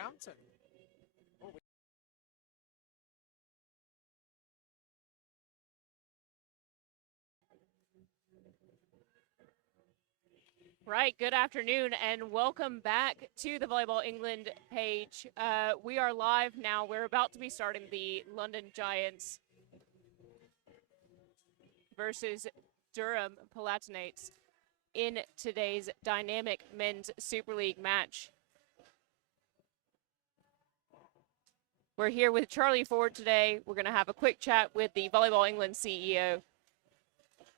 Accountant. Right, good afternoon and welcome back to the Volleyball England page. We are live now. We're about to be starting the London Giants versus Durham Palatinates in today's dynamic men's Super League match. We're here with Charlie Ford today. We're going to have a quick chat with the Volleyball England CEO.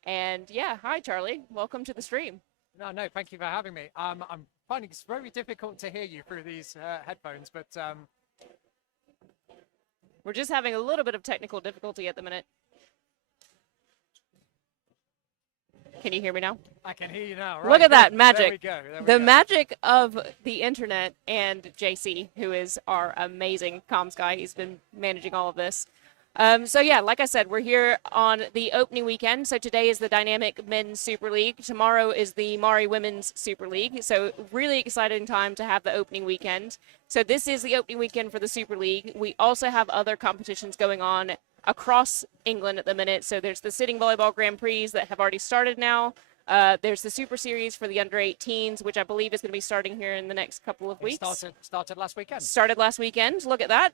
And yeah, hi Charlie, welcome to the stream. No, thank you for having me. I'm finding it's very difficult to hear you through these headphones, but we're just having a little bit of technical difficulty at the minute. Can you hear me now? I can hear you now. Right. Look at that There magic. we go. The magic of the internet and JC, who is our amazing comms guy. He's been managing all of this. So yeah, like I said, we're here on the opening weekend. So today is the Dynamic Men's Super League. Tomorrow is the Mari Women's Super League. So really exciting time to have the opening weekend. So this is the opening weekend for the Super League. We also have other competitions going on across England at the minute. So there's the Sitting Volleyball Grand Prix that have already started now. There's the Super Series for the under-18s, which I believe is going to be starting here in the next couple of weeks. Started last weekend. Started last weekend. Look at that.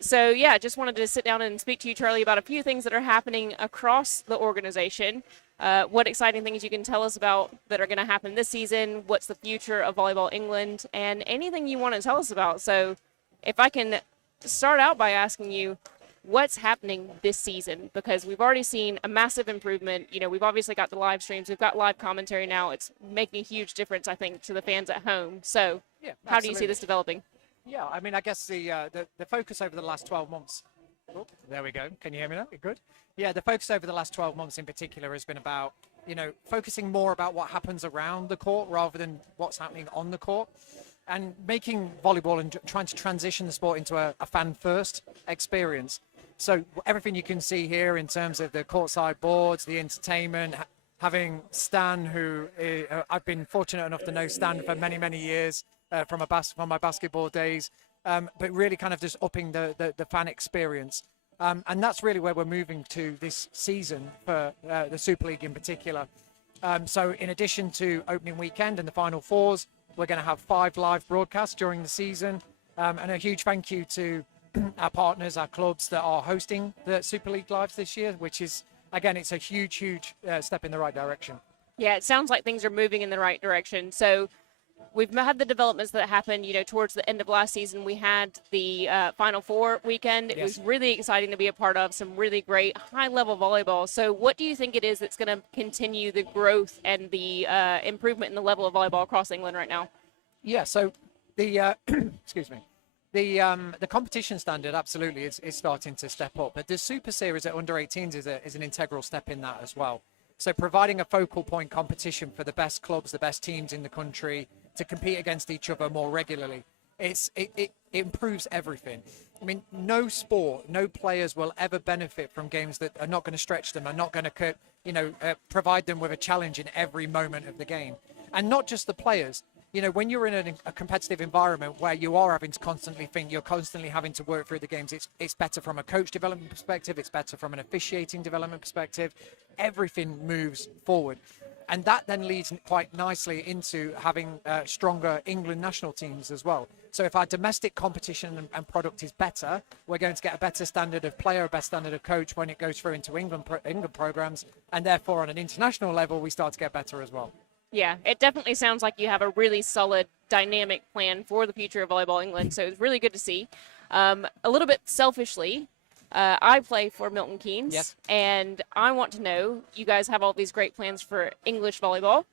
So yeah, just wanted to sit down and speak to you, Charlie, about a few things that are happening across the organization. What exciting things you can tell us about that are going to happen this season, what's the future of Volleyball England, and anything you want to tell us about. So if I can start out by asking you, what's happening this season? Because we've already seen a massive improvement. You know, we've obviously got the live streams. We've got live commentary now. It's making a huge difference, I think, to the fans at home. So Yeah, how do you see this developing? Yeah, I mean, I guess the focus over the last 12 months. Oh, there we go. Can you hear me now? Good. Yeah, the focus over the last 12 months in particular has been about, focusing more about what happens around the court rather than what's happening on the court, and making volleyball and trying to transition the sport into a fan-first experience. So everything you can see here in terms of the courtside boards, the entertainment, having Stan, who I've been fortunate enough to know Stan for many, many years. From my basketball days, but really kind of just upping the fan experience. And that's really where we're moving to this season for the Super League in particular. So in addition to opening weekend and the Final Fours, we're going to have 5 live broadcasts during the season. And a huge thank you to our partners, our clubs that are hosting the Super League Lives this year, which is, again, it's a huge step in the right direction. Yeah, it sounds like things are moving in the right direction. So we've had the developments that happened, towards the end of last season. We had the Final Four weekend. It was really exciting to be a part of, some really great high-level volleyball. So what do you think it is that's going to continue the growth and the improvement in the level of volleyball across England right now? Yeah, so the, excuse me, the competition standard absolutely is starting to step up. But the Super Series at under-18s is an integral step in that as well. So providing a focal point competition for the best clubs, the best teams in the country to compete against each other more regularly, it improves everything. I mean, no sport, no players will ever benefit from games that are not going to stretch them, are not going to, provide them with a challenge in every moment of the game. And not just the players. When you're in a competitive environment where you are having to constantly think, you're constantly having to work through the games, it's better from a coach development perspective, it's better from an officiating development perspective. Everything moves forward. And that then leads quite nicely into having stronger England national teams as well. So if our domestic competition and product is better, we're going to get a better standard of player, a better standard of coach when it goes through into England programs. And therefore, on an international level, we start to get better as well. Yeah, it definitely sounds like you have a really solid, dynamic plan for the future of Volleyball England, so it's really good to see. A little bit selfishly, I play for Milton Keynes, yes, and I want to know, you guys have all these great plans for English volleyball.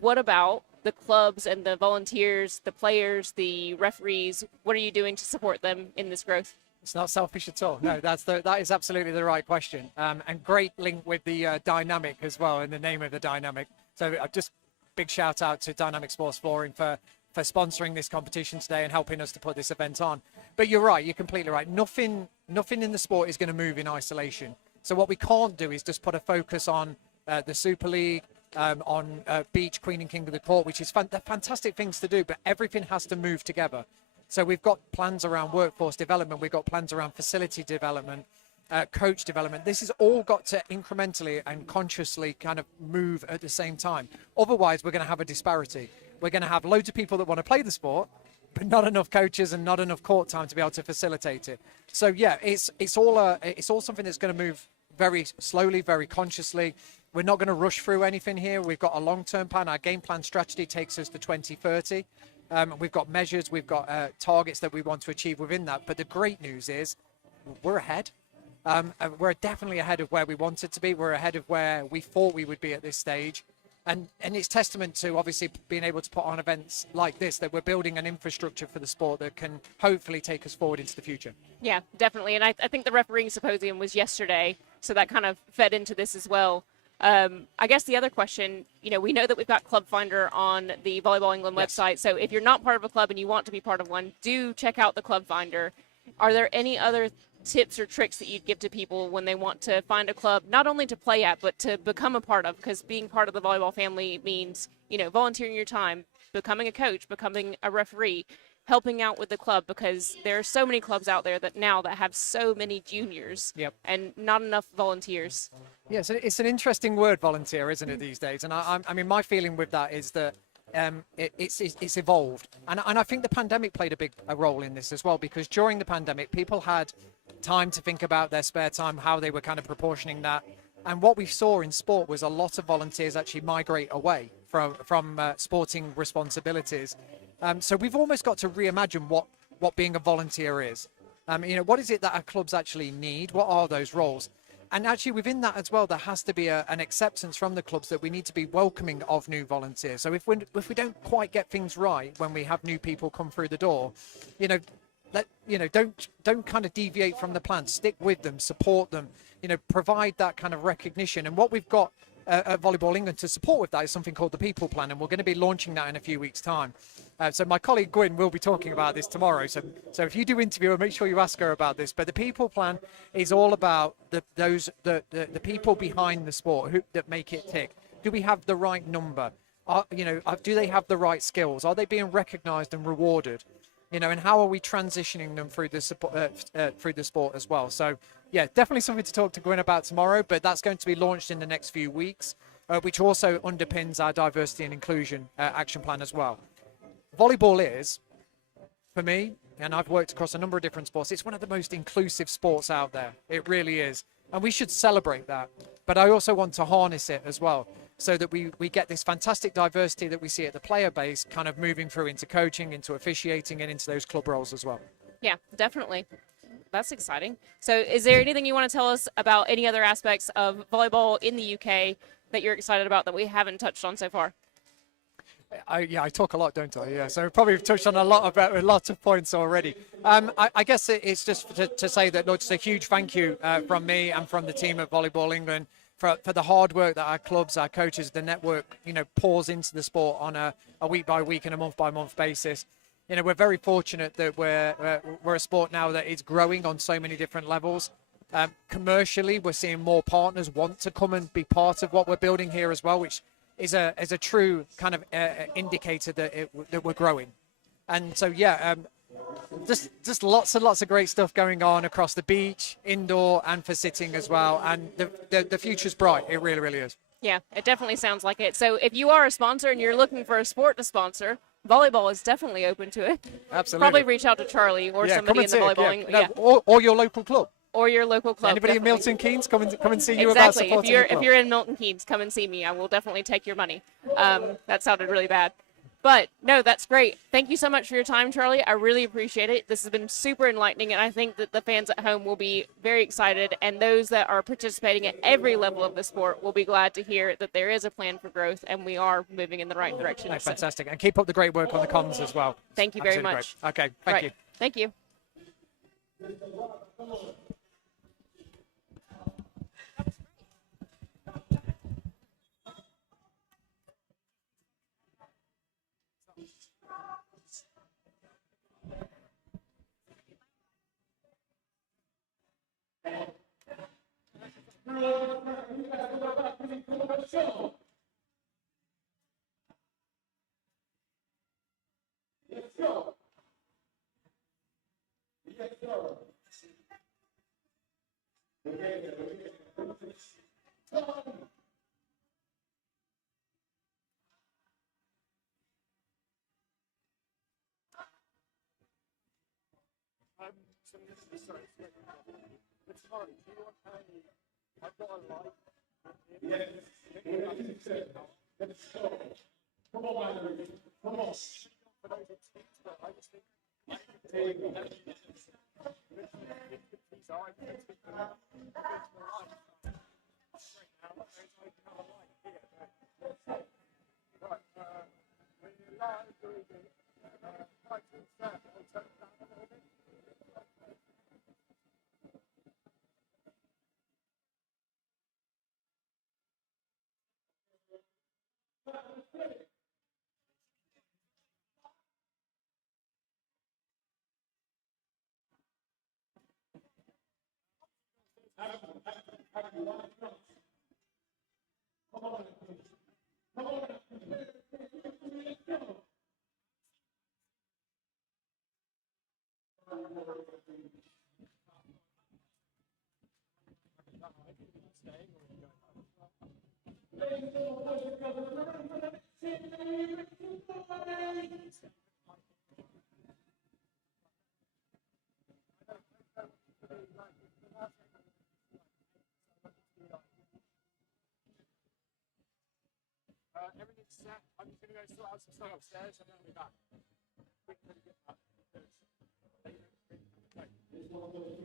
What about the clubs and the volunteers, the players, the referees? What are you doing to support them in this growth? It's not selfish at all. No, that is absolutely the right question. And great link with the dynamic as well, in the name of the dynamic. So just big shout out to Dynamic Sports Flooring for sponsoring this competition today and helping us to put this event on. But you're right, you're completely right. Nothing in the sport is going to move in isolation. So what we can't do is just put a focus on the Super League, on beach, Queen and King of the Court, which is fantastic things to do, but everything has to move together. So we've got plans around workforce development, we've got plans around facility development, coach development. This has all got to incrementally and consciously kind of move at the same time. Otherwise, we're going to have a disparity. We're going to have loads of people that want to play the sport, but not enough coaches and not enough court time to be able to facilitate it. So yeah, it's all something that's going to move very slowly, very consciously. We're not going to rush through anything here. We've got a long-term plan. Our game plan strategy takes us to 2030. We've got measures, we've got targets that we want to achieve within that. But the great news is we're ahead. We're definitely ahead of where we wanted to be. We're ahead of where we thought we would be at this stage. And it's testament to obviously being able to put on events like this, that we're building an infrastructure for the sport that can hopefully take us forward into the future. Yeah, definitely. And I think the refereeing symposium was yesterday, so that kind of fed into this as well. I guess the other question, we know that we've got Club Finder on the Volleyball England website. So if you're not part of a club and you want to be part of one, do check out the Club Finder. Are there any other tips or tricks that you'd give to people when they want to find a club, not only to play at, but to become a part of? Because being part of the volleyball family means, volunteering your time, becoming a coach, becoming a referee, helping out with the club, because there are so many clubs out there that have so many juniors and not enough volunteers. Yeah, so it's an interesting word, volunteer, isn't it, these days? And I mean, my feeling with that is that it's evolved. And I think the pandemic played a role in this as well, because during the pandemic, people had time to think about their spare time, how they were kind of proportioning that. And what we saw in sport was a lot of volunteers actually migrate away from sporting responsibilities. So we've almost got to reimagine what being a volunteer is. What is it that our clubs actually need? What are those roles? And actually within that as well, there has to be an acceptance from the clubs that we need to be welcoming of new volunteers. So if we don't quite get things right when we have new people come through the door, don't kind of deviate from the plan. Stick with them, support them, provide that kind of recognition. And what we've got at Volleyball England to support with that is something called the People Plan, and we're going to be launching that in a few weeks' time. So my colleague Gwyn will be talking about this tomorrow. So if you do interview her, make sure you ask her about this. But the People Plan is all about the people behind the sport that make it tick. Do we have the right number? Do they have the right skills? Are they being recognised and rewarded? And how are we transitioning them through the sport as well? So yeah, definitely something to talk to Gwyn about tomorrow, but that's going to be launched in the next few weeks, which also underpins our diversity and inclusion action plan as well. Volleyball is, for me, and I've worked across a number of different sports, it's one of the most inclusive sports out there. It really is. And we should celebrate that. But I also want to harness it as well, so that we get this fantastic diversity that we see at the player base kind of moving through into coaching, into officiating, and into those club roles as well. Yeah, definitely. That's exciting. So is there anything you want to tell us about any other aspects of volleyball in the UK that you're excited about that we haven't touched on so far? I talk a lot, don't I? Yeah, so we've probably touched on a lot of points already. I guess it's just to say that, Lord, just a huge thank you from me and from the team at Volleyball England for the hard work that our clubs, our coaches, the network, pours into the sport on a week by week and a month by month basis. We're very fortunate that we're a sport now that is growing on so many different levels. Commercially, we're seeing more partners want to come and be part of what we're building here as well, which is a true kind of indicator that we're growing. And so, just lots and lots of great stuff going on across the beach, indoor, and for sitting as well. And the future's bright. It really, really is. Yeah, it definitely sounds like it. So if you are a sponsor and you're looking for a sport to sponsor, volleyball is definitely open to it. Absolutely. Probably reach out to Charlie or somebody in the volleyball. Or your local club. Or your local club. Anybody in Milton Keynes, come and see you exactly. about supporting the club. If you're in Milton Keynes, come and see me. I will definitely take your money. That sounded really bad. But no, that's great. Thank you so much for your time, Charlie. I really appreciate it. This has been super enlightening, and I think that the fans at home will be very excited, and those that are participating at every level of the sport will be glad to hear that there is a plan for growth, and we are moving in the right direction. Fantastic. And keep up the great work on the comms as well. Thank you very much. Great. Okay, thank you. Thank you. Sorry, it's hard. Do you want I've got a light. Yes. Let's go. Come on, man. Come on. For those teams, but I just think there you go. These are straight now. There's like another light here. Right. When you're live, doing right to the start, I'll turn it down a little bit. Everything's set. I'm just going to go sort out some stuff upstairs and then I'll be back. We can really get that because they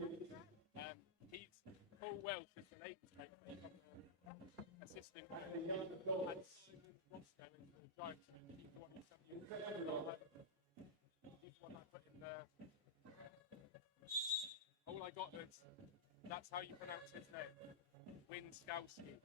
don't really have he's Paul Welsh is the latest mate. He's on the assistant and Simon Roscoe is the Giants team. He's the one who sent me. He's the one I put in there. All I got was that's how you pronounce his name. Winskowski.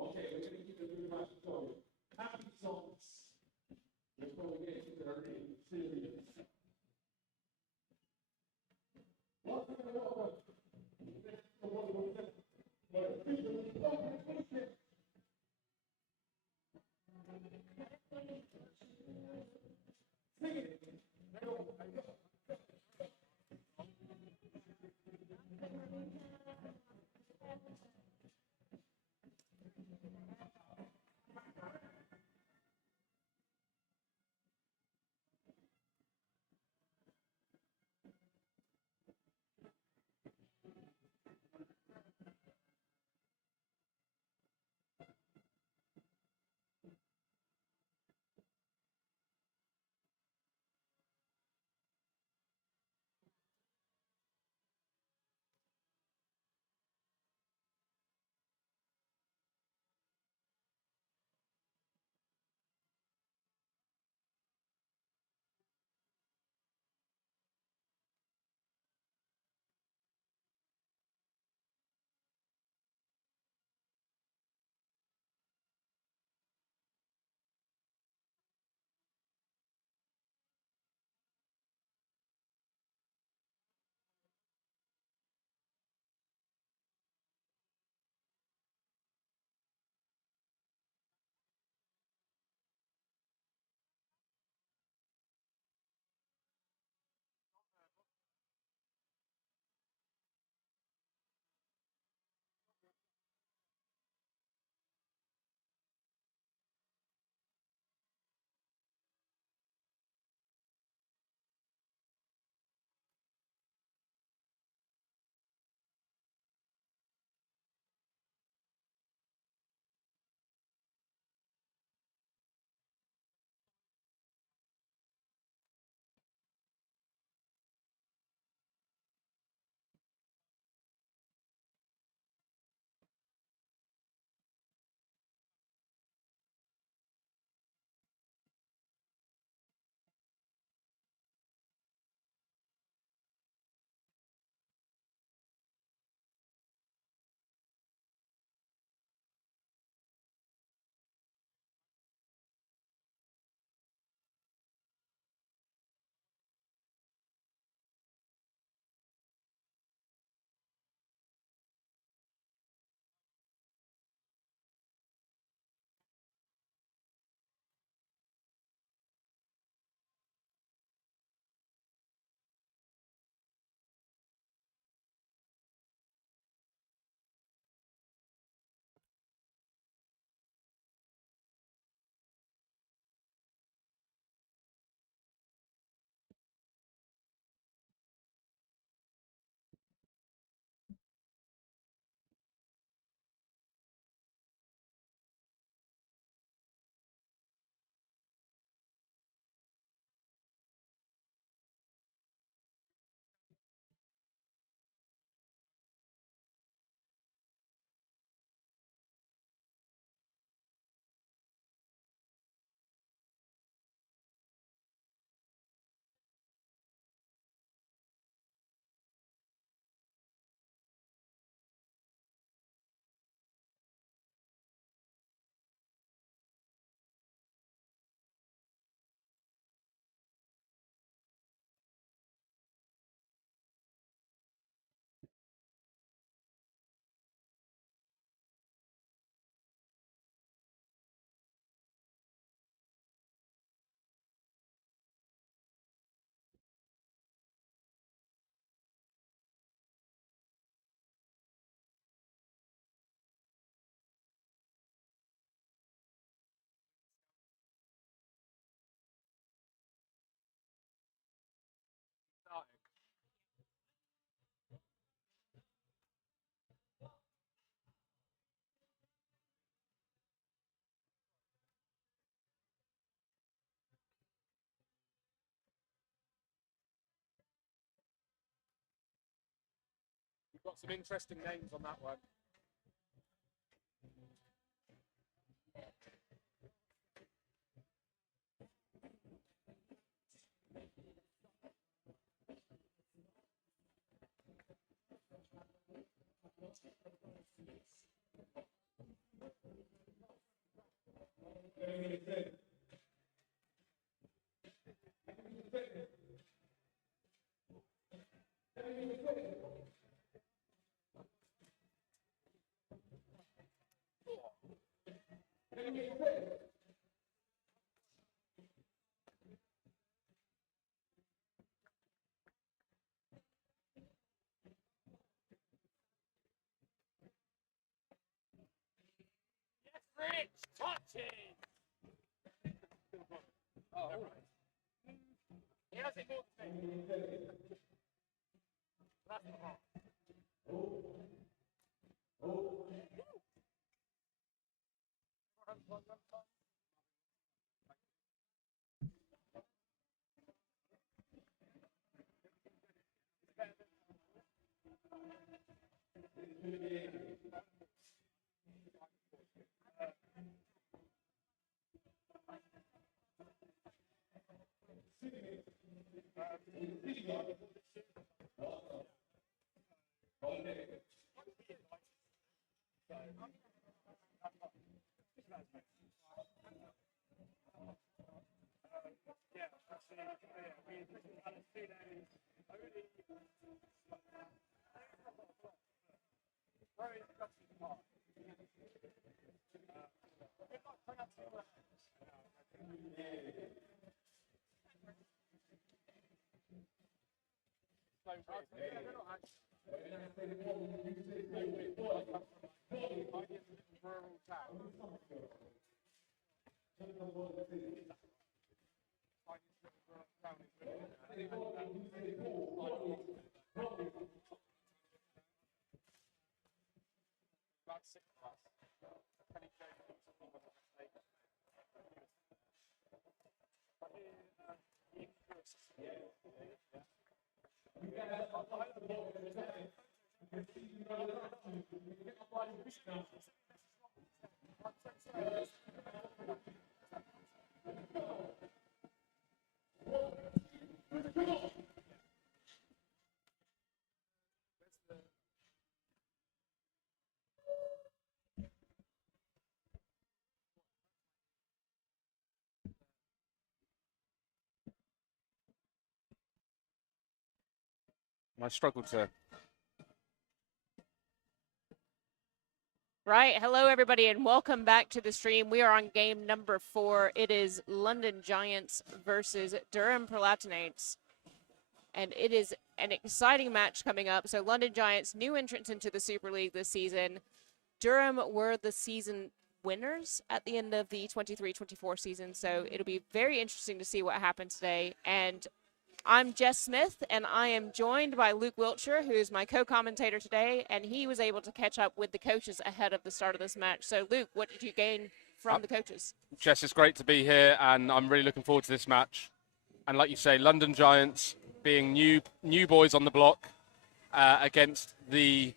Okay, we're going to keep it really much going. Happy songs. Before we get into the really serious. got some interesting names on that one. Rich touches. Oh, all right. He has it more than me. That's not hard. I struggled to. Right. Hello, everybody, and welcome back to the stream. We are on game number 4. It is London Giants versus Durham Palatinates. And it is an exciting match coming up. So London Giants, new entrants into the Super League this season. Durham were the season winners at the end of the 23-24 season. So it'll be very interesting to see what happens today. And I'm Jess Smith, and I am joined by Luke Wiltshire, who is my co-commentator today, and he was able to catch up with the coaches ahead of the start of this match. So, Luke, what did you gain from the coaches? Jess, it's great to be here, and I'm really looking forward to this match. And like you say, London Giants being new boys on the block against the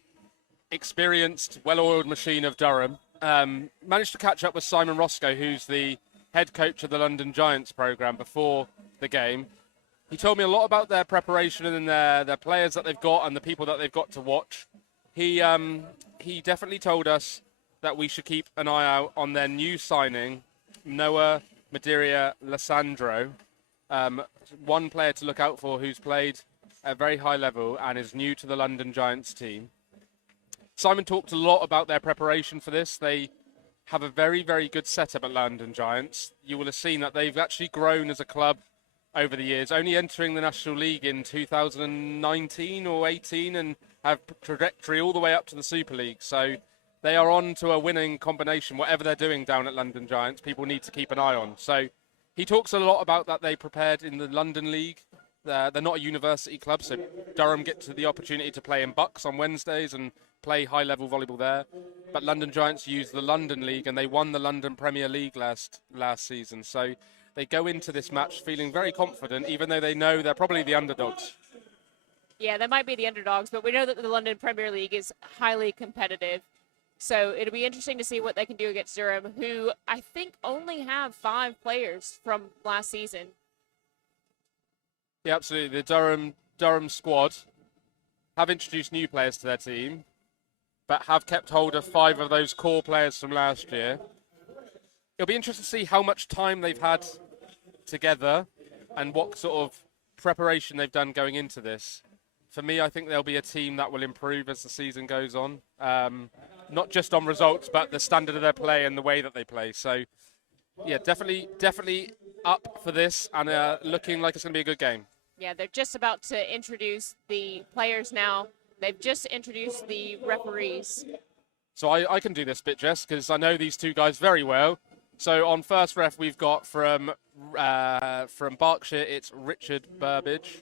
experienced, well-oiled machine of Durham. Managed to catch up with Simon Roscoe, who's the head coach of the London Giants program, before the game. He told me a lot about their preparation and their players that they've got and the people that they've got to watch. He definitely told us that we should keep an eye out on their new signing, Noah Madeira Lissandro. One player to look out for who's played at a very high level and is new to the London Giants team. Simon talked a lot about their preparation for this. They have a very, very good setup at London Giants. You will have seen that they've actually grown as a club over the years, only entering the National League in 2019 or 18 and have trajectory all the way up to the Super League. So they are on to a winning combination. Whatever they're doing down at London Giants, people need to keep an eye on. So he talks a lot about that they prepared in the London League. They're not a university club, so Durham get to the opportunity to play in Bucks on Wednesdays and play high-level volleyball there. But London Giants use the London League, and they won the London Premier League last season. So they go into this match feeling very confident, even though they know they're probably the underdogs. Yeah, that might be the underdogs, but we know that the London Premier League is highly competitive. So it'll be interesting to see what they can do against Durham, who I think only have 5 players from last season. Yeah, absolutely. The Durham squad have introduced new players to their team, but have kept hold of 5 of those core players from last year. It'll be interesting to see how much time they've had together and what sort of preparation they've done going into this. For me, I think there'll be a team that will improve as the season goes on, not just on results, but the standard of their play and the way that they play. So, yeah, definitely up for this, and looking like it's going to be a good game. Yeah, they're just about to introduce the players now. They've just introduced the referees. So I can do this bit, Jess, because I know these 2 guys very well. So on first ref, we've got from Berkshire, it's Richard Burbage.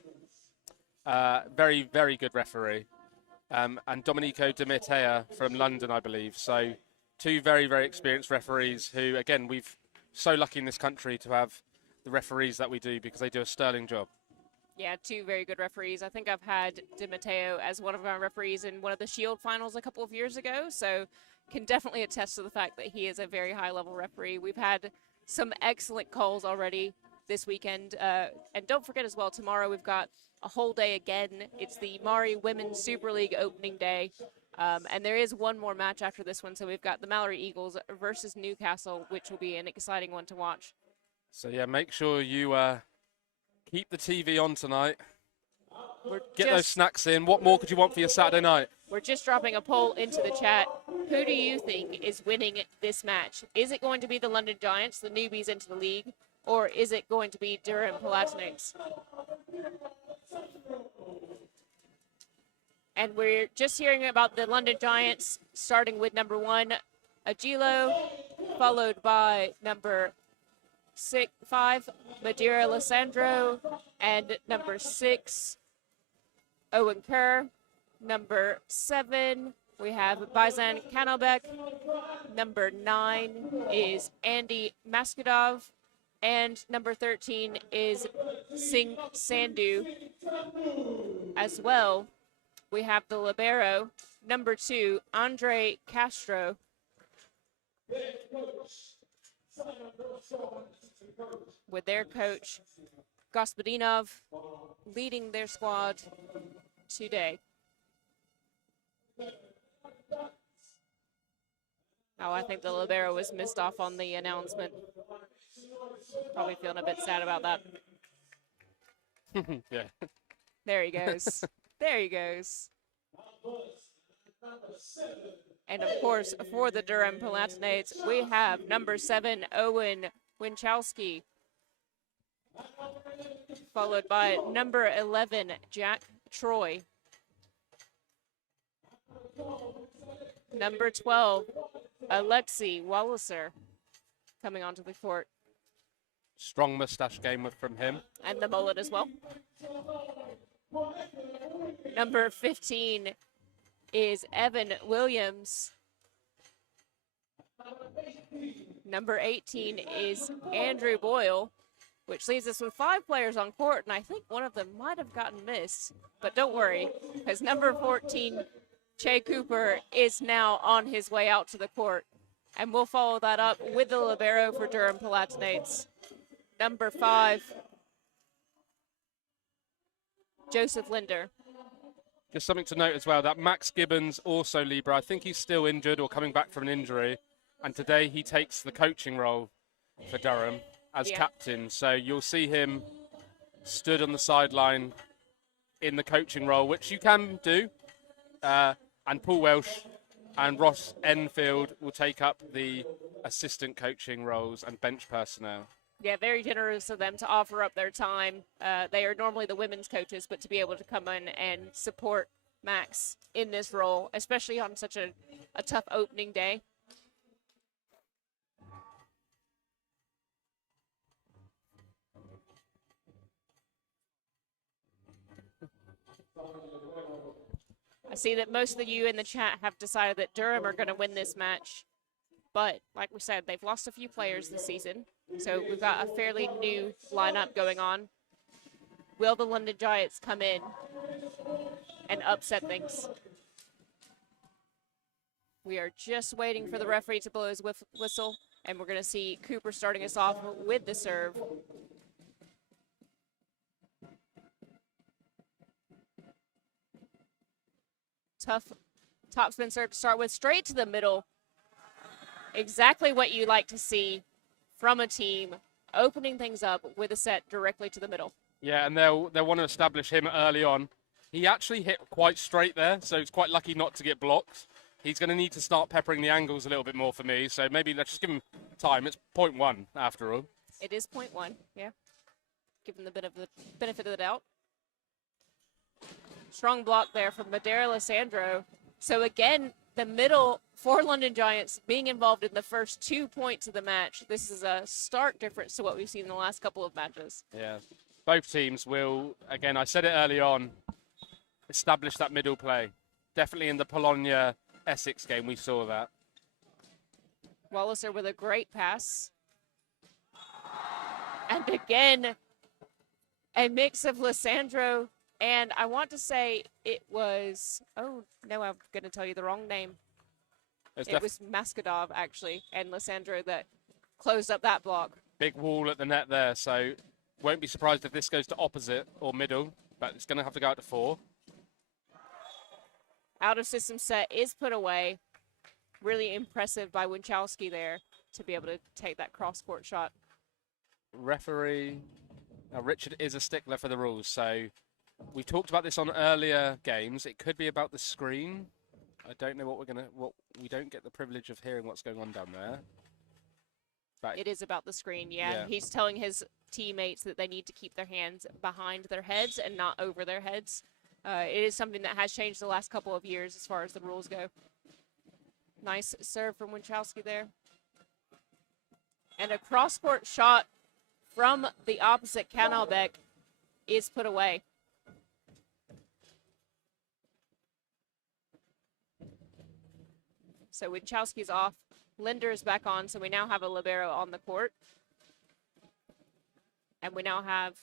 Very, very good referee. And Domenico Di Matteo from London, I believe. So 2 very, very experienced referees who, again, we've so lucky in this country to have the referees that we do because they do a sterling job. Yeah, 2 very good referees. I think I've had Di Matteo as one of our referees in one of the Shield finals a couple of years ago, so can definitely attest to the fact that he is a very high-level referee. We've had some excellent calls already this weekend, and don't forget as well, tomorrow we've got a whole day again. It's the Mari Women's Super League opening day, and there is one more match after this one, so we've got the Mallory Eagles versus Newcastle, which will be an exciting one to watch. So, yeah, make sure you keep the TV on tonight. Get those snacks in. What more could you want for your Saturday night? We're just dropping a poll into the chat. Who do you think is winning this match? Is it going to be the London Giants, the newbies into the league, or is it going to be Durham Palatinates? And we're just hearing about the London Giants, starting with number 1, Agilo, followed by number 5, Madeira Lissandro, and number 6, Owen Kerr. Number 7, we have Baizan Kanobek. Number 9 is Andy Maskadov. And number 13 is Singh Sandhu. As well, we have the libero, number 2, Andre Castro. With their coach, Gospodinov, leading their squad today. Oh, I think the libero was missed off on the announcement. Probably feeling a bit sad about that. Yeah. There he goes. There he goes. And of course, for the Durham Palatinates, we have number 7, Owen Winchowski, followed by number 11, Jack Troy. Number 12, Alexei Walliser, coming onto the court. Strong moustache game from him. And the mullet as well. Number 15 is Evan Williams. Number 18 is Andrew Boyle, which leaves us with 5 players on court, and I think one of them might have gotten missed. But don't worry, because number 14, Che Cooper, is now on his way out to the court. And we'll follow that up with the libero for Durham Palatinates. Number 5, Joseph Linder. Just something to note as well, that Max Gibbons, also Libra, I think he's still injured or coming back from an injury. And today he takes the coaching role for Durham as captain. So you'll see him stood on the sideline in the coaching role, which you can do. And Paul Welsh and Ross Enfield will take up the assistant coaching roles and bench personnel. Yeah, very generous of them to offer up their time. They are normally the women's coaches, but to be able to come in and support Max in this role, especially on such a tough opening day. I see that most of you in the chat have decided that Durham are going to win this match. But like we said, they've lost a few players this season. So we've got a fairly new lineup going on. Will the London Giants come in and upset things. We are just waiting for the referee to blow his whistle, and we're going to see Cooper starting us off with the serve. Tough topspin serve to start with, straight to the middle. Exactly what you like to see from a team, opening things up with a set directly to the middle. Yeah, and they'll want to establish him early on. He actually hit quite straight there, so he's quite lucky not to get blocked. He's going to need to start peppering the angles a little bit more for me, so maybe let's just give him time. It's 0.1 after all. It is 0.1, yeah. Give him the benefit of the doubt. Strong block there from Madeira Lissandro. So again, the middle for London Giants being involved in the first 2 points of the match. This is a stark difference to what we've seen in the last couple of matches. Yeah, both teams will, again, I said it early on, establish that middle play. Definitely in the Bologna-Essex game, we saw that. Walliser with a great pass. And again, a mix of Lissandro and I want to say it was, oh, no, I'm going to tell you the wrong name. It was Maskadov, actually, and Lissandro that closed up that block. Big wall at the net there, so won't be surprised if this goes to opposite or middle, but it's going to have to go out to 4. Out of system set is put away. Really impressive by Winchowski there to be able to take that cross-court shot. Referee, Richard is a stickler for the rules, so we talked about this on earlier games. It could be about the screen. I don't know what we don't get the privilege of hearing what's going on down there. But it is about the screen, yeah. He's telling his teammates that they need to keep their hands behind their heads and not over their heads. It is something that has changed the last couple of years as far as the rules go. Nice serve from Winchowski there. And a cross-court shot from the opposite Canalbeck is put away. So Winchowski's off. Linder's back on, so we now have a libero on the court. And we now have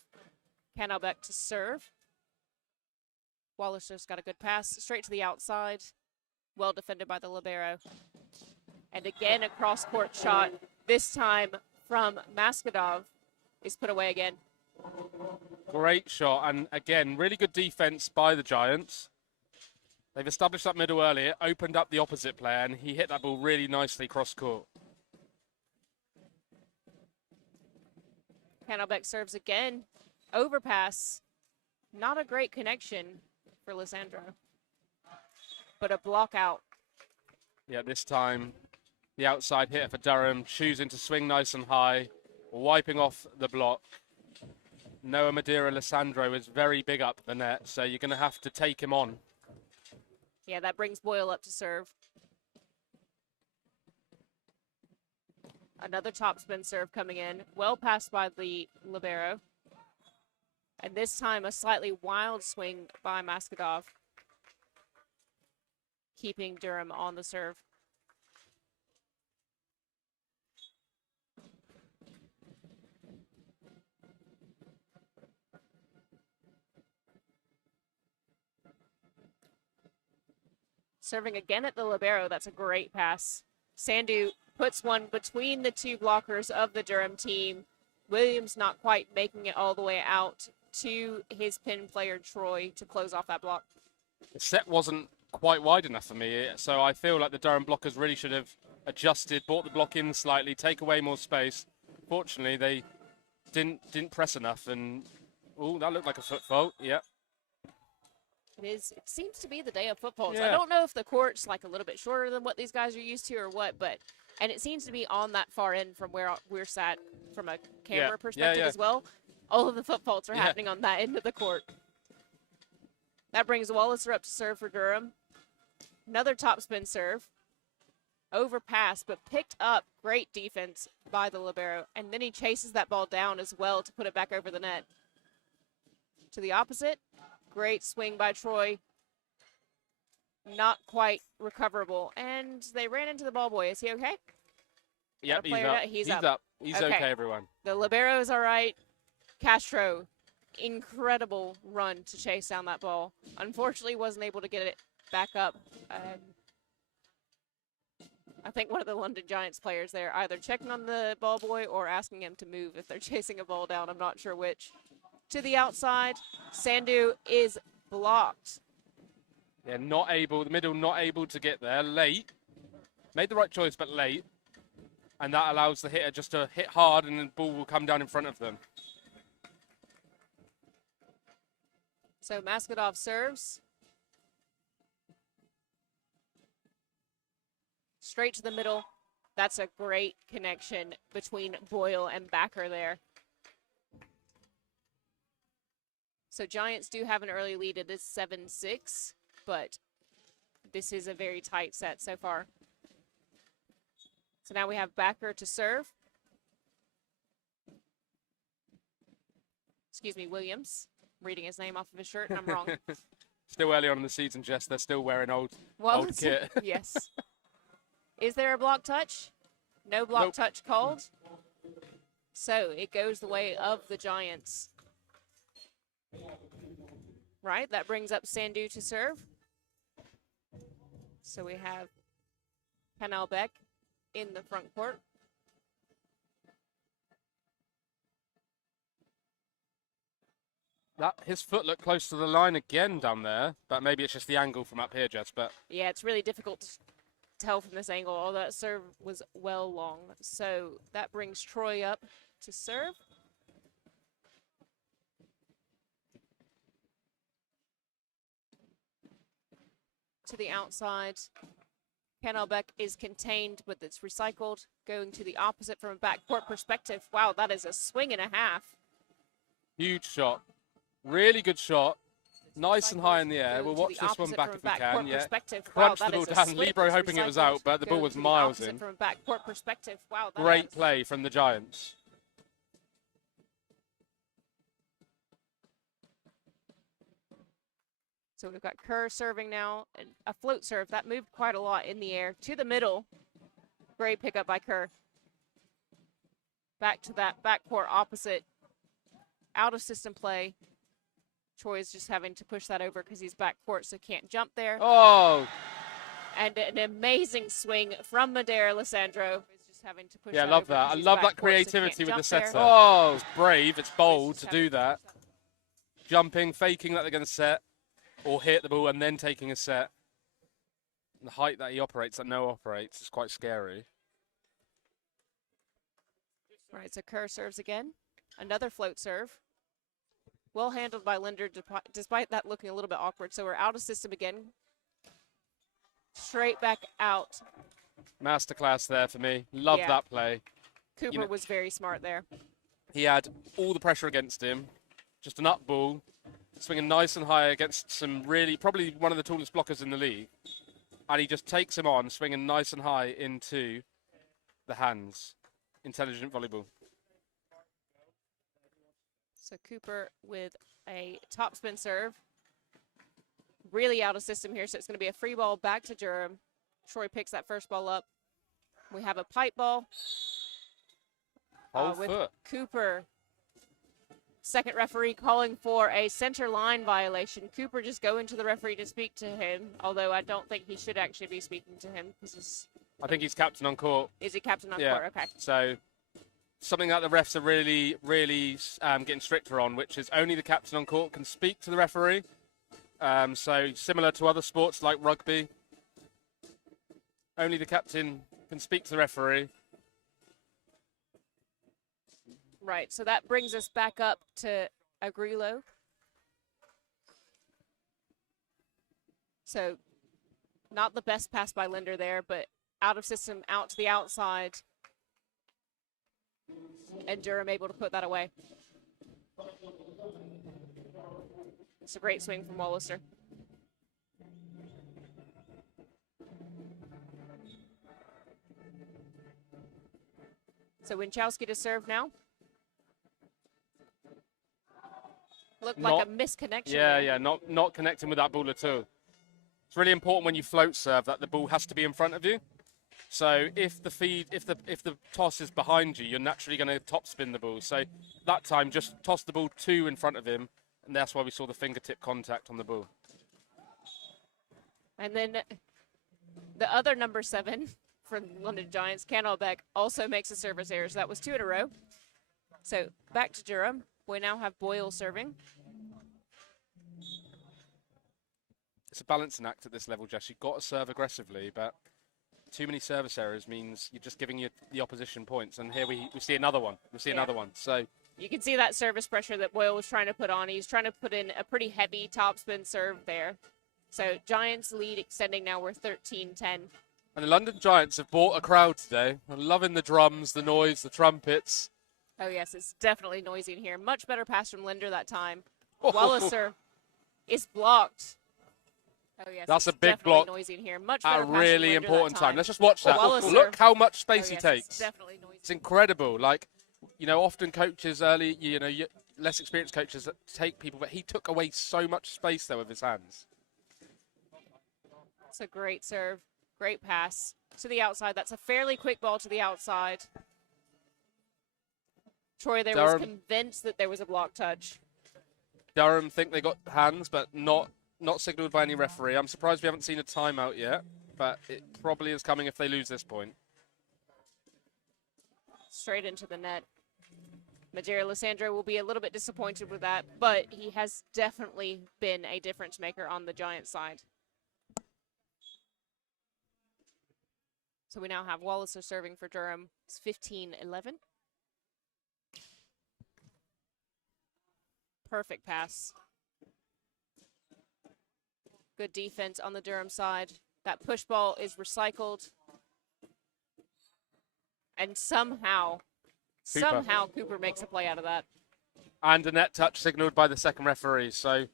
Canalbeck to serve. Walliser's got a good pass straight to the outside. Well defended by the libero. And again, a cross-court shot, this time from Maskadov, is put away again. Great shot, and again, really good defense by the Giants. They've established that middle earlier, opened up the opposite player, and he hit that ball really nicely cross-court. Canalbeck serves again. Overpass. Not a great connection for Lissandro, but a block out. Yeah, this time the outside hitter for Durham, choosing to swing nice and high, wiping off the block. Noah Madeira Lissandro is very big up the net, so you're going to have to take him on. Yeah, that brings Boyle up to serve. Another topspin serve coming in. Well passed by the libero. And this time a slightly wild swing by Maskadov, keeping Durham on the serve. Serving again at the libero. That's a great pass. Sandu puts one between the two blockers of the Durham team. Williams not quite making it all the way out to his pin player, Troy, to close off that block. The set wasn't quite wide enough for me, so I feel like the Durham blockers really should have adjusted, brought the block in slightly, take away more space. Fortunately, they didn't press enough, and oh, that looked like a foot fault. Yep. It seems to be the day of football. Yeah. So I don't know if the court's like a little bit shorter than what these guys are used to or what, and it seems to be on that far end from where we're sat from a camera perspective as well. All of the foot faults are happening on that end of the court. That brings Walliser up to serve for Durham. Another topspin serve. Overpass, but picked up. Great defense by the libero. And then he chases that ball down as well to put it back over the net. To the opposite. Great swing by Troy. Not quite recoverable. And they ran into the ball boy. Is he okay? Yep, he's up. He's up. He's okay, everyone. The libero is all right. Castro incredible run to chase down that ball. Unfortunately, wasn't able to get it back up. I think one of the London Giants players there either checking on the ball boy or asking him to move if they're chasing a ball down. I'm not sure which. To the outside, Sandhu is blocked. Yeah, the middle not able to get there, late. Made the right choice, but late. And that allows the hitter just to hit hard and the ball will come down in front of them. So Maskhadov serves. Straight to the middle. That's a great connection between Boyle and Backer there. So Giants do have an early lead. It is 7-6, but this is a very tight set so far. So now we have Backer to serve. Excuse me, Williams. I'm reading his name off of his shirt, and I'm wrong. Still early on in the season, Jess. They're still wearing old kit. Yes. Is there a block touch? No block touch called. So it goes the way of the Giants. Right, that brings up Sandhu to serve. So we have Canal Beck in the front court. His foot looked close to the line again down there, but maybe it's just the angle from up here, Jess. But yeah, it's really difficult to tell from this angle. All that serve was well long. So that brings Troy up to serve. To the outside. Canal Beck is contained, but it's recycled. Going to the opposite from a backcourt perspective. Wow, that is a swing and a half. Huge shot. Really good shot. Nice and high in the air. We'll watch this one back if we can. Yeah. Crunched the ball down. Libro hoping it was out, but the ball was miles in. From a backcourt perspective. Wow, great play from the Giants. So we've got Kerr serving now. And a float serve. That moved quite a lot in the air. To the middle. Great pickup by Kerr. Back to that backcourt opposite. Out of system play. Troy's just having to push that over because he's backcourt, so can't jump there. Oh! And an amazing swing from Madeira Lissandro. Is just having to push I that love over that. I he's love that backcourt, creativity so with the setter. there. Oh, it's brave. It's bold to do that. Jumping, faking that they're going to set or hit the ball and then taking a set. The height that he operates, that no operates, is quite scary. Right, so Kerr serves again. Another float serve. Well handled by Linder, despite that looking a little bit awkward. So we're out of system again. Straight back out. Masterclass there for me. Love that play. Cooper was very smart there. He had all the pressure against him. Just an up ball. Swinging nice and high against some probably one of the tallest blockers in the league. And he just takes him on, swinging nice and high into the hands. Intelligent volleyball. So Cooper with a topspin serve. Really out of system here, so it's going to be a free ball back to Durham. Troy picks that first ball up. We have a pipe ball. With foot. Cooper. Second referee calling for a center line violation. Cooper just going to the referee to speak to him, although I don't think he should actually be speaking to him. I think he's captain on court. Is he captain on court? Okay. So something that the refs are really getting stricter on, which is only the captain on court can speak to the referee. So similar to other sports like rugby, only the captain can speak to the referee. Right, so that brings us back up to Agrilo. So not the best pass by Linder there, but out of system, out to the outside. And Durham able to put that away. It's a great swing from Wallister. So Winchowski to serve now. Looked like a misconnection. Yeah, not connecting with that ball at all. It's really important when you float serve that the ball has to be in front of you. So if the toss is behind you, you're naturally going to top spin the ball. So that time, just toss the ball 2 in front of him, and that's why we saw the fingertip contact on the ball. And then the other number 7 for London Giants, Canalbeck, also makes a service error. So that was 2 in a row. So back to Durham. We now have Boyle serving. It's a balancing act at this level, Jess. You've got to serve aggressively, but too many service errors means you're just giving the opposition points. And here we see another one. We see another one. So you can see that service pressure that Boyle was trying to put on. He's trying to put in a pretty heavy topspin serve there. So Giants lead extending now. We're 13-10. And the London Giants have brought a crowd today. I'm loving the drums, the noise, the trumpets. Oh, yes, it's definitely noisy in here. Much better pass from Linder that time. Walliser is blocked. Oh, yes, that's a big block. Noisy in here. Much better at a really important time. Let's just watch that. Walliser. Look how much space he yes, takes. It's definitely noisy. It's incredible. Like, often coaches early, less experienced coaches take people, but he took away so much space there with his hands. It's a great serve. Great pass to the outside. That's a fairly quick ball to the outside. Troy there was convinced that there was a block touch. Durham think they got hands, but not signalled by any referee. I'm surprised we haven't seen a timeout yet, but it probably is coming if they lose this point. Straight into the net. Madeira Lissandro will be a little bit disappointed with that, but he has definitely been a difference maker on the Giants side. So we now have Walliser serving for Durham. It's 15-11. Perfect pass. Good defense on the Durham side. That push ball is recycled. And somehow Cooper makes a play out of that. And a net touch signalled by the second referee. So,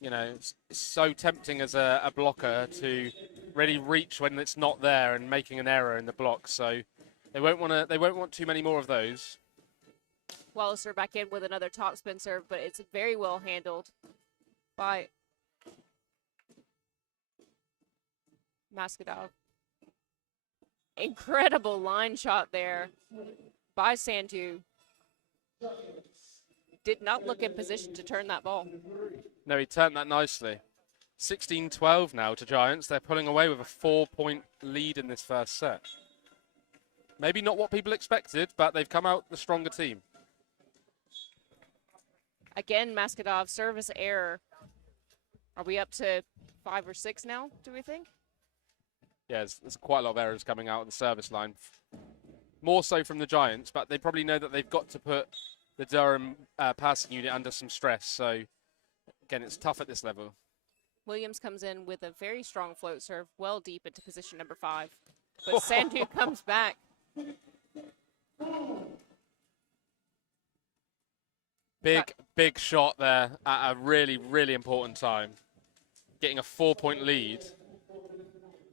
it's so tempting as a blocker to really reach when it's not there and making an error in the block. So they won't want too many more of those. Walliser back in with another topspin serve, but it's very well handled by Masvidal. Incredible line shot there by Sandu. Did not look in position to turn that ball. No, he turned that nicely. 16-12 now to Giants. They're pulling away with a 4-point lead in this first set. Maybe not what people expected, but they've come out the stronger team. Again, Masvidal, service error. Are we up to 5 or 6 now, do we think? Yeah, there's quite a lot of errors coming out on the service line. More so from the Giants, but they probably know that they've got to put the Durham passing unit under some stress. So, again, it's tough at this level. Williams comes in with a very strong float serve, well deep into position number 5. But Sandu comes back. Big shot there at a really, really important time. Getting a 4-point lead.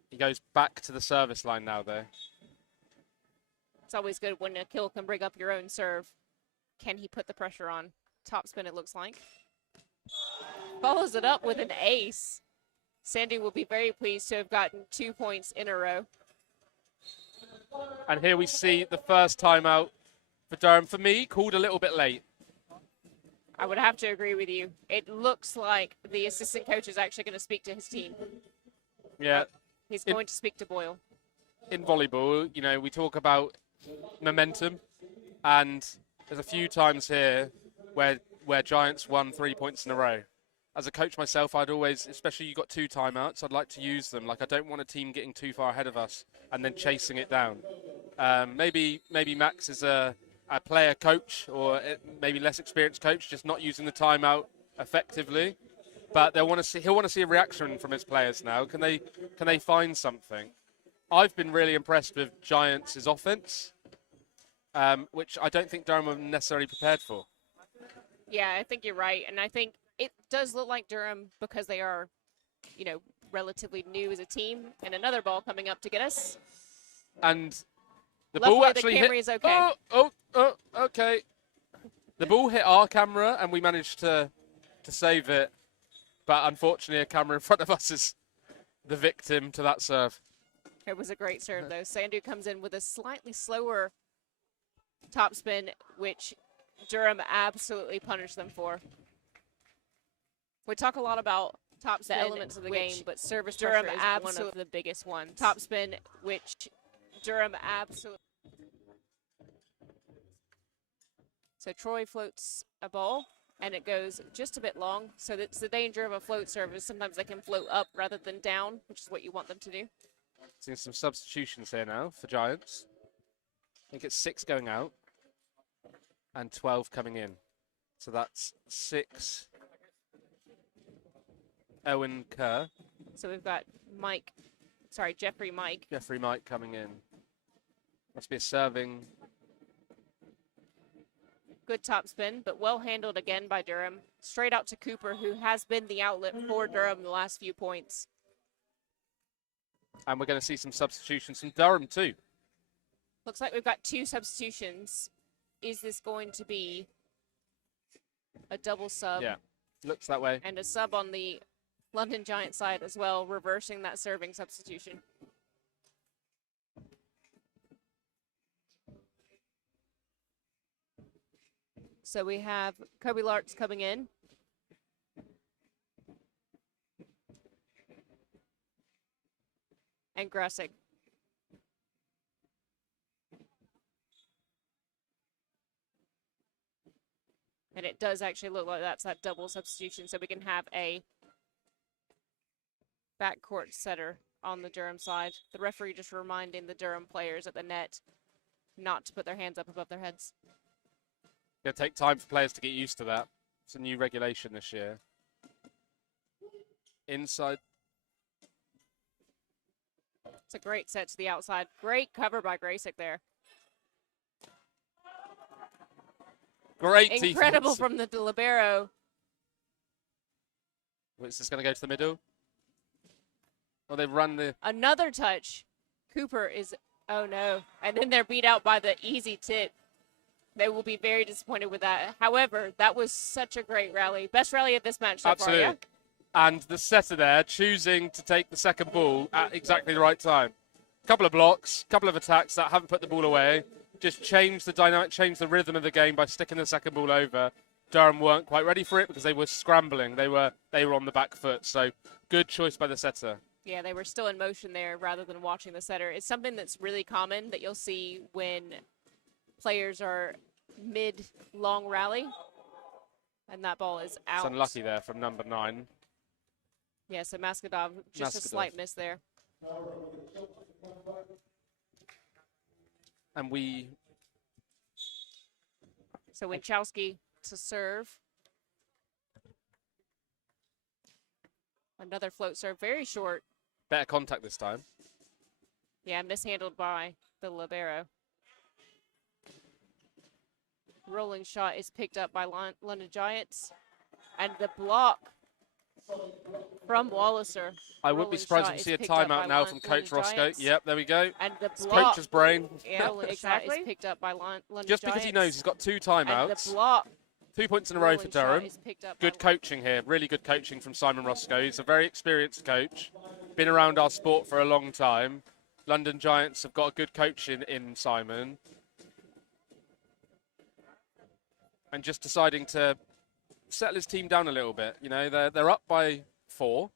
He goes back to the service line now, though. It's always good when a kill can bring up your own serve. Can he put the pressure on? Top spin, it looks like. Follows it up with an ace. Sandu will be very pleased to have gotten 2 points in a row. And here we see the first timeout for Durham. For me, called a little bit late. I would have to agree with you. It looks like the assistant coach is actually going to speak to his team. Yeah. He's going to speak to Boyle. In volleyball, we talk about momentum, and there's a few times here where Giants won 3 points in a row. As a coach myself, I'd always, especially you got 2 timeouts, I'd like to use them. Like, I don't want a team getting too far ahead of us and then chasing it down. Maybe Max is a player coach or maybe less experienced coach, just not using the timeout effectively. But he'll want to see a reaction from his players now. Can they find something? I've been really impressed with Giants' offense, which I don't think Durham were necessarily prepared for. Yeah, I think you're right. And I think it does look like Durham, because they are, relatively new as a team. And another ball coming up to get us. And the Luckily, ball actually the Camry hit. is okay. Okay. The ball hit our camera, and we managed to save it. But unfortunately, a camera in front of us is the victim to that serve. It was a great serve, though. Sandu comes in with a slightly slower topspin, which Durham absolutely punished them for. We talk a lot about topspin elements of the game, but service Durham is one of the biggest ones. Topspin, which Durham absolutely. So Troy floats a ball, and it goes just a bit long. So that's the danger of a float service. Sometimes they can float up rather than down, which is what you want them to do. Seeing some substitutions here now for Giants. I think it's 6 going out and 12 coming in. So that's 6 Owen Kerr. So we've got Jeffrey Mike coming in. Must be a serving. Good topspin, but well handled again by Durham. Straight out to Cooper, who has been the outlet for Durham the last few points. And we're going to see some substitutions from Durham too. Looks like we've got 2 substitutions. Is this going to be a double sub? Yeah, looks that way. And a sub on the London Giants side as well, reversing that serving substitution. So we have Kobe Larks coming in. And Gressig. And it does actually look like that's that double substitution, so we can have a backcourt setter on the Durham side. The referee just reminding the Durham players at the net not to put their hands up above their heads. It'll take time for players to get used to that. It's a new regulation this year. Inside. It's a great set to the outside. Great cover by Graysick there. Great Incredible defense. from the libero. Is this going to go to the middle? Oh, they've run the... Another touch. Cooper is, oh no. And then they're beat out by the easy tip. They will be very disappointed with that. However, that was such a great rally. Best rally of this match so Absolutely. far, yeah? And the setter there choosing to take the second ball at exactly the right time. Couple of blocks, couple of attacks that haven't put the ball away. Just changed the dynamic, changed the rhythm of the game by sticking the second ball over. Durham weren't quite ready for it because they were scrambling. They were on the back foot. So good choice by the setter. Yeah, they were still in motion there rather than watching the setter. It's something that's really common that you'll see when players are mid-long rally. And that ball is out. It's unlucky there from number 9. Yeah, so Maskadov, just a slight miss there. And So Winchowski to serve. Another float serve, very short. better contact this time. Yeah, mishandled by the libero. Rolling shot is picked up by London Giants. And the block from Walliser. I would be surprised if we see a timeout now from Coach Roscoe. Yep, there we go. And the It's block. Coach's brain. Yeah, exactly. Is picked up by London Just because Giants. he knows he's got 2 And timeouts. the block. 2 points in a row for rolling shot Durham. is picked up Good by coaching here. Really good coaching from Simon Roscoe. He's a very experienced coach. Been around our sport for a long time. London Giants have got a good coach in Simon. And just deciding to settle his team down a little bit. You know, they're up by 4.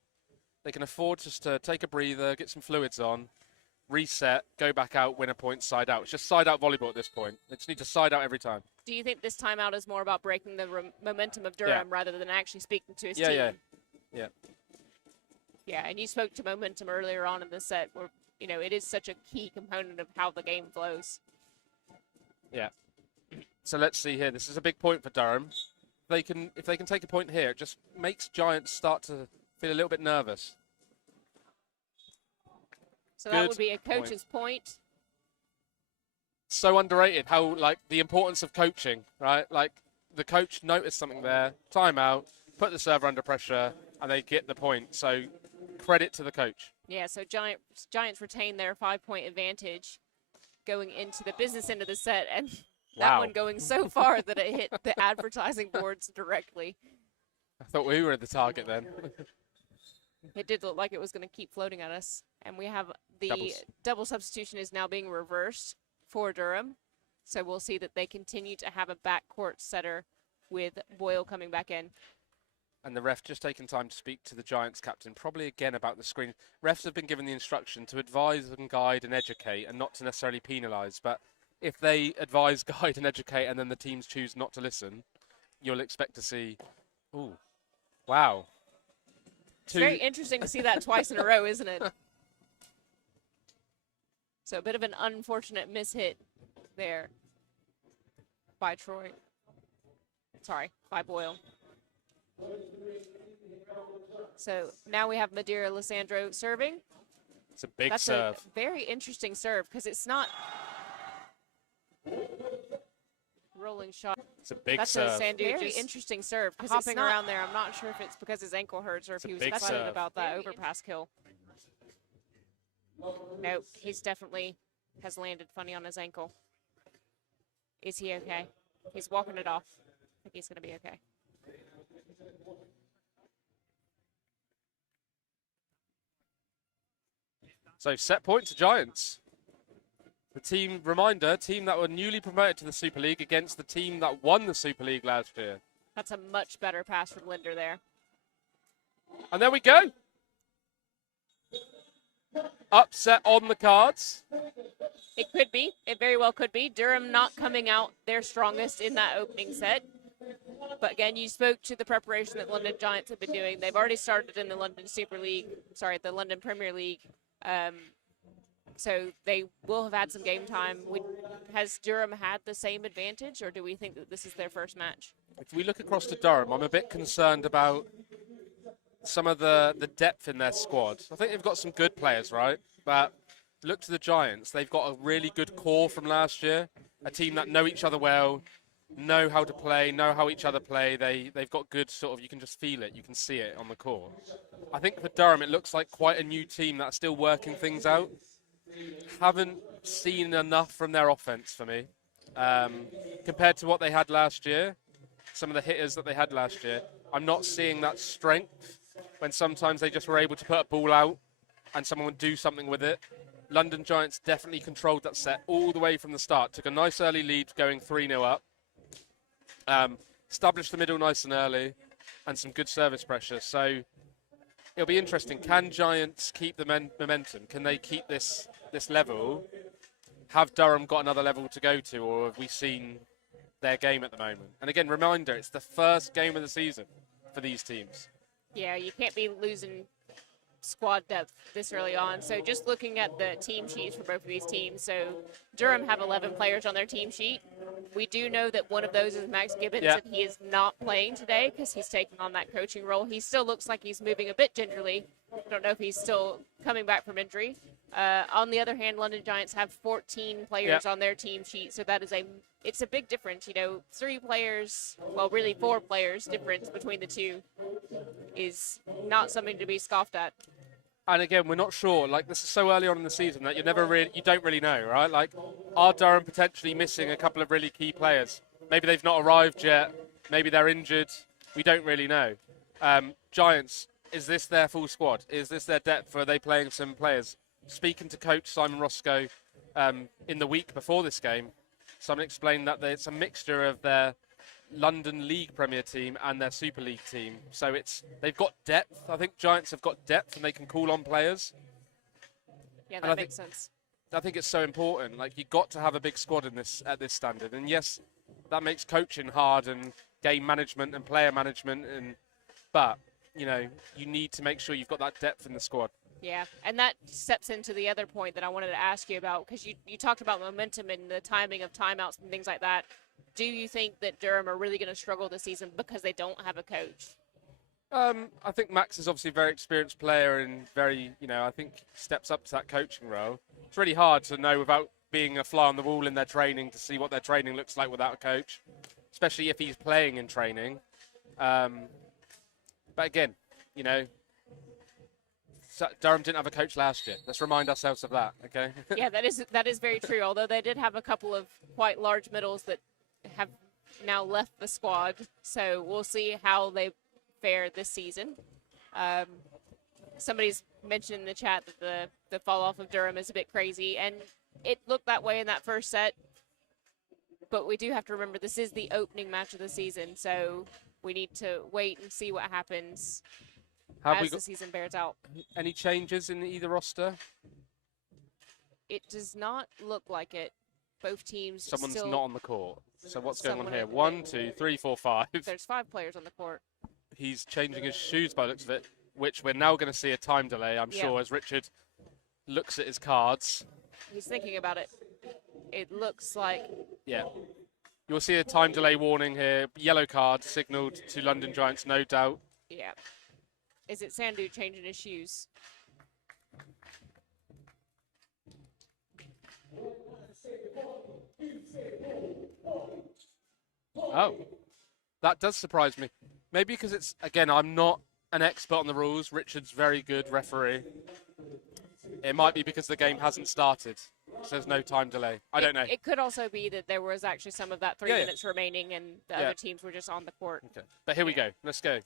They can afford just to take a breather, get some fluids on, reset, go back out, win a point, side out. It's just side out volleyball at this point. They just need to side out every time. Do you think this timeout is more about breaking the momentum of Durham rather than actually speaking to his team? Yeah. Yeah, and you spoke to momentum earlier on in the set where, you know, it is such a key component of how the game flows. Yeah. So let's see here. This is a big point for Durham. If they can take a point here, it just makes Giants start to feel a little bit nervous. So that would be a coach's point. So underrated how, like, the importance of coaching, right? Like, the coach noticed something there, timeout, put the server under pressure, and they get the point. So credit to the coach. Yeah, so Giants retain their 5-point advantage going into the business end of the set, and that one going so far that it hit the advertising boards directly. I thought we were the target then. It did look like it was going to keep floating at us. And we have the Doubles. double substitution is now being reversed for Durham. So we'll see that they continue to have a backcourt setter with Boyle coming back in. And the ref just taking time to speak to the Giants captain, probably again about the screen. Refs have been given the instruction to advise and guide and educate and not to necessarily penalise. But if they advise, guide and educate and then the teams choose not to listen, you'll expect to see, ooh, wow. It's very interesting to see that twice in a row, isn't it? So a bit of an unfortunate mishit there by Troy. Sorry, by Boyle. So now we have Madeira Lissandro serving. It's a big That's serve. a very interesting serve because it's not rolling shot. It's a big That's serve. a Sandu very interesting serve because hopping around there. I'm not sure if it's because his ankle hurts or if he was excited serve. about that overpass kill. Nope, he's definitely has landed funny on his ankle. Is he okay? He's walking it off. I think he's going to be okay. So set point to Giants. The team that were newly promoted to the Super League against the team that won the Super League last year. That's a much better pass from Linder there. And there we go. Upset on the cards. It could be. It very well could be. Durham not coming out their strongest in that opening set. But again, you spoke to the preparation that London Giants have been doing. They've already started in the London the London Premier League. So they will have had some game time. Has Durham had the same advantage, or do we think that this is their first match? If we look across to Durham, I'm a bit concerned about some of the depth in their squad. I think they've got some good players, right? But look to the Giants. They've got a really good core from last year, a team that know each other well, know how to play, know how each other play. They've got good sort of, you can just feel it, you can see it on the court. I think for Durham, it looks like quite a new team that's still working things out. Haven't seen enough from their offense for me. Compared to what they had last year, some of the hitters that they had last year, I'm not seeing that strength when sometimes they just were able to put a ball out and someone would do something with it. London Giants definitely controlled that set all the way from the start. Took a nice early lead going 3-0 up. Established the middle nice and early and some good service pressure. So it'll be interesting. Can Giants keep the momentum? Can they keep this level? Have Durham got another level to go to, or have we seen their game at the moment? And again, reminder, it's the first game of the season for these teams. Yeah, you can't be losing squad depth this early on. So just looking at the team sheets for both of these teams. So Durham have 11 players on their team sheet. We do know that one of those is Max Gibbons, and he is not playing today because he's taking on that coaching role. He still looks like he's moving a bit gingerly. I don't know if he's still coming back from injury. On the other hand, London Giants have 14 players on their team sheet, so that is it's a big difference. 3 players, well, really 4 players difference between the two is not something to be scoffed at. And again, we're not sure. Like, this is so early on in the season that you don't really know, right? Like, are Durham potentially missing a couple of really key players? Maybe they've not arrived yet. Maybe they're injured. We don't really know. Giants, is this their full squad? Is this their depth? Or are they playing some players? Speaking to coach Simon Roscoe in the week before this game, Simon explained that it's a mixture of their London League Premier team and their Super League team. So they've got depth. I think Giants have got depth and they can call on players. Yeah, that makes sense. I think it's so important. Like, you've got to have a big squad at this standard. And yes, that makes coaching hard and game management and player management. But you need to make sure you've got that depth in the squad. Yeah, and that steps into the other point that I wanted to ask you about, because you talked about momentum and the timing of timeouts and things like that. Do you think that Durham are really going to struggle this season because they don't have a coach? I think Max is obviously a very experienced player and very, I think steps up to that coaching role. It's really hard to know without being a fly on the wall in their training to see what their training looks like without a coach, especially if he's playing in training. But again, Durham didn't have a coach last year. Let's remind ourselves of that, okay? Yeah, that is very true, although they did have a couple of quite large middles that have now left the squad. So we'll see how they fare this season. Somebody's mentioned in the chat that the fall off of Durham is a bit crazy, and it looked that way in that first set. But we do have to remember this is the opening match of the season, so we need to wait and see what happens as the season bears out. Any changes in either roster? It does not look like it. Both teams Someone's still, not on the court. So what's going on someone here? in- 1, 2, 3, 4, 5. There's 5 players on the court. He's changing his shoes by the looks of it, which we're now going to see a time delay, I'm Yeah. sure, as Richard looks at his cards. He's thinking about it. It looks like Yeah. You'll see a time delay warning here. Yellow card signalled to London Giants, no doubt. yeah. Is it Sandu changing his shoes? Oh, that does surprise me. Maybe because it's, again, I'm not an expert on the rules. Richard's very good referee. It might be because the game hasn't started, so there's no time delay. I don't know. It could also be that there was actually some of that 3 Yeah, yeah. minutes remaining and the Yeah. other teams were just on the court. Okay. But here we go. Let's go.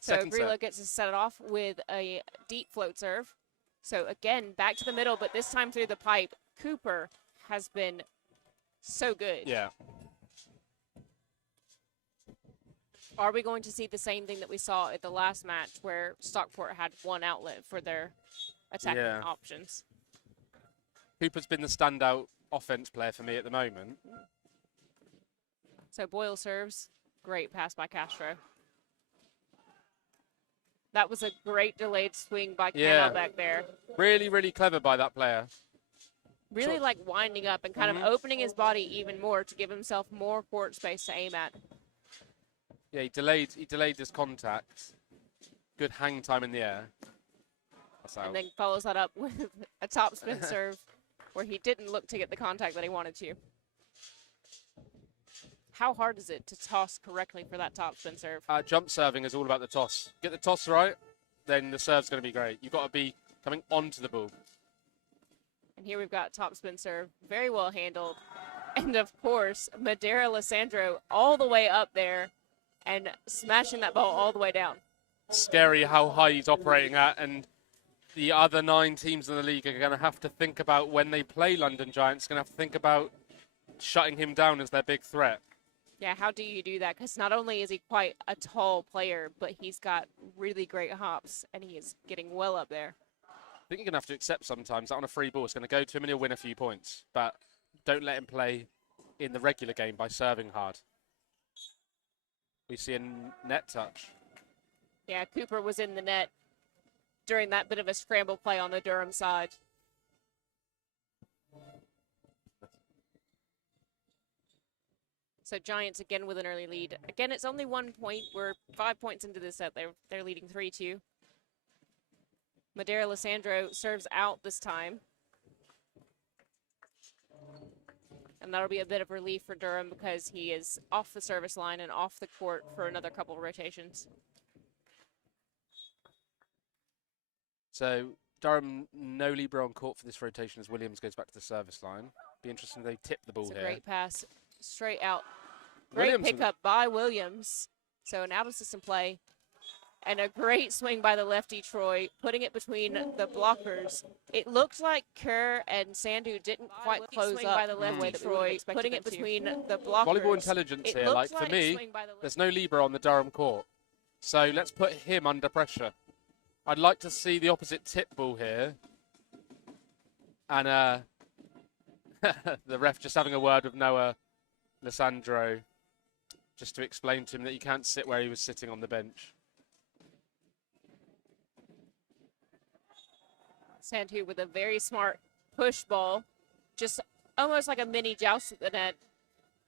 So Second Grillo set. gets to set it off with a deep float serve. So again, back to the middle, but this time through the pipe. Cooper has been so good. Yeah. Are we going to see the same thing that we saw at the last match where Stockport had one outlet for their attacking Yeah. options? Cooper's been the standout offense player for me at the moment. So Boyle serves. Great pass by Castro. That was a great delayed swing by Yeah. Cano back there. Really, really clever by that player. Really Sure. like winding up and kind of opening his body even more to give himself more court space to aim at. Yeah, he delayed his contact. Good hang time in the air. That's out. And then follows that up with a topspin serve where he didn't look to get the contact that he wanted to. How hard is it to toss correctly for that topspin serve? Jump serving is all about the toss. Get the toss right, then the serve's going to be great. You've got to be coming onto the ball. And here we've got topspin serve, very well handled. And of course, Madeira Lissandro all the way up there and smashing that ball all the way down. Scary how high he's operating at, and the other 9 teams in the league are going to have to think about when they play London Giants, going to have to think about shutting him down as their big threat. Yeah, how do you do that? Because not only is he quite a tall player, but he's got really great hops, and he is getting well up there. I think you're going to have to accept sometimes that on a free ball it's going to go to him and he'll win a few points, but don't let him play in the regular game by serving hard. We see a net touch. Yeah, Cooper was in the net during that bit of a scramble play on the Durham side. So Giants again with an early lead. Again, it's only 1 point. We're 5 points into this set. They're leading 3-2. Madeira Lissandro serves out this time. And that'll be a bit of relief for Durham because he is off the service line and off the court for another couple of rotations. So Durham, no Libra on court for this rotation as Williams goes back to the service line. Be interesting if they tip the ball It's a here. great pass straight out. Great Williams- pickup by Williams. So an out-of-system play. And a great swing by the lefty, Troy, putting it between the blockers. It looked like Kerr and Sandu didn't quite close up by the lefty, way that we would've Troy, expected putting them it to. between the blockers. Volleyball intelligence It here. looked Like, for like me, swing by the lefty. there's no Libra on the Durham court. So let's put him under pressure. I'd like to see the opposite tip ball here. And the ref just having a word with Noah Lissandro just to explain to him that he can't sit where he was sitting on the bench. Sandu with a very smart push ball, just almost like a mini joust at the net.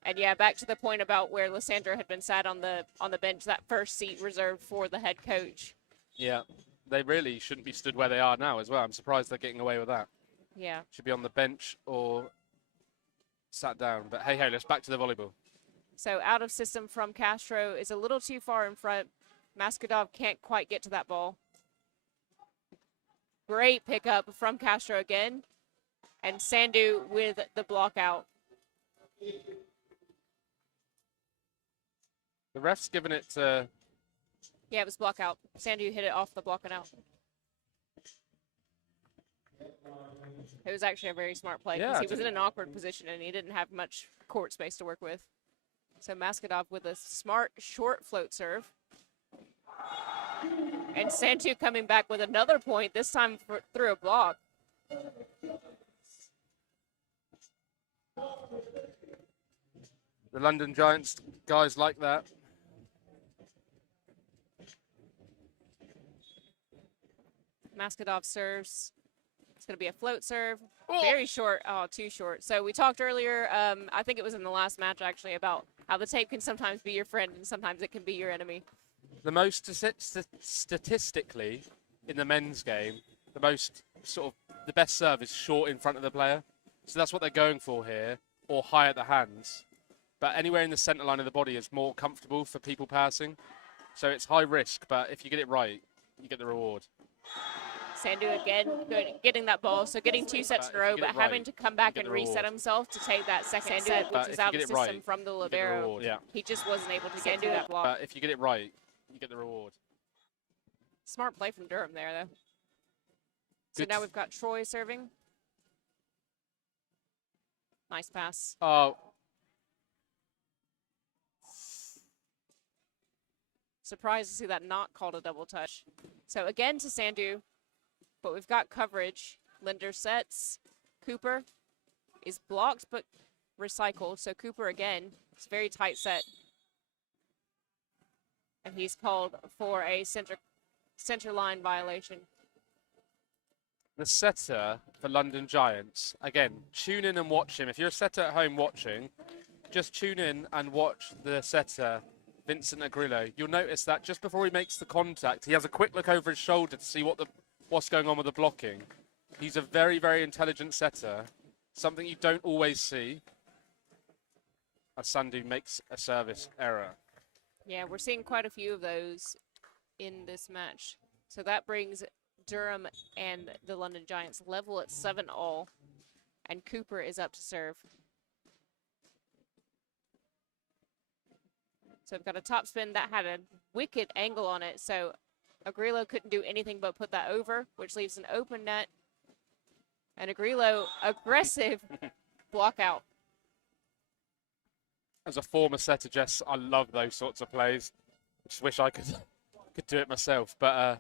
And yeah, back to the point about where Lissandro had been sat on the bench, that first seat reserved for the head coach. Yeah, they really shouldn't be stood where they are now as well. I'm surprised they're getting away with that. Yeah. Should be on the bench or sat down. But hey, let's back to the volleyball. So out of system from Castro is a little too far in front. Maskadov can't quite get to that ball. Great pickup from Castro again. And Sandu with the block out. The ref's given it to... Yeah, it was block out. Sandu hit it off the block and out. It was actually a very smart play because he was in an awkward position and he didn't have much court space to work with. So Maskadov with a smart short float serve. And Santu coming back with another point, this time through a block. The London Giants guys like that. Maskadov serves. It's going to be a float serve. Very short. Oh, too short. So we talked earlier, I think it was in the last match actually, about how the tape can sometimes be your friend and sometimes it can be your enemy. The most statistically in the men's game, the best serve is short in front of the player. So that's what they're going for here, or high at the hands. But anywhere in the centre line of the body is more comfortable for people passing. So it's high risk, but if you get it right, you get the reward. Sandu again getting that ball, so getting 2 sets in a row, but having to come back and reset himself to take that second set, which is out of the system from the libero. He just wasn't able to get to that block. But if you get it right, you get the reward. Smart play from Durham there, though. So now we've got Troy serving. Nice pass. Oh. Surprised to see that not called a double touch. So again to Sandu, but we've got coverage. Linder sets. Cooper is blocked but recycled. So Cooper again, it's a very tight set. And he's called for a center line violation. The setter for London Giants, again, tune in and watch him. If you're a setter at home watching, just tune in and watch the setter, Vincent Agrillo. You'll notice that just before he makes the contact, he has a quick look over his shoulder to see what's going on with the blocking. He's a very, very intelligent setter, something you don't always see as Sandu makes a service error. Yeah, we're seeing quite a few of those in this match. So that brings Durham and the London Giants level at 7-all, and Cooper is up to serve. So we've got a topspin that had a wicked angle on it, so Agrillo couldn't do anything but put that over, which leaves an open net. And Agrillo, aggressive block out. As a former setter, Jess, I love those sorts of plays. I just wish I could do it myself, but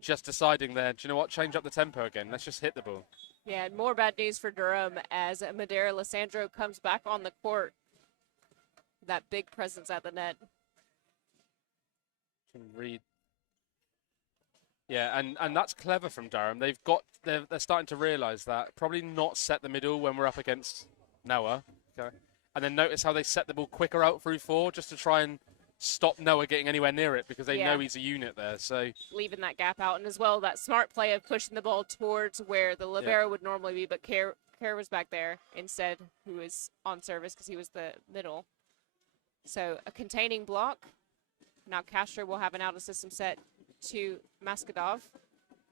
just deciding there, do you know what, change up the tempo again. Let's just hit the ball. Yeah, and more bad news for Durham as Madera Lissandro comes back on the court. That big presence at the net. Can read. Yeah, and that's clever from Durham. They're starting to realise that. Probably not set the middle when we're up against Noah. Okay. And then notice how they set the ball quicker out through 4 just to try and stop Noah getting anywhere near it because they know he's a unit there. So leaving that gap out, and as well that smart play of pushing the ball towards where the libero would normally be, but Kerr was back there instead, who was on service because he was the middle. So a containing block. Now Castro will have an out of system set to Maskadov.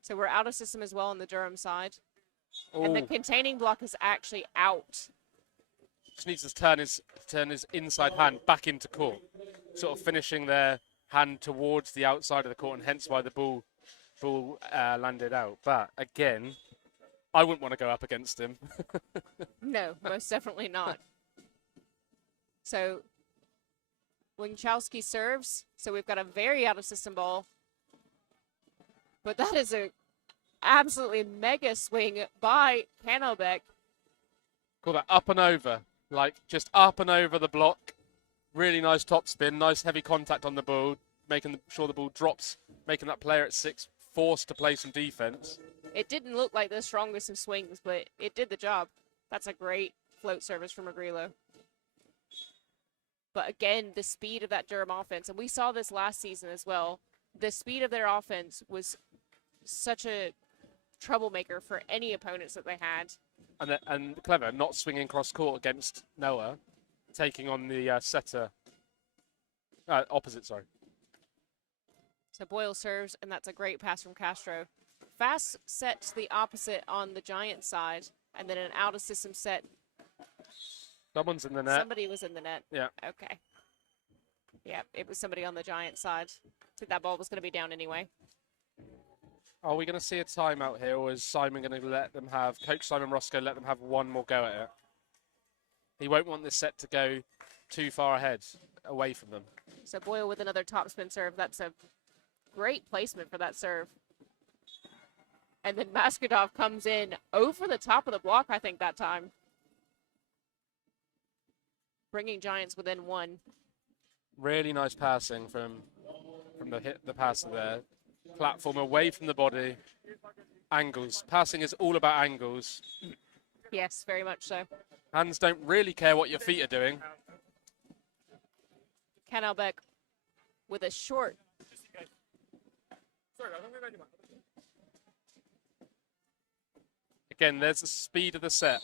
So we're out of system as well on the Durham side. Ooh. And the containing block is actually out. Just needs to turn his inside hand back into court, sort of finishing their hand towards the outside of the court, and hence why the ball landed out. But again, I wouldn't want to go up against him. No, most definitely not. So Wingchowski serves. So we've got a very out of system ball. But that is a absolutely mega swing by Kanobek. Call that up and over. Like, just up and over the block. Really nice top spin, nice heavy contact on the ball, making sure the ball drops, making that player at 6 forced to play some defense. It didn't look like the strongest of swings, but it did the job. That's a great float service from Agrillo. But again, the speed of that Durham offense, and we saw this last season as well, the speed of their offense was such a troublemaker for any opponents that they had. And clever, not swinging cross court against Noah, taking on the setter, opposite, sorry. So Boyle serves, and that's a great pass from Castro. Fast set to the opposite on the Giant side, and then an out-of-system set. Someone's in the net. Somebody was in the net. Yeah. Okay. Yeah, it was somebody on the Giant side. So that ball was going to be down anyway. Are we going to see a timeout here, or is Simon going to let them have, Coach Simon Roscoe, let them have one more go at it? He won't want this set to go too far ahead, away from them. So Boyle with another topspin serve. That's a great placement for that serve. And then Maskadov comes in over the top of the block, I think, that time. Bringing Giants within one. Really nice passing from the passer there. Platform away from the body. Angles. Passing is all about angles. Yes, very much so. Hands don't really care what your feet are doing. Canalbeck with a short. Again, there's the speed of the set.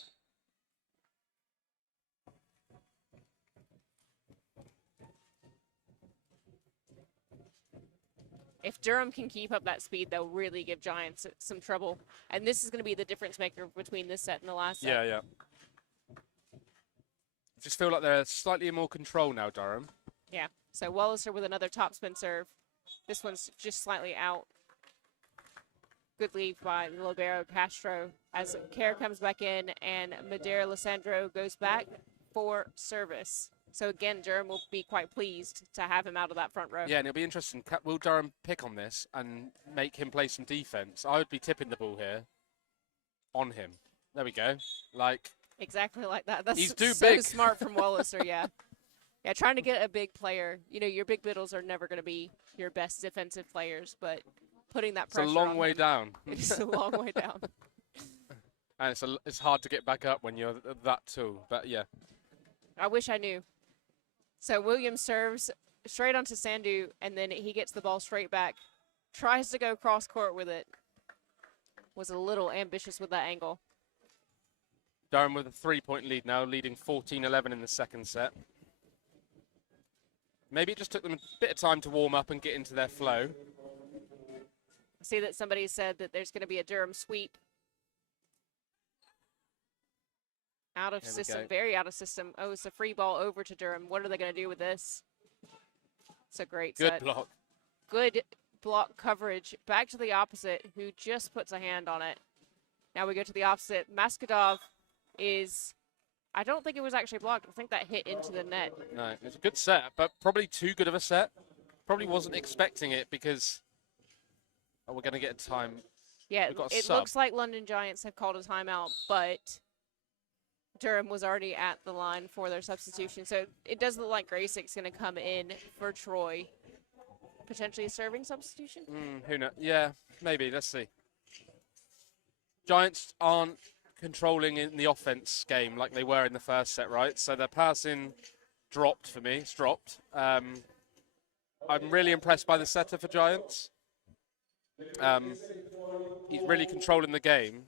If Durham can keep up that speed, they'll really give Giants some trouble. And this is going to be the difference maker between this set and the last set. Yeah. I just feel like they're slightly in more control now, Durham. Yeah. So Walliser with another topspin serve. This one's just slightly out. Good lead by Libero Castro as Kerr comes back in and Madera Lissandro goes back for service. So again, Durham will be quite pleased to have him out of that front row. Yeah, and it'll be interesting. Will Durham pick on this and make him play some defense? I would be tipping the ball here on him. There we go. Like, exactly like that. That's he's too so big. smart from Walliser, yeah. Yeah, trying to get a big player. You know, your big middles are never going to be your best defensive players, but putting that pressure It's a long on way him, down. It's a long way down. And it's hard to get back up when you're that tall. But yeah. I wish I knew. So Williams serves straight onto Sandu, and then he gets the ball straight back. Tries to go cross court with it. Was a little ambitious with that angle. Durham with a 3-point lead now, leading 14-11 in the second set. Maybe it just took them a bit of time to warm up and get into their flow. I see that somebody said that there's going to be a Durham sweep. Out of system, very out of system. Oh, it's a free ball over to Durham. What are they going to do with this? It's a great set. Good block. Good block coverage. Back to the opposite, who just puts a hand on it. Now we go to the opposite. Maskadov is, I don't think it was actually blocked. I think that hit into the net. No, it's a good set, but probably too good of a set. Probably wasn't expecting it because we're going to get a time. Yeah, We've got a it sub. looks like London Giants have called a timeout, but Durham was already at the line for their substitution. So it does look like Graysick's going to come in for Troy. Potentially a serving substitution? Who knows? Yeah, maybe. Let's see. Giants aren't controlling in the offense game like they were in the first set, right? So their passing dropped for me. It's dropped. I'm really impressed by the setter for Giants. He's really controlling the game.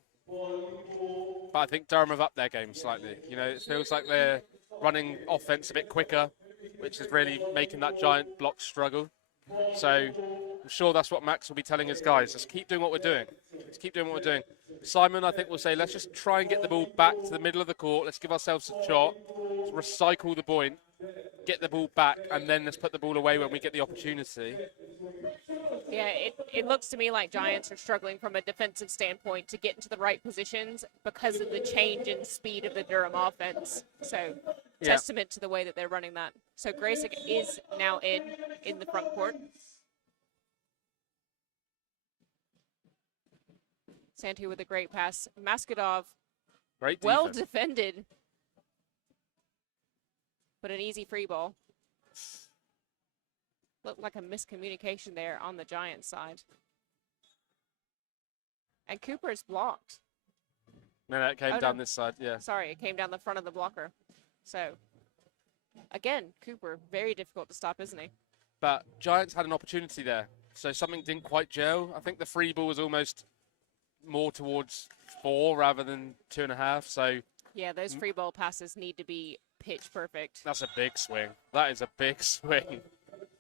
But I think Durham have upped their game slightly. You know, it feels like they're running offense a bit quicker, which is really making that Giant block struggle. So I'm sure that's what Max will be telling his guys. Just keep doing what we're doing. Just keep doing what we're doing. Simon, I think, will say, let's just try and get the ball back to the middle of the court. Let's give ourselves a shot. Let's recycle the point. Get the ball back, and then let's put the ball away when we get the opportunity. Yeah, it looks to me like Giants are struggling from a defensive standpoint to get into the right positions because of the change in speed of the Durham offense. So, testament to the way that they're running that. So, Graysick is now in the front court. Santu with a great pass. Maskadov, Great defense. well defended, but an easy free ball. Looked like a miscommunication there on the Giants side. And Cooper's blocked. No, it came down this side, yeah. Sorry, it came down the front of the blocker. So, again, Cooper, very difficult to stop, isn't he? But Giants had an opportunity there. So something didn't quite gel. I think the free ball was almost more towards 4 rather than 2.5. So yeah, those free ball passes need to be pitch perfect. that's a big swing. That is a big swing.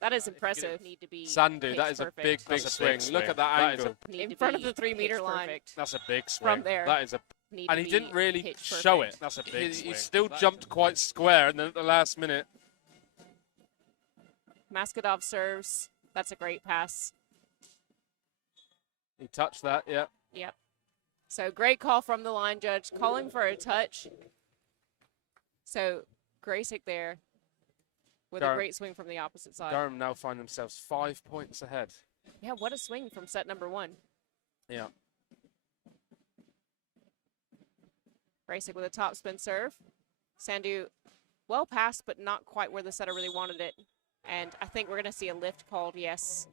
That is impressive. Need to be Sandu, that is perfect. a big, big swing. Look at that angle. In front of the 3-meter line. That's a big swing. From there. That is a, Need and to he didn't be really pitch show perfect. it. That's a big swing. He still jumped quite square, and then at the last minute. Maskadov serves. That's a great pass. He touched that, yeah. Yep. So great call from the line judge, calling for a touch. So Graysick there with a great swing from the opposite side. Durham now find themselves 5 points ahead. Yeah, what a swing from set number 1. Yeah. Graysick with a topspin serve. Sandhu well passed, but not quite where the setter really wanted it. And I think we're going to see a lift called, yes.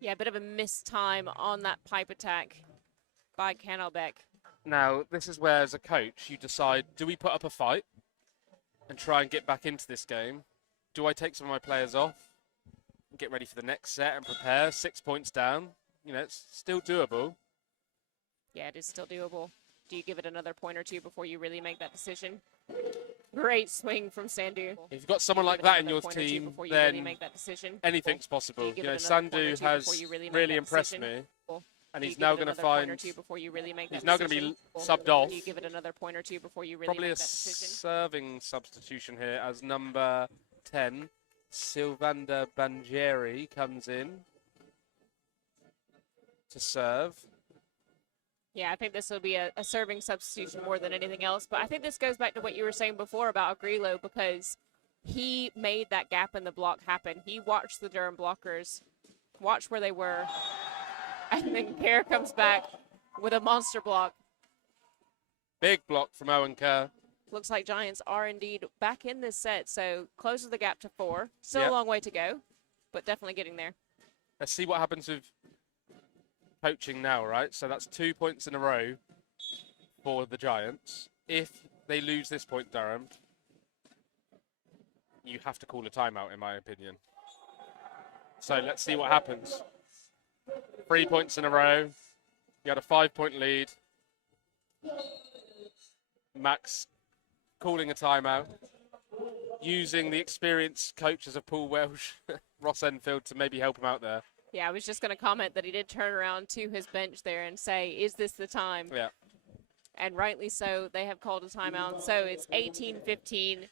Yeah, a bit of a missed time on that pipe attack by Canelbeck. Now, this is where, as a coach, you decide, do we put up a fight and try and get back into this game? Do I take some of my players off and get ready for the next set and prepare? 6 points down. You know, it's still doable. Yeah, it is still doable. Do you give it another point or two before you really make that decision? Great swing from Sandhu. If you've got someone like that in your team, then anything's possible. You know, Sandhu has really impressed me. And he's now going to find, he's now going to be subbed off. Do you give it another point or two before you really Probably make a that decision? serving substitution here as number 10, Silvander Banjeri, comes in to serve. Yeah, I think this will be a serving substitution more than anything else. But I think this goes back to what you were saying before about Grillo, because he made that gap in the block happen. He watched the Durham blockers, watched where they were, and then Kerr comes back with a monster block. Big block from Owen Kerr. Looks like Giants are indeed back in this set, so closes the gap to 4. Still a long way to go, but definitely getting there. Let's see what happens with coaching now, right? So that's 2 points in a row for the Giants. If they lose this point, Durham, you have to call a timeout, in my opinion. So let's see what happens. 3 points in a row. You had a 5-point lead. Max calling a timeout, using the experienced coaches of Paul Welsh, Ross Enfield, to maybe help him out there. Yeah, I was just going to comment that he did turn around to his bench there and say, is this the time? Yeah. And rightly so, they have called a timeout. So it's 18-15.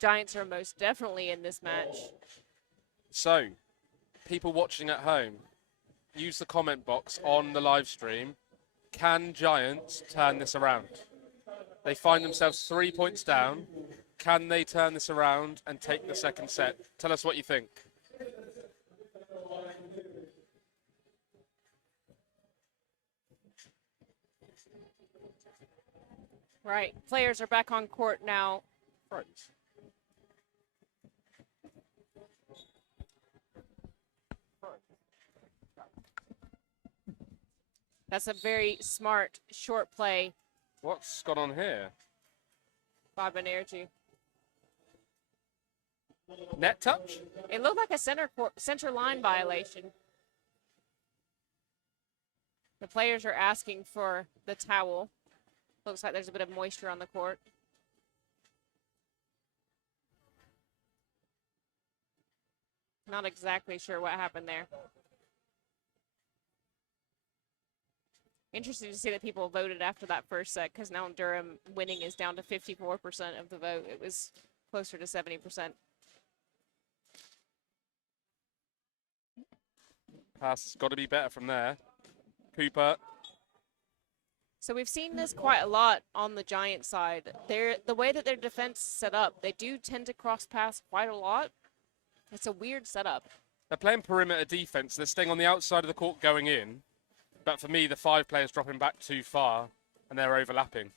Giants are most definitely in this match. So, people watching at home, use the comment box on the live stream. Can Giants turn this around? They find themselves 3 points down. Can they turn this around and take the second set? Tell us what you think. Right, players are back on court now. Right. That's a very smart short play What's gone on here? by Banerjee. Net touch? It looked like a center line violation. The players are asking for the towel. Looks like there's a bit of moisture on the court. Not exactly sure what happened there. Interesting to see that people voted after that first set, because now Durham winning is down to 54% of the vote. It was closer to 70%. Pass has got to be better from there. Cooper. So we've seen this quite a lot on the Giant side. The way that their defense is set up, they do tend to cross pass quite a lot. It's a weird setup. They're playing perimeter defense. They're staying on the outside of the court going in. But for me, the 5 players dropping back too far and they're overlapping.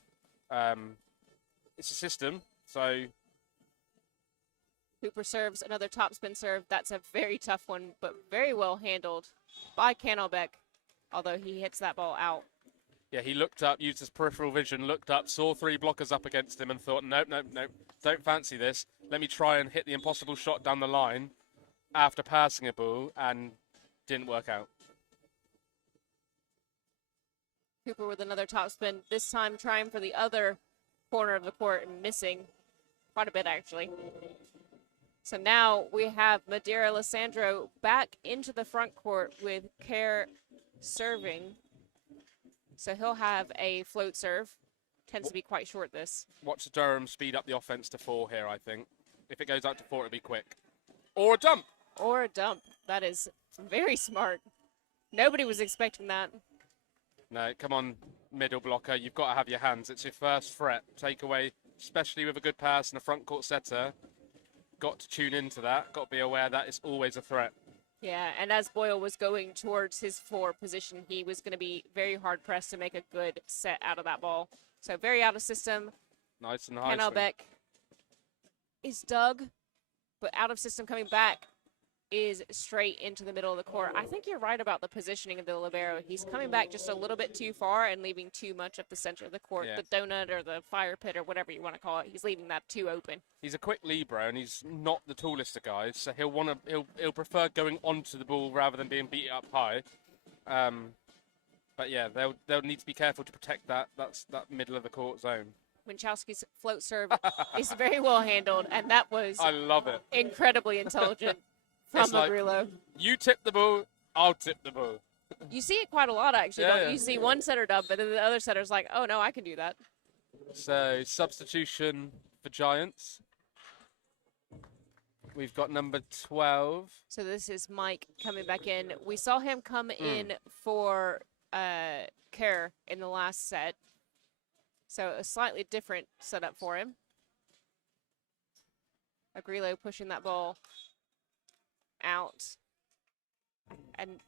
It's a system, so... Cooper serves another topspin serve. That's a very tough one, but very well handled by Canelbeck, although he hits that ball out. Yeah, he looked up, used his peripheral vision, looked up, saw 3 blockers up against him and thought, nope, nope, nope, don't fancy this. Let me try and hit the impossible shot down the line after passing a ball, and didn't work out. Cooper with another topspin, this time trying for the other corner of the court and missing quite a bit, actually. So now we have Madeira Alessandro back into the front court with Kerr serving. So he'll have a float serve. Tends to be quite short, this. Watch Durham speed up the offense to 4 here, I think. If it goes out to 4, it'll be quick. Or a dump. Or a dump. That is very smart. Nobody was expecting that. No, come on, middle blocker. You've got to have your hands. It's your first threat. Take away, especially with a good pass and a front court setter. Got to tune into that. Got to be aware that it's always a threat. Yeah, and as Boyle was going towards his floor position, he was going to be very hard pressed to make a good set out of that ball. So very out of system. Nice and high. Canalbeck is dug, but out of system coming back is straight into the middle of the court. I think you're right about the positioning of the libero. He's coming back just a little bit too far and leaving too much of the center of the court, Yeah. the donut or the fire pit or whatever you want to call it. He's leaving that too open. He's a quick libero and he's not the tallest of guys, so he'll prefer going onto the ball rather than being beat up high. But yeah, they'll need to be careful to protect that middle of the court zone. Winchowski's float serve is very well handled, and that was I love it. incredibly intelligent from It's like- Magrillo. You tip the ball, I'll tip the ball. You see it quite a lot, actually. Yeah, don't yeah. You see one setter dub, but then the other setter's like, oh, no, I can do that. So substitution for Giants. We've got number 12. So this is Mike coming back in. We saw him come in for Kerr in the last set. So a slightly different setup for him. Agrillo pushing that ball out. And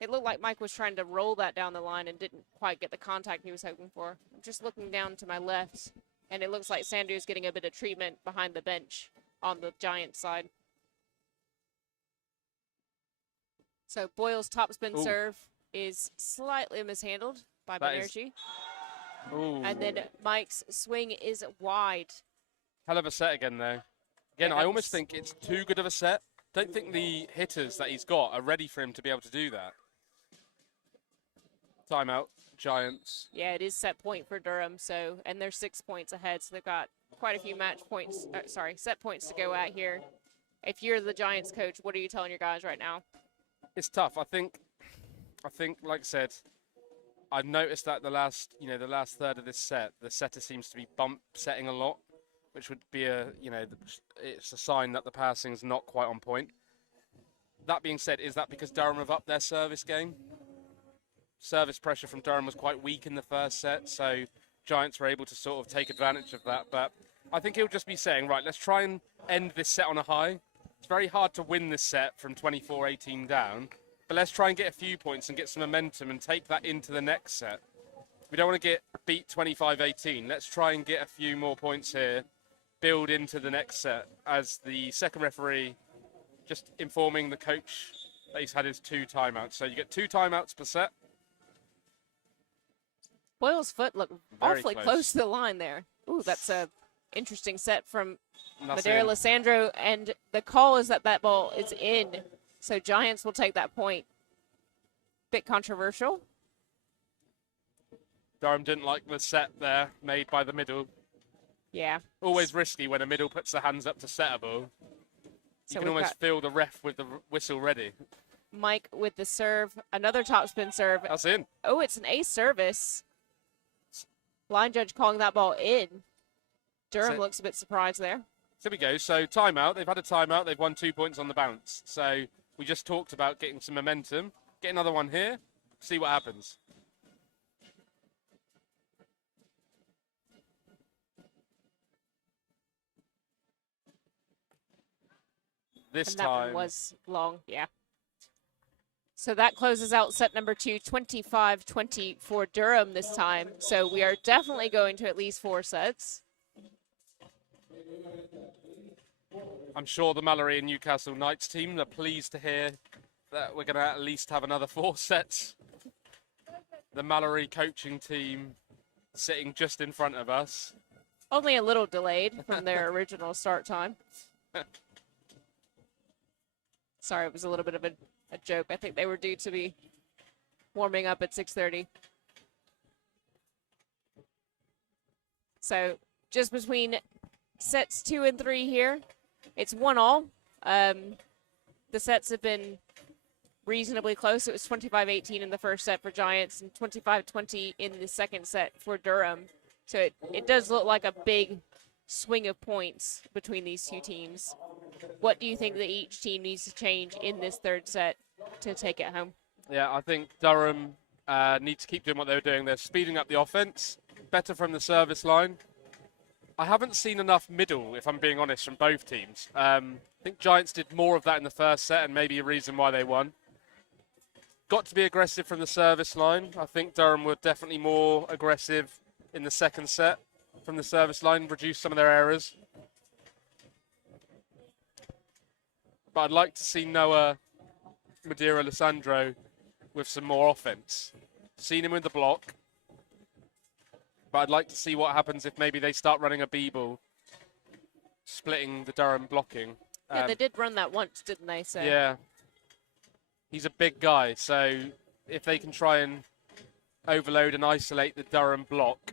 it looked like Mike was trying to roll that down the line and didn't quite get the contact he was hoping for. I'm just looking down to my left, and it looks like Sandhu's getting a bit of treatment behind the bench on the Giants side. So Boyle's topspin Ooh. serve is slightly mishandled by That is- Banerjee. Ooh. And then Mike's swing is wide. Hell of a set again, though. Again, Yeah, I almost that's- think it's too good of a set. Don't think the hitters that he's got are ready for him to be able to do that. Timeout, Giants. Yeah, it is set point for Durham. So, and they're 6 points ahead. So they've got quite a few match points. Set points to go at here. If you're the Giants coach, what are you telling your guys right now? It's tough. I think, like I said, I've noticed that the last third of this set, the setter seems to be bump setting a lot, which would be it's a sign that the passing's not quite on point. That being said, is that because Durham have upped their service game? Service pressure from Durham was quite weak in the first set, so Giants were able to sort of take advantage of that. But I think he'll just be saying, right, let's try and end this set on a high. It's very hard to win this set from 24-18 down, but let's try and get a few points and get some momentum and take that into the next set. We don't want to get beat 25-18. Let's try and get a few more points here, build into the next set, as the second referee just informing the coach that he's had his 2 timeouts. So you get 2 timeouts per set. Boyle's foot looked Very awfully close. close to the line there. Ooh, that's a interesting set from And that's Madera in. Lissandro, and the call is that ball is in, so Giants will take that point. Bit controversial. Durham didn't like the set there made by the middle. Yeah. Always risky when a middle puts the hands up to set a ball. You So can we've almost got feel the ref with the whistle ready. Mike with the serve, another topspin serve. That's in. Oh, it's an ace service. Line judge calling that ball in. Durham So- looks a bit surprised there. So we go. So timeout. They've had a timeout. They've won 2 points on the bounce. So we just talked about getting some momentum. Get another one here. See what happens. This And that one time, was long, yeah. So that closes out set number 2, 25-20 for Durham this time. So we are definitely going to at least 4 sets. I'm sure the Mallory and Newcastle Knights team are pleased to hear that we're going to at least have another 4 sets. The Mallory coaching team sitting just in front of us. Only a little delayed from their original start time. Sorry, it was a little bit of a joke. I think they were due to be warming up at 6:30. So just between sets 2 and 3 here, it's 1-all. The sets have been reasonably close. It was 25-18 in the first set for Giants and 25-20 in the second set for Durham. So it does look like a big swing of points between these two teams. What do you think that each team needs to change in this third set to take it home. Yeah, I think Durham need to keep doing what they were doing. They're speeding up the offense, better from the service line. I haven't seen enough middle, if I'm being honest, from both teams. I think Giants did more of that in the first set, and maybe a reason why they won. Got to be aggressive from the service line. I think Durham were definitely more aggressive in the second set from the service line, reduce some of their errors. But I'd like to see Noah Madeira Alessandro with some more offense. Seen him with the block, but I'd like to see what happens if maybe they start running a B-ball, splitting the Durham blocking. Yeah, they did run that once, didn't they? So yeah. He's a big guy, so if they can try and overload and isolate the Durham block,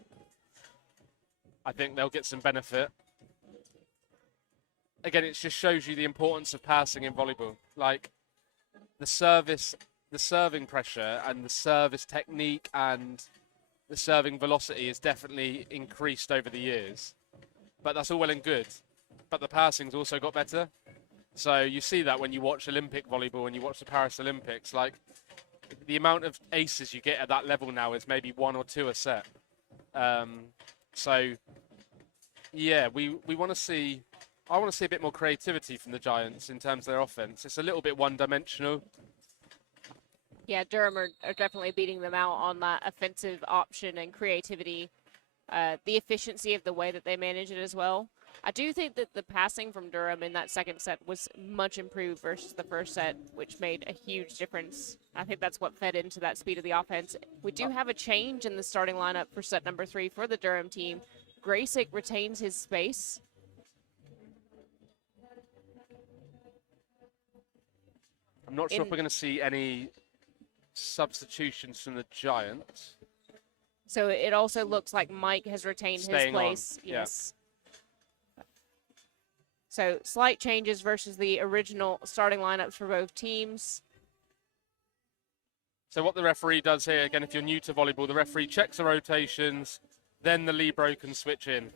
I think they'll get some benefit. Again, it just shows you the importance of passing in volleyball. Like, the serving pressure and the service technique and the serving velocity has definitely increased over the years. But that's all well and good. But the passing's also got better. So you see that when you watch Olympic volleyball and you watch the Paris Olympics. Like, the amount of aces you get at that level now is maybe 1 or 2 a set. So, yeah, we want to see... I want to see a bit more creativity from the Giants in terms of their offense. It's a little bit one-dimensional. yeah, Durham are definitely beating them out on that offensive option and creativity, the efficiency of the way that they manage it as well. I do think that the passing from Durham in that second set was much improved versus the first set, which made a huge difference. I think that's what fed into that speed of the offense. We do have a change in the starting lineup for set number 3 for the Durham team. Graysick retains his space. I'm not sure if we're going to see any substitutions from the Giants. So it also looks like Mike has retained Staying his place. on, yeah. Yes. So slight changes versus the original starting lineups for both teams. So what the referee does here, again, if you're new to volleyball, the referee checks the rotations, then the libero can switch in.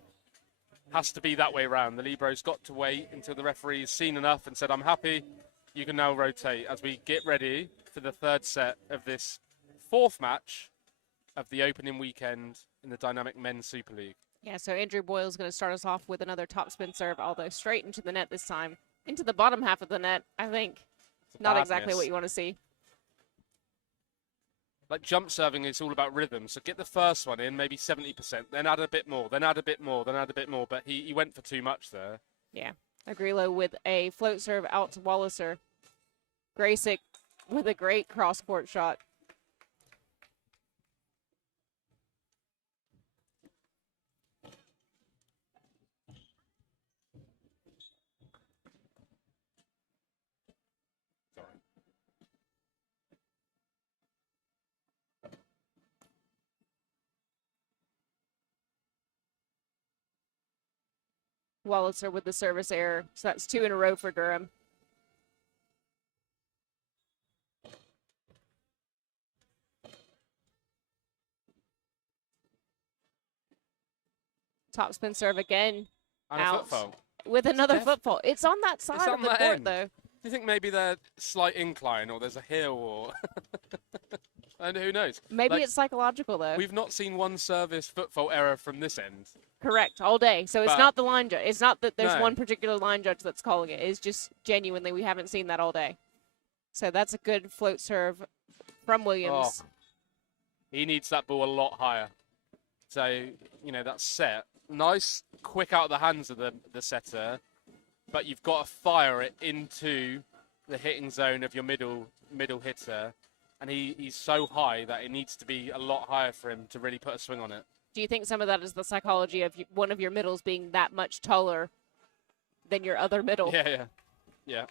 Has to be that way around. The libero's got to wait until the referee's seen enough and said, I'm happy. You can now rotate as we get ready for the third set of this 4th match of the opening weekend in the Dynamic Men's Super League. Yeah, so Andrew Boyle's going to start us off with another topspin serve, although straight into the net this time. Into the bottom half of the net, I think. Not exactly what you want to see. Like, jump serving is all about rhythm, so get the first one in, maybe 70%, then add a bit more, then add a bit more, then add a bit more, but he went for too much there. Yeah. Agrilo with a float serve out to Walliser. Graysick with a great cross-court shot. Walliser with the service error. So that's 2 in a row for Durham. Topspin serve again. And out a foot fault. with another foot fault. It's on that side on of the that court, end. though. Do you think maybe they're slight incline or there's a hill or... and who knows? Maybe Like, it's psychological, though. We've not seen one service foot fault error from this end. Correct, all day. So it's But- not the line judge. It's not that there's No. one particular line judge that's calling it. It's just genuinely we haven't seen that all day. So that's a good float serve from Williams. Oh. He needs that ball a lot higher. So, you know, that's set. Nice, quick out of the hands of the setter, but you've got to fire it into the hitting zone of your middle hitter. And he's so high that it needs to be a lot higher for him to really put a swing on it. Do you think some of that is the psychology of one of your middles being that much taller than your other middle? Yeah.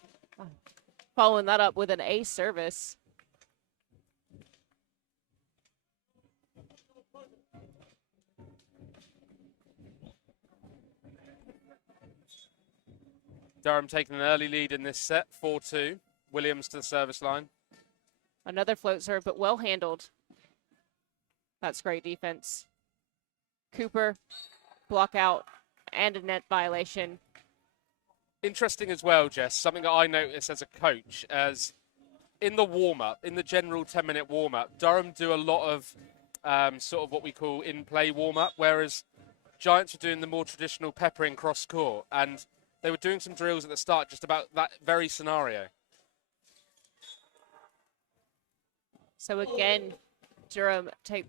Following that up with an ace service. Durham taking an early lead in this set, 4-2. Williams to the service line. Another float serve, but well handled. That's great defense. Cooper, block out, and a net violation. Interesting as well, Jess, something that I noticed as a coach, as in the warm-up, in the general 10-minute warm-up, Durham do a lot of sort of what we call in-play warm-up, whereas Giants were doing the more traditional peppering cross-court, and they were doing some drills at the start just about that very scenario. So again, Durham take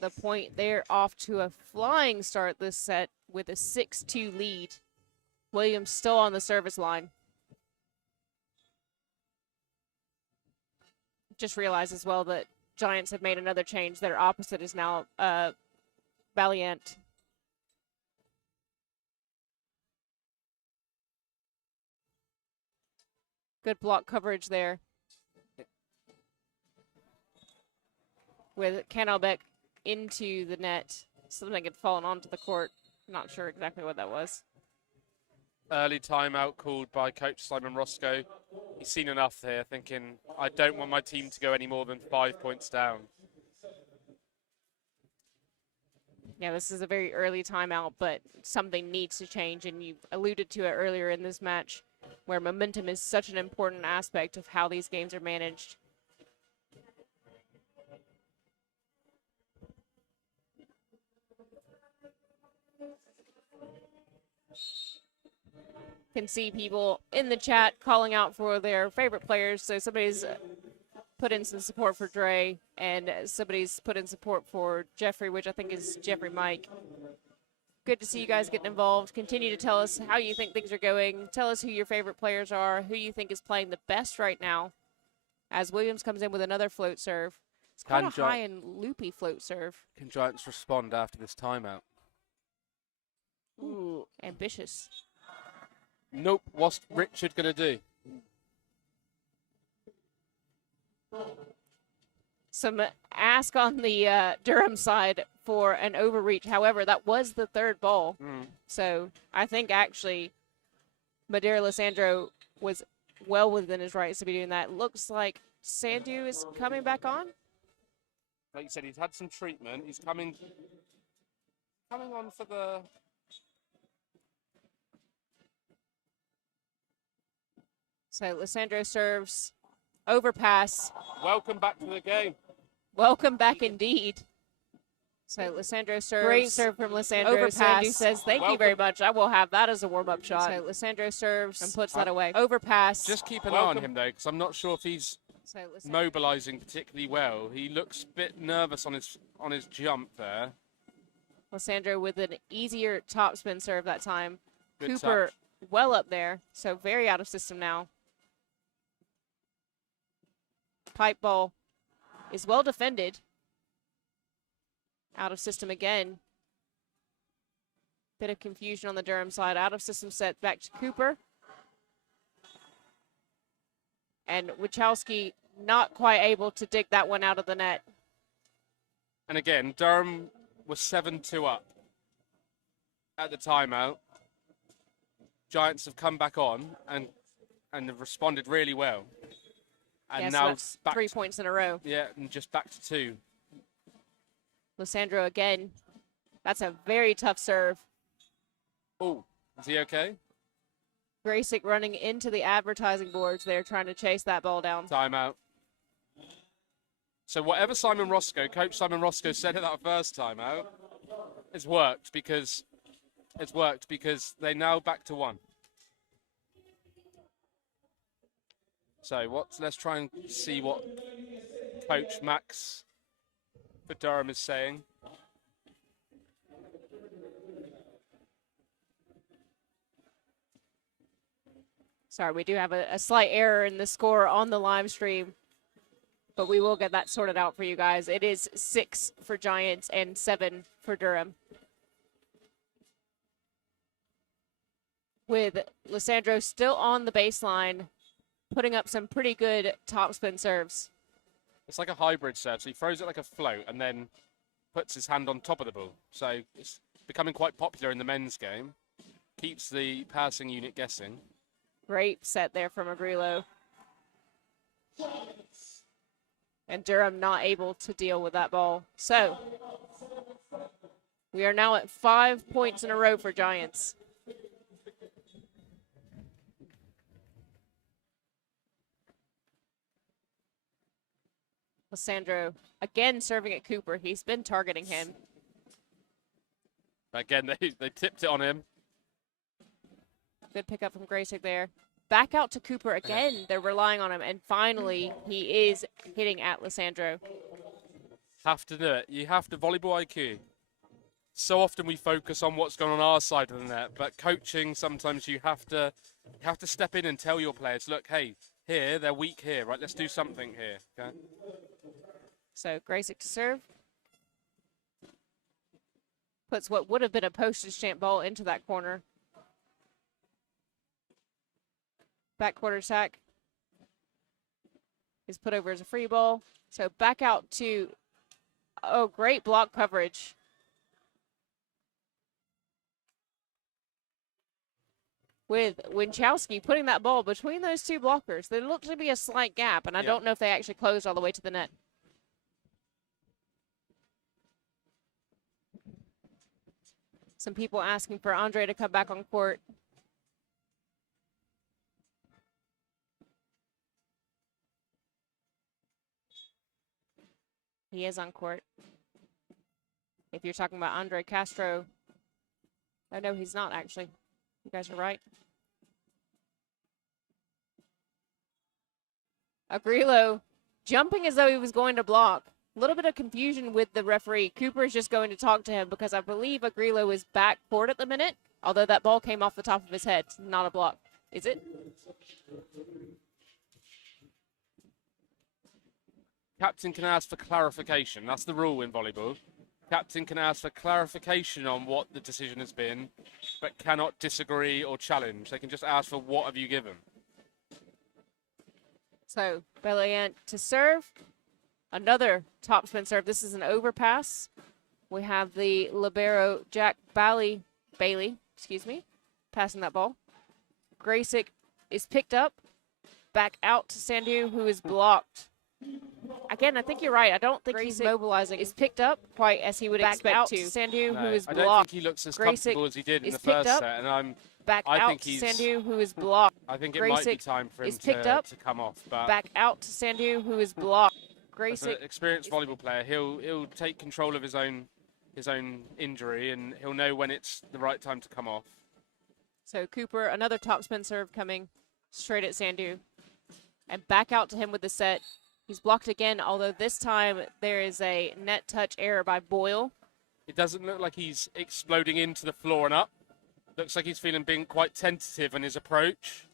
the point. They're off to a flying start this set with a 6-2 lead. Williams still on the service line. Just realized as well that Giants have made another change. Their opposite is now Valiant. Good block coverage there. With Canalbeck into the net. Something had fallen onto the court. Not sure exactly what that was. Early timeout called by Coach Simon Roscoe. He's seen enough here, thinking, I don't want my team to go any more than 5 points down. Yeah, this is a very early timeout, but something needs to change, and you alluded to it earlier in this match, where momentum is such an important aspect of how these games are managed. Can see people in the chat calling out for their favorite players. So somebody's put in some support for Dre, and somebody's put in support for Jeffrey, which I think is Jeffrey Mike. Good to see you guys getting involved. Continue to tell us how you think things are going. Tell us who your favorite players are, who you think is playing the best right now. As Williams comes in with another float serve. It's quite a high and loopy float serve. Can Giants respond after this timeout? Ooh, ambitious. Nope. What's Richard going to do? Some ask on the Durham side for an overreach. However, that was the third ball. So I think actually Madeira Lissandro was well within his rights to be doing that. Looks like Sandu is coming back on. Like you said, he's had some treatment. He's coming on for the... So Lissandro serves, overpass. Welcome back to the game. Welcome back indeed. So Lissandro serves. Great serve from Lissandro. Overpass. Sandu says, thank you very much. I will have that as a warm-up shot. So Lissandro serves and puts that away. Overpass. Just keep an eye on him, though, because I'm not sure if he's mobilizing particularly well. He looks a bit nervous on his jump there. Lissandro with an easier topspin serve that time. Good Cooper touch. well up there, so very out of system now. Pipe ball is well defended. Out of system again. Bit of confusion on the Durham side. Out of system set back to Cooper. And Wachowski not quite able to dig that one out of the net. And again, Durham was 7-2 up at the timeout. Giants have come back on and have responded really well. And so now that's back 3 points in a row. Yeah, and just back to 2. Lissandro again. That's a very tough serve. Oh, is he okay? Graysick running into the advertising boards there, trying to chase that ball down. Timeout. So whatever Coach Simon Roscoe said at that first timeout, it's worked because they're now back to 1. So let's try and see what Coach Max for Durham is saying. Sorry, we do have a slight error in the score on the live stream, but we will get that sorted out for you guys. It is 6 for Giants and 7 for Durham. With Lissandro still on the baseline, putting up some pretty good topspin serves. It's like a hybrid serve, so he throws it like a float and then puts his hand on top of the ball. So it's becoming quite popular in the men's game. Keeps the passing unit guessing. Great set there from Agrilo. And Durham not able to deal with that ball. So we are now at 5 points in a row for Giants. Lissandro again serving at Cooper. He's been targeting him. Again, they tipped it on him. Good pickup from Graysick there. Back out to Cooper again. They're relying on him. And finally, he is hitting at Lissandro. Have to do it. You have to volleyball IQ. So often we focus on what's going on our side of the net, but coaching, sometimes you have to step in and tell your players, look, hey, here, they're weak here, right? Let's do something here, okay? So Graysick to serve. Puts what would have been a postage stamp ball into that corner. Back quarter sack is put over as a free ball. So back out to, oh, great block coverage. With Winchowski putting that ball between those two blockers. There looked to be a slight gap, and I don't know if they actually closed all the way to the net. Some people asking for Andre to come back on court. He is on court. If you're talking about Andre Castro, oh no, he's not actually. You guys are right. Agrillo jumping as though he was going to block. A little bit of confusion with the referee. Cooper is just going to talk to him because I believe Agrillo is back court at the minute, although that ball came off the top of his head. Not a block. Is it? Captain can ask for clarification. That's the rule in volleyball. Captain can ask for clarification on what the decision has been, but cannot disagree or challenge. They can just ask for what have you given. So Belliant to serve. Another topspin serve. This is an overpass. We have the libero Jack Bailey, passing that ball. Graysick is picked up. Back out to Sandhu, who is blocked. Again, I think you're right. I don't think he's mobilizing. Is picked up quite as he would expect to. Sandhu, who is blocked. I don't think he looks as comfortable as he did in the first set, and I think he's Sandhu, who is blocked. I think it might be time for him to come off. But back out to Sandhu, who is blocked. As an experienced volleyball player, he'll take control of his own injury, and he'll know when it's the right time to come off. So Cooper, another topspin serve coming straight at Sandhu, and back out to him with the set. He's blocked again, although this time there is a net touch error by Boyle. It doesn't look like he's exploding into the floor and up. Looks like he's being quite tentative in his approach.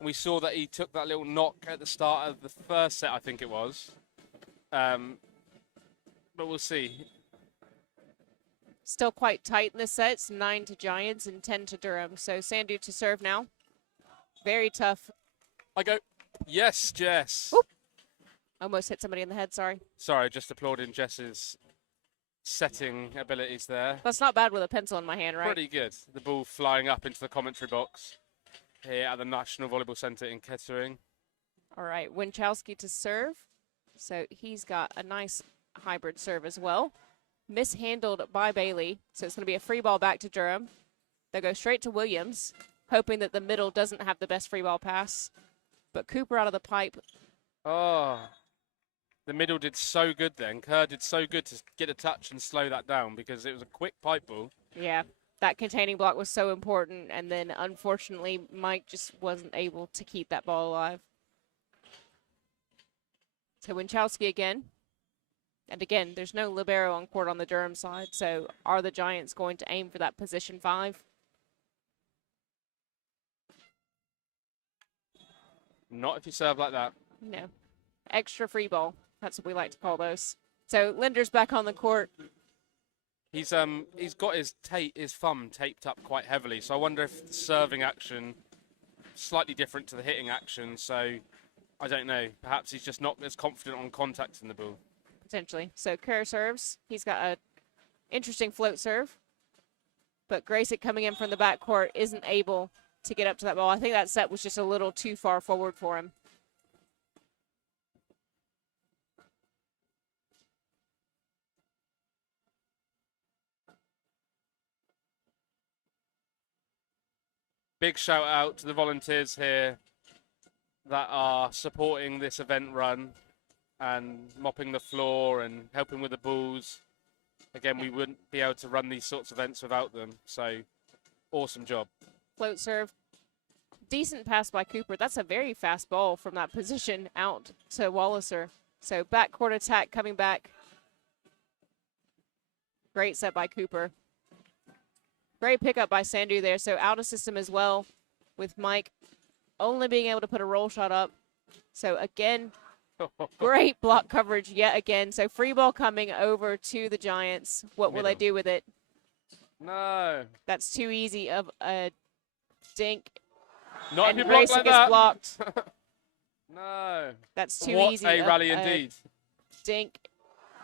And we saw that he took that little knock at the start of the first set, I think it was. But we'll see. Still quite tight in this set. It's 9 to Giants and 10 to Durham. So Sandhu to serve now. Very tough. I go, yes, Jess. Oop. Almost hit somebody in the head, sorry. Sorry, just applauding Jess's setting abilities there. That's not bad with a pencil in my hand, right? Pretty good. The ball flying up into the commentary box here at the National Volleyball Centre in Kettering. All right, Winchowski to serve. So he's got a nice hybrid serve as well. Mishandled by Bailey, so it's going to be a free ball back to Durham. They'll go straight to Williams, hoping that the middle doesn't have the best free ball pass. But Cooper out of the pipe. Oh, the middle did so good then. Kerr did so good to get a touch and slow that down because it was a quick pipe ball. Yeah, that containing block was so important, and then unfortunately Mike just wasn't able to keep that ball alive. So Winchowski again. And again, there's no libero on court on the Durham side, so are the Giants going to aim for that position 5? Not if you serve like that. No. Extra free ball. That's what we like to call those. So Linder's back on the court. He's got his thumb taped up quite heavily, so I wonder if the serving action slightly different to the hitting action, so I don't know. Perhaps he's just not as confident on contacting the ball. Potentially. So Kerr serves. He's got a interesting float serve. But Graysick coming in from the backcourt isn't able to get up to that ball. I think that set was just a little too far forward for him. Big shout out to the volunteers here that are supporting this event run. and mopping the floor and helping with the balls. Again, we wouldn't be able to run these sorts of events without them. So, awesome job. Float serve. Decent pass by Cooper. That's a very fast ball from that position out to Walliser. So backcourt attack coming back. Great set by Cooper. Great pickup by Sandu there. So out of system as well with Mike only being able to put a roll shot up. So again, great block coverage yet again. So free ball coming over to the Giants. What will they do with it? No. That's too easy of a dink. Not and if you block Grayson like gets that. blocked. No. That's too what easy. a of rally indeed. Dink.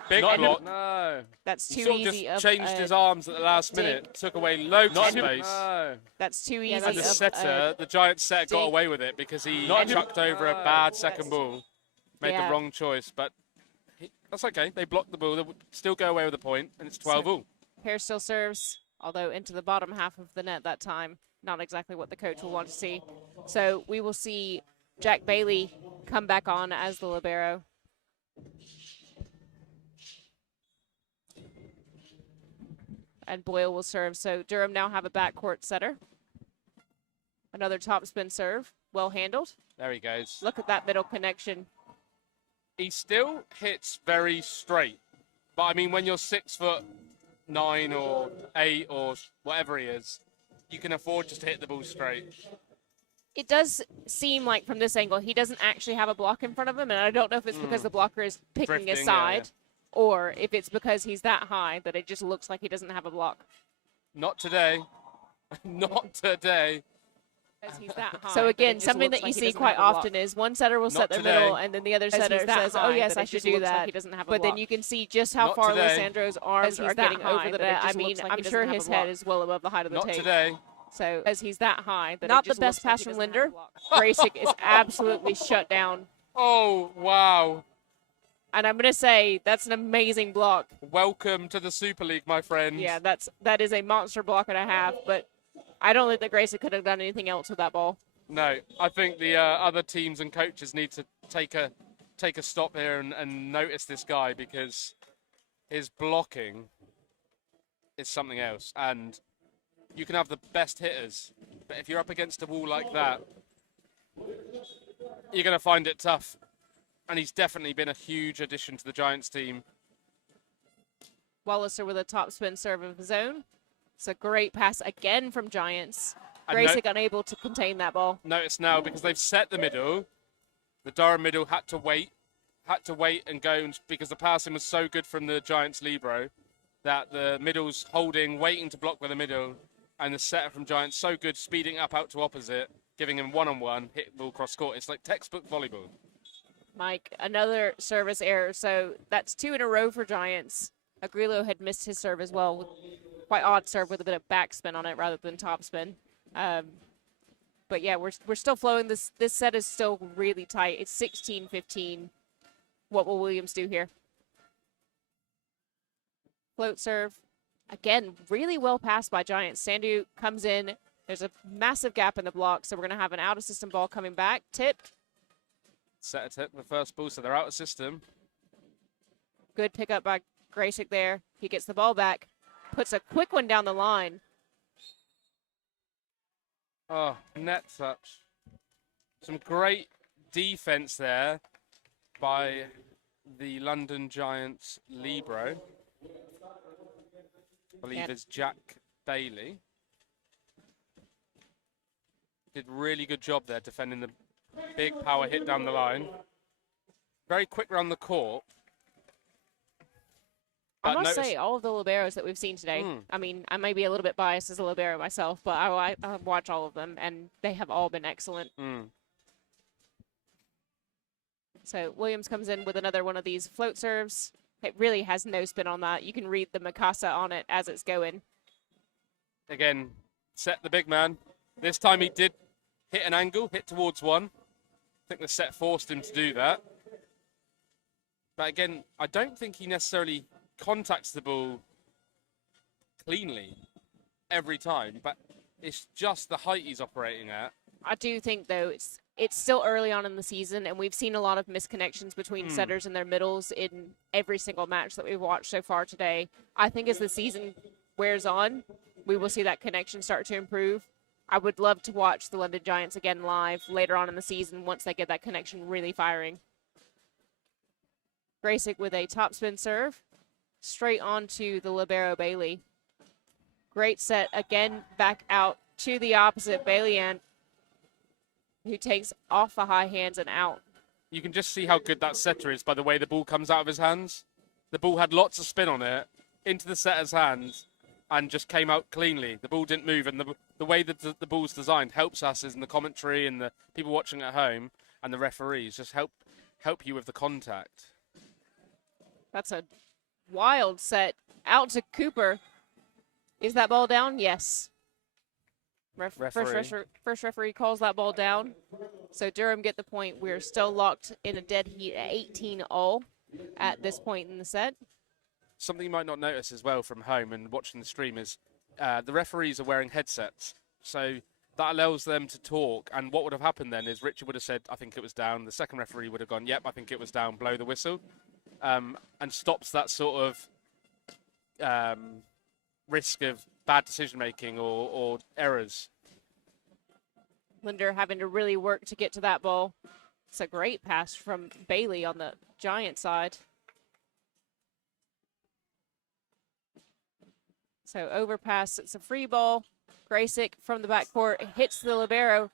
Big Not block. No. That's He too sort of easy. just of changed a his arms at the last dink. minute. Took away loads Not of if you- space. No. That's too easy. And the of setter, the Giants set got dink. away with it because he Not if you- chucked over a bad second ball. Made Yeah. the wrong choice, but that's okay. They blocked the ball. They would still go away with the point, and it's 12 all. Pair still serves, although into the bottom half of the net that time. Not exactly what the coach will want to see. So we will see Jack Bailey come back on as the libero. And Boyle will serve. So Durham now have a backcourt setter. Another topspin serve. Well handled. There he goes. Look at that middle connection. He still hits very straight, but I mean, when you're 6'9" or 8 or whatever he is, you can afford just to hit the ball straight. It does seem like from this angle he doesn't actually have a block in front of him, and I don't know if it's because the blocker is picking Drifting, yeah, aside or if it's because he's that high that it just looks like he doesn't have a block. Not today. Not today. He's that high, so again, something that you see quite often is one setter will set the middle and then the other setter says, oh yes, I should do that. But then you can see just how far Lissandro's arms are getting over the net. I mean, I'm sure his head is well above the height of the Not tape. today. So as he's that high, not the best pass from Linder. Graysick is absolutely shut down. Oh, wow. And I'm going to say that's an amazing block. Welcome to the Super League, my friend. Yeah, that is a monster block and a half, but I don't think that Grayson could have done anything else with that ball. No, I think the other teams and coaches need to take a stop here and notice this guy, because his blocking is something else. And you can have the best hitters, but if you're up against a wall like that, you're going to find it tough. And he's definitely been a huge addition to the Giants team. Walliser with a topspin serve of his own. It's a great pass again from Giants. And Graysick unable to contain that ball. Notice now, because they've set the middle, the Durham middle had to wait and go, because the passing was so good from the Giants libero that the middle's holding, waiting to block with the middle, and the setter from Giants so good, speeding up out to opposite, giving him one-on-one, hit ball cross court. It's like textbook volleyball. Mike, another service error. So that's 2 in a row for Giants. Agrillo had missed his serve as well. Quite odd serve with a bit of backspin on it rather than topspin. But yeah, we're still flowing. This set is still really tight. It's 16-15. What will Williams do here? Float serve. Again, really well passed by Giants. Sandu comes in. There's a massive gap in the block, so we're going to have an out-of-system ball coming back. Tipped. Setter tip the first ball, so they're out of system. Good pickup by Graysick there. He gets the ball back. Puts a quick one down the line. Oh, net touch. Some great defense there by the London Giants libero. I believe it's Jack Bailey. Did really good job there defending the big power hit down the line. Very quick round the court. I But must notice- say, all of the liberos that we've seen today, I mean, I may be a little bit biased as a libero myself, but I watch all of them, and they have all been excellent. So Williams comes in with another one of these float serves. It really has no spin on that. You can read the Mikasa on it as it's going. Again, set the big man. This time he did hit an angle, hit towards one. I think the set forced him to do that. But again, I don't think he necessarily contacts the ball cleanly every time, but it's just the height he's operating at. I do think, though, it's still early on in the season, and we've seen a lot of misconnections between setters and their middles in every single match that we've watched so far today. I think as the season wears on, we will see that connection start to improve. I would love to watch the London Giants again live later on in the season once they get that connection really firing. Graysick with a topspin serve, straight onto the libero Bailey. Great set, again back out to the opposite, Bailey, who takes off the high hands and out. You can just see how good that setter is by the way the ball comes out of his hands. The ball had lots of spin on it, into the setter's hands, and just came out cleanly. The ball didn't move, and the way that the ball's designed helps us as in the commentary and the people watching at home and the referees just help you with the contact. That's a wild set. Out to Cooper. Is that ball down? Yes. First referee calls that ball down. So Durham get the point. We're still locked in a dead heat at 18-all at this point in the set. Something you might not notice as well from home and watching the stream is the referees are wearing headsets. So that allows them to talk. And what would have happened then is Richard would have said, I think it was down. The second referee would have gone, yep, I think it was down, blow the whistle. And stops that sort of risk of bad decision-making or errors. Linder having to really work to get to that ball. It's a great pass from Bailey on the Giant side. So overpass, it's a free ball. Graysick from the backcourt hits the libero.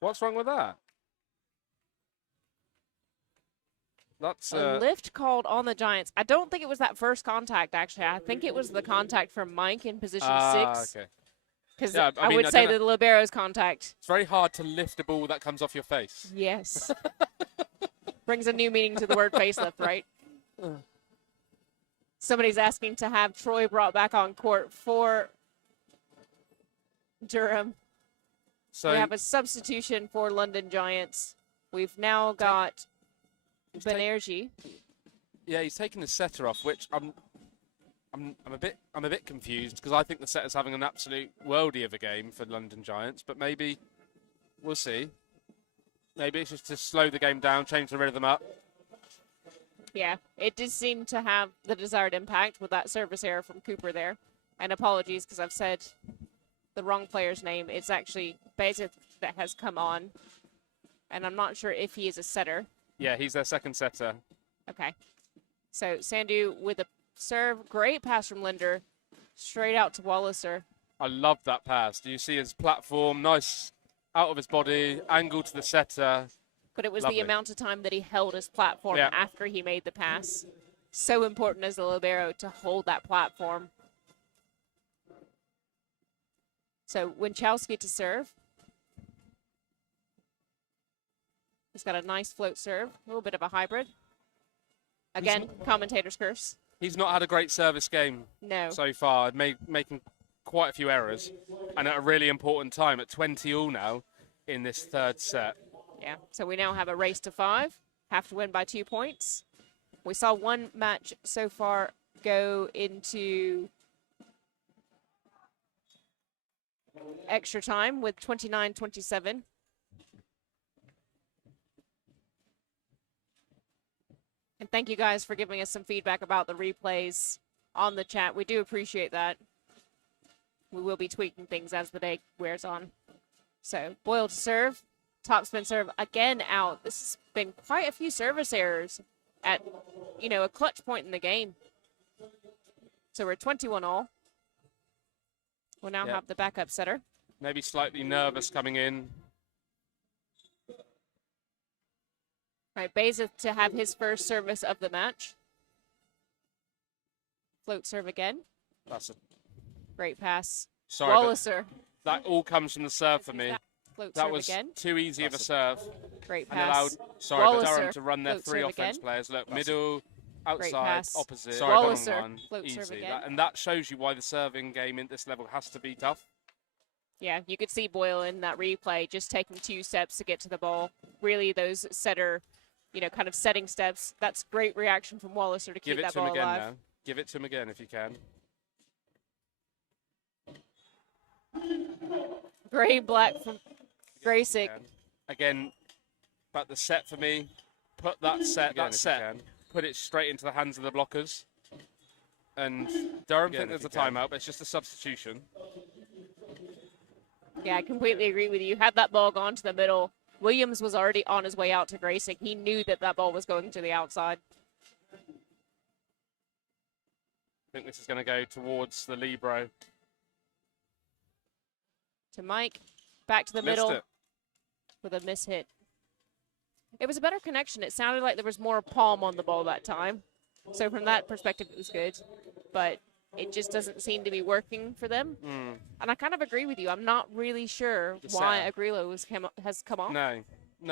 What's wrong with that? That's a lift called on the Giants. I don't think it was that first contact, actually. I think it was the contact from Mike in position 6. Okay. Because I would say the libero's contact. It's very hard to lift a ball that comes off your face. Yes. Brings a new meaning to the word facelift, right? Somebody's asking to have Troy brought back on court for Durham. So we have a substitution for London Giants. We've now got Banerjee. Yeah, he's taking the setter off, which I'm a bit confused because I think the setter's having an absolute worldie of a game for London Giants, but maybe we'll see. Maybe it's just to slow the game down, change the rhythm up. Yeah, it did seem to have the desired impact with that service error from Cooper there. And apologies because I've said the wrong player's name. It's actually Bezith that has come on, and I'm not sure if he is a setter. Yeah, he's their second setter. Okay. So Sandhu with a serve. Great pass from Linder. Straight out to Walliser. I love that pass. Do you see his platform? Nice out of his body, angle to the setter. But it was Lovely. The amount of time that he held his platform after he made the pass. So important as a libero to hold that platform. So Winchowski to serve. He's got a nice float serve, a little bit of a hybrid. Again, commentator's curse. He's not had a great service game so far, making quite a few errors, and at a really important time at 20-all now in this third set. Yeah, so we now have a race to 5, have to win by 2 points. We saw one match so far go into extra time with 29-27. And thank you guys for giving us some feedback about the replays on the chat. We do appreciate that. We will be tweaking things as the day wears on. So Boyle to serve. Topspin serve again out. This has been quite a few service errors at, a clutch point in the game. So we're 21-all. We'll now have the backup setter. Maybe slightly nervous coming in. Right, Bezith to have his first service of the match. Float serve again. That's a great pass. Sorry, Walliser. That all comes from the serve for me. Float that serve was again. too easy of a serve. Great And pass. allowed Durham to run their 3 offense again. players. Look, middle, outside, opposite. Sorry, Walliser. One. Float Easy. serve again. And that shows you why the serving game at this level has to be tough. Yeah, you could see Boyle in that replay just taking 2 steps to get to the ball. Really, those setter, kind of setting steps. That's great reaction from Walliser to keep that ball alive. Give it to him again now. Give it to him again if you can. Great black from Graysick. again, but the set for me, put that set, put it straight into the hands of the blockers. And Durham think there's a timeout, but it's just a substitution. Yeah, I completely agree with you. Had that ball gone to the middle, Williams was already on his way out to Grayson. He knew that that ball was going to the outside. I think this is going to go towards the libero. To Mike, back to the Missed middle it. with a miss hit. It was a better connection. It sounded like there was more palm on the ball that time. So from that perspective, it was good. But it just doesn't seem to be working for them. And I kind of agree with you. I'm not really sure why Agrilo has come off. No,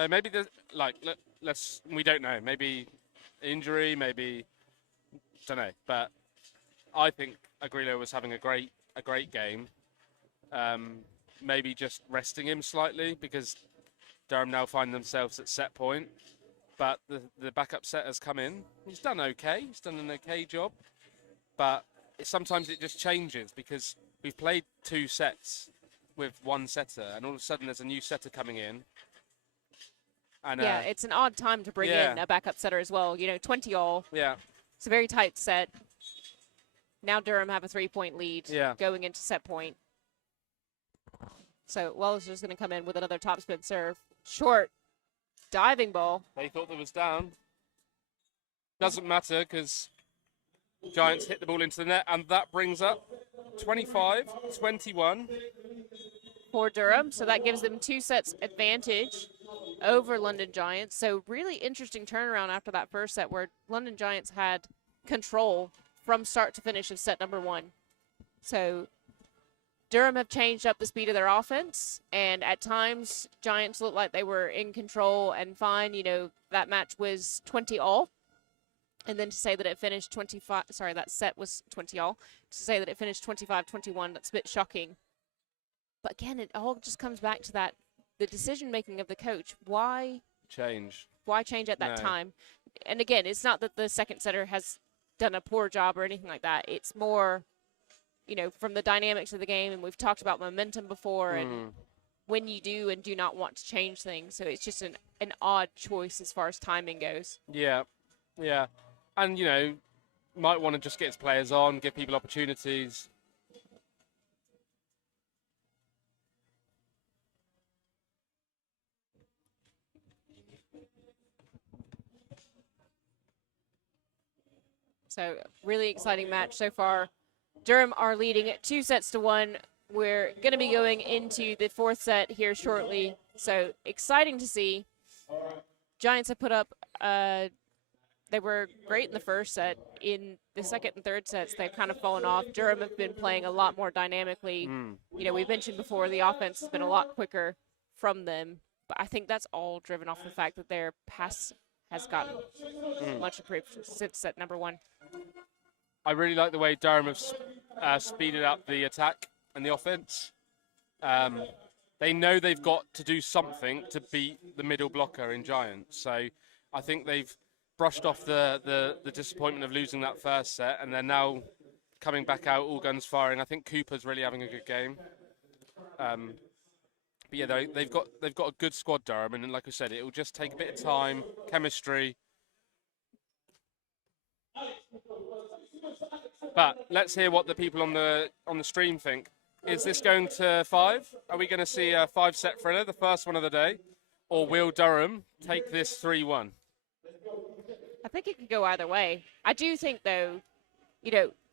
maybe there's, like, we don't know. Maybe injury, maybe, don't know. But I think Agrilo was having a great game. Maybe just resting him slightly because Durham now find themselves at set point. But the backup set has come in. He's done okay. He's done an okay job. But sometimes it just changes because we've played 2 sets with one setter, and all of a sudden there's a new setter coming in. And, yeah, it's an odd time to bring in a backup setter as well. 20 all. Yeah. It's a very tight set. Now Durham have a 3-point lead going into set point. So Wells is going to come in with another topspin serve. Short diving ball. They thought there was down. Doesn't matter because Giants hit the ball into the net, and that brings up 25-21. For Durham. So that gives them 2 sets advantage over London Giants. So really interesting turnaround after that first set where London Giants had control from start to finish of set number 1. So Durham have changed up the speed of their offense, and at times Giants looked like they were in control and fine. That match was 20 all. And then to say that it finished 25, sorry, that set was 20 all. To say that it finished 25-21, that's a bit shocking. But again, it all just comes back to that, the decision-making of the coach. Why change at that time? And again, it's not that the second setter has done a poor job or anything like that. It's more, from the dynamics of the game, and we've talked about momentum before and when you do and do not want to change things. So it's just an odd choice as far as timing goes. Yeah. And, might want to just get his players on, give people opportunities. So really exciting match so far. Durham are leading 2-1. We're going to be going into the 4th set here shortly. So exciting to see. Giants have put up, they were great in the first set. In the second and third sets, they've kind of fallen off. Durham have been playing a lot more dynamically. We mentioned before the offense has been a lot quicker from them. But I think that's all driven off the fact that their pass has gotten much improved since set number 1. I really like the way Durham have speeded up the attack and the offense. They know they've got to do something to beat the middle blocker in Giants. So I think they've brushed off the disappointment of losing that first set, and they're now coming back out, all guns firing. I think Cooper's really having a good game. But yeah, they've got a good squad, Durham, and like I said, it will just take a bit of time, chemistry. But let's hear what the people on the stream think. Is this going to 5? Are we going to see a 5-set thriller, the first one of the day, or will Durham take this 3-1? I think it could go either way. I do think, though,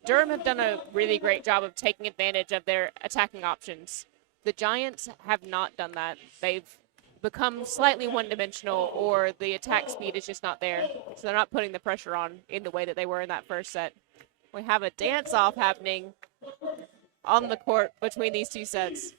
Durham have done a really great job of taking advantage of their attacking options. The Giants have not done that. They've become slightly one-dimensional, or the attack speed is just not there. So they're not putting the pressure on in the way that they were in that first set. We have a dance-off happening on the court between these 2 sets.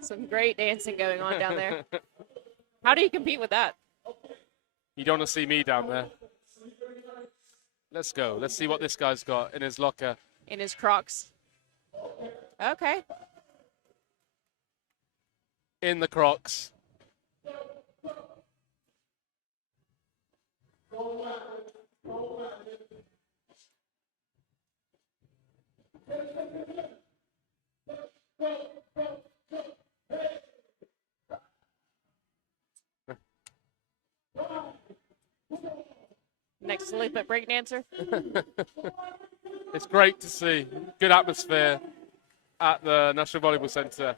Some great dancing going on down there. How do you compete with that? You don't want to see me down there. Let's go. Let's see what this guy's got in his locker. In his Crocs. Okay. In the Crocs. Next leap at breakdancer. It's great to see. Good atmosphere at the National Volleyball Centre.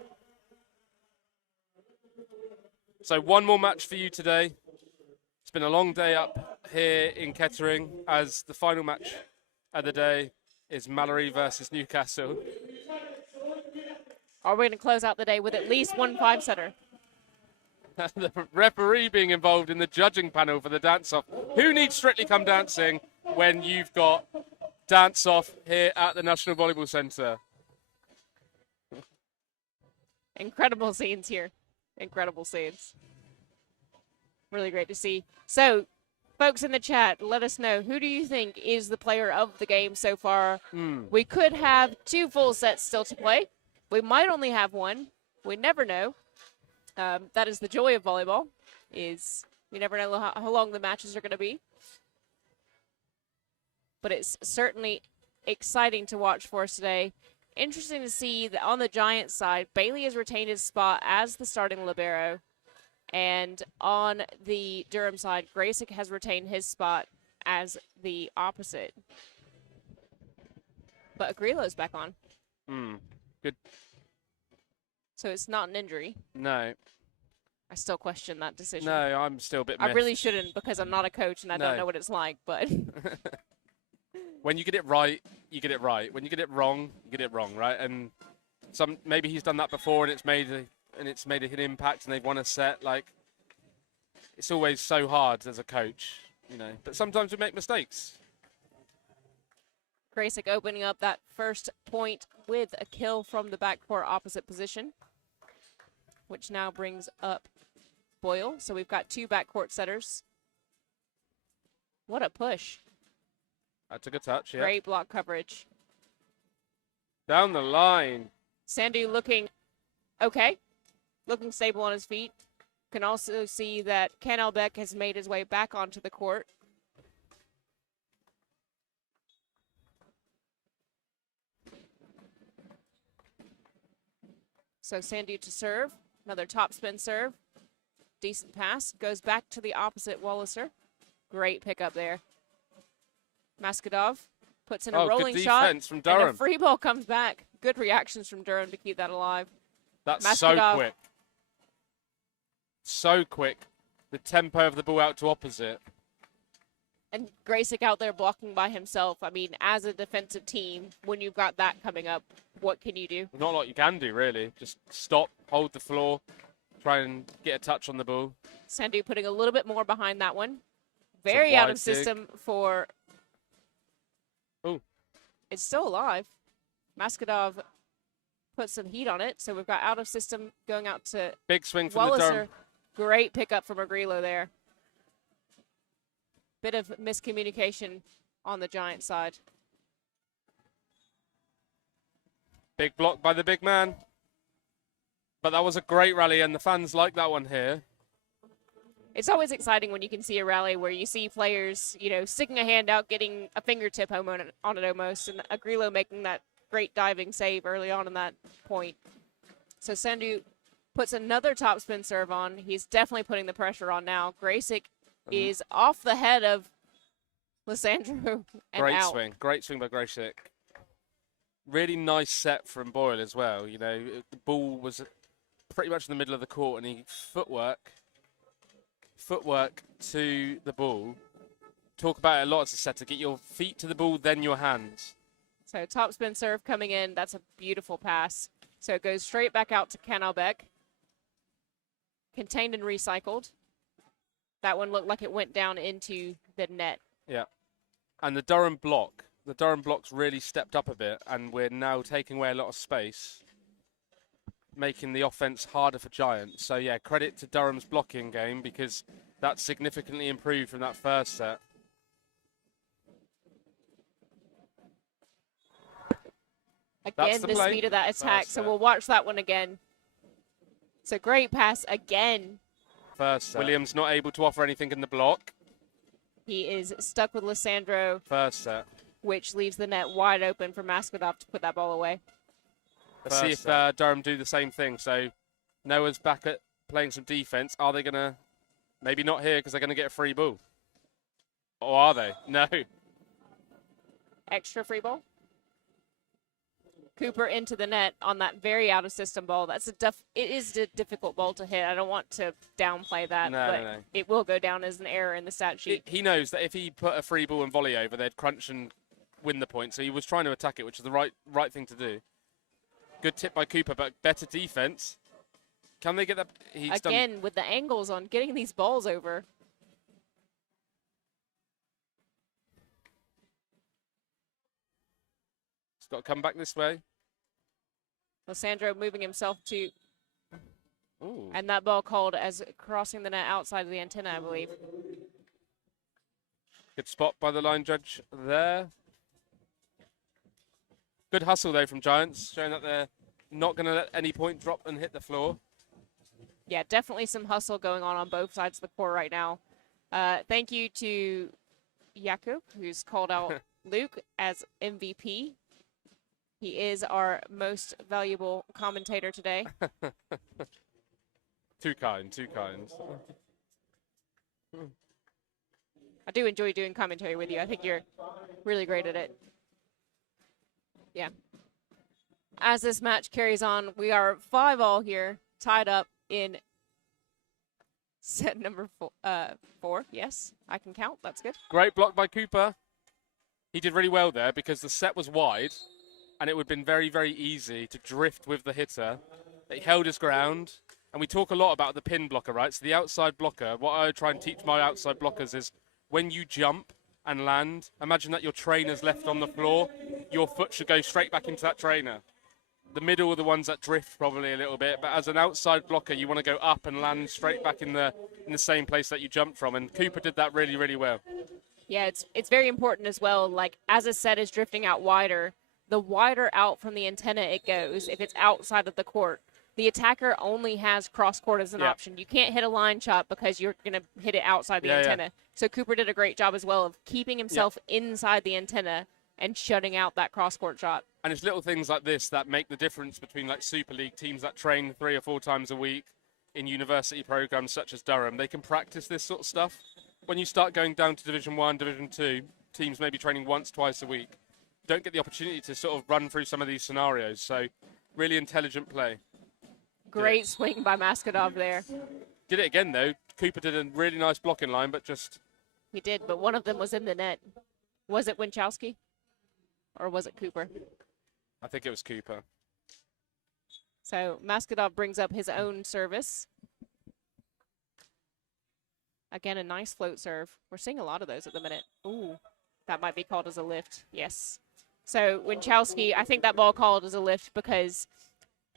So one more match for you today. It's been a long day up here in Kettering as the final match of the day is Mallory versus Newcastle. Are we going to close out the day with at least one 5-setter? The referee being involved in the judging panel for the dance-off. Who needs Strictly Come Dancing when you've got dance-off here at the National Volleyball Centre? Incredible scenes here. Incredible scenes. Really great to see. So, folks in the chat, let us know, who do you think is the player of the game so far? We could have 2 full sets still to play. We might only have 1. We never know. That is the joy of volleyball, is you never know how long the matches are going to be. But it's certainly exciting to watch for us today. Interesting to see that on the Giants side, Bailey has retained his spot as the starting libero. And on the Durham side, Graysick has retained his spot as the opposite. But Agrilo's back on. Good. So it's not an injury. No. I still question that decision. No, I'm still a bit I miffed. really shouldn't, because I'm not a coach and I don't know what it's like, but When you get it right, you get it right. When you get it wrong, you get it wrong, right? And maybe he's done that before and it's made a hit impact and they've won a set. Like, it's always so hard as a coach, you know. But sometimes we make mistakes. Graysick opening up that first point with a kill from the backcourt opposite position, which now brings up Boyle. So we've got 2 backcourt setters. What a push. That's a good touch, yeah. Great block coverage. Down the line. Sandu looking okay, looking stable on his feet. Can also see that Ken Albeck has made his way back onto the court. So Sandu to serve, another topspin serve. Decent pass, goes back to the opposite Walliser. Great pickup there. Maskadov puts in a rolling good shot, defense from Durham. and a free ball comes back. Good reactions from Durham to keep that alive. That's so Maskadov. quick. So quick. The tempo of the ball out to opposite. And Graysick out there blocking by himself. I mean, as a defensive team, when you've got that coming up, what can you do? Not a lot you can do, really. Just stop, hold the floor, try and get a touch on the ball. Sandu putting a little bit more behind that one. Very wide out of dig. system for... Ooh. It's still alive. Maskadov put some heat on it, so we've got out of system going out to Big swing from the Durham. Walliser. Great pickup from Agrilo there. Bit of miscommunication on the Giant side. Big block by the big man. But that was a great rally, and the fans like that one here. It's always exciting when you can see a rally where you see players, you know, sticking a hand out, getting a fingertip home on it almost, and Agrilo making that great diving save early on in that point. So Sandu puts another topspin serve on. He's definitely putting the pressure on now. Graysick is off the head of Lysandro and Great out. swing. Great swing by Graysick. Really nice set from Boyle as well. You know, the ball was pretty much in the middle of the court, and he footwork to the ball. Talk about it a lot as a setter. Get your feet to the ball, then your hands. So topspin serve coming in. That's a beautiful pass. So it goes straight back out to Ken Albeck. Contained and recycled. That one looked like it went down into the net. Yeah. And the Durham block's really stepped up a bit, and we're now taking away a lot of space, making the offense harder for Giants. So, yeah, credit to Durham's blocking game, because that's significantly improved from that first set. Again, the speed of that attack. So we'll watch that one again. It's a great pass again. First set. Williams not able to offer anything in the block. He is stuck with Lissandro, First set. which leaves the net wide open for Maskodov to put that ball away. Let's see if Durham do the same thing. So Noah's back at playing some defense. Are they going to, maybe not here because they're going to get a free ball? Or are they? No. Extra free ball. Cooper into the net on that very out of system ball. It is a difficult ball to hit. I don't want to downplay that, but it will go down as an error in the stat sheet. He knows that if he put a free ball and volley over, they'd crunch and win the point. So he was trying to attack it, which is the right thing to do. Good tip by Cooper, but better defense. Can they get that? Again, with the angles on getting these balls over. He's got to come back this way. Lissandro moving himself to... Ooh. And that ball called as crossing the net outside of the antenna, I believe. Good spot by the line judge there. Good hustle, though, from Giants, showing that they're not going to let any point drop and hit the floor. Yeah, definitely some hustle going on both sides of the court right now. Thank you to Jakub, who's called out Luke as MVP. He is our most valuable commentator today. Too kind, too kind. I do enjoy doing commentary with you. I think you're really great at it. Yeah. As this match carries on, we are 5-all here, tied up in set number 4. Yes, I can count. That's good. Great block by Cooper. He did really well there because the set was wide and it would have been very, very easy to drift with the hitter. He held his ground. And we talk a lot about the pin blocker, right? So the outside blocker, what I try and teach my outside blockers is when you jump and land, imagine that your trainer's left on the floor. Your foot should go straight back into that trainer. The middle are the ones that drift probably a little bit, but as an outside blocker, you want to go up and land straight back in the same place that you jumped from. And Cooper did that really, really well. Yeah, it's very important as well. Like as a set is drifting out wider, the wider out from the antenna it goes, if it's outside of the court, the attacker only has cross court as an option. You can't hit a line shot because you're going to hit it outside the antenna. Yeah. So Cooper did a great job as well of keeping himself inside the antenna and shutting out that cross court shot. And it's little things like this that make the difference between like Super League teams that train 3 or 4 times a week in university programs such as Durham. They can practice this sort of stuff. When you start going down to Division 1, Division 2, teams may be training once, twice a week. Don't get the opportunity to sort of run through some of these scenarios. So really intelligent play. Great swing by Maskodov there. Did it again, though. Cooper did a really nice blocking line, but just... He did, but one of them was in the net. Was it Winchowski? Or was it Cooper? I think it was Cooper. So Maskodov brings up his own service. Again, a nice float serve. We're seeing a lot of those at the minute. Ooh, that might be called as a lift. Yes. So Winchowski, I think that ball called as a lift because...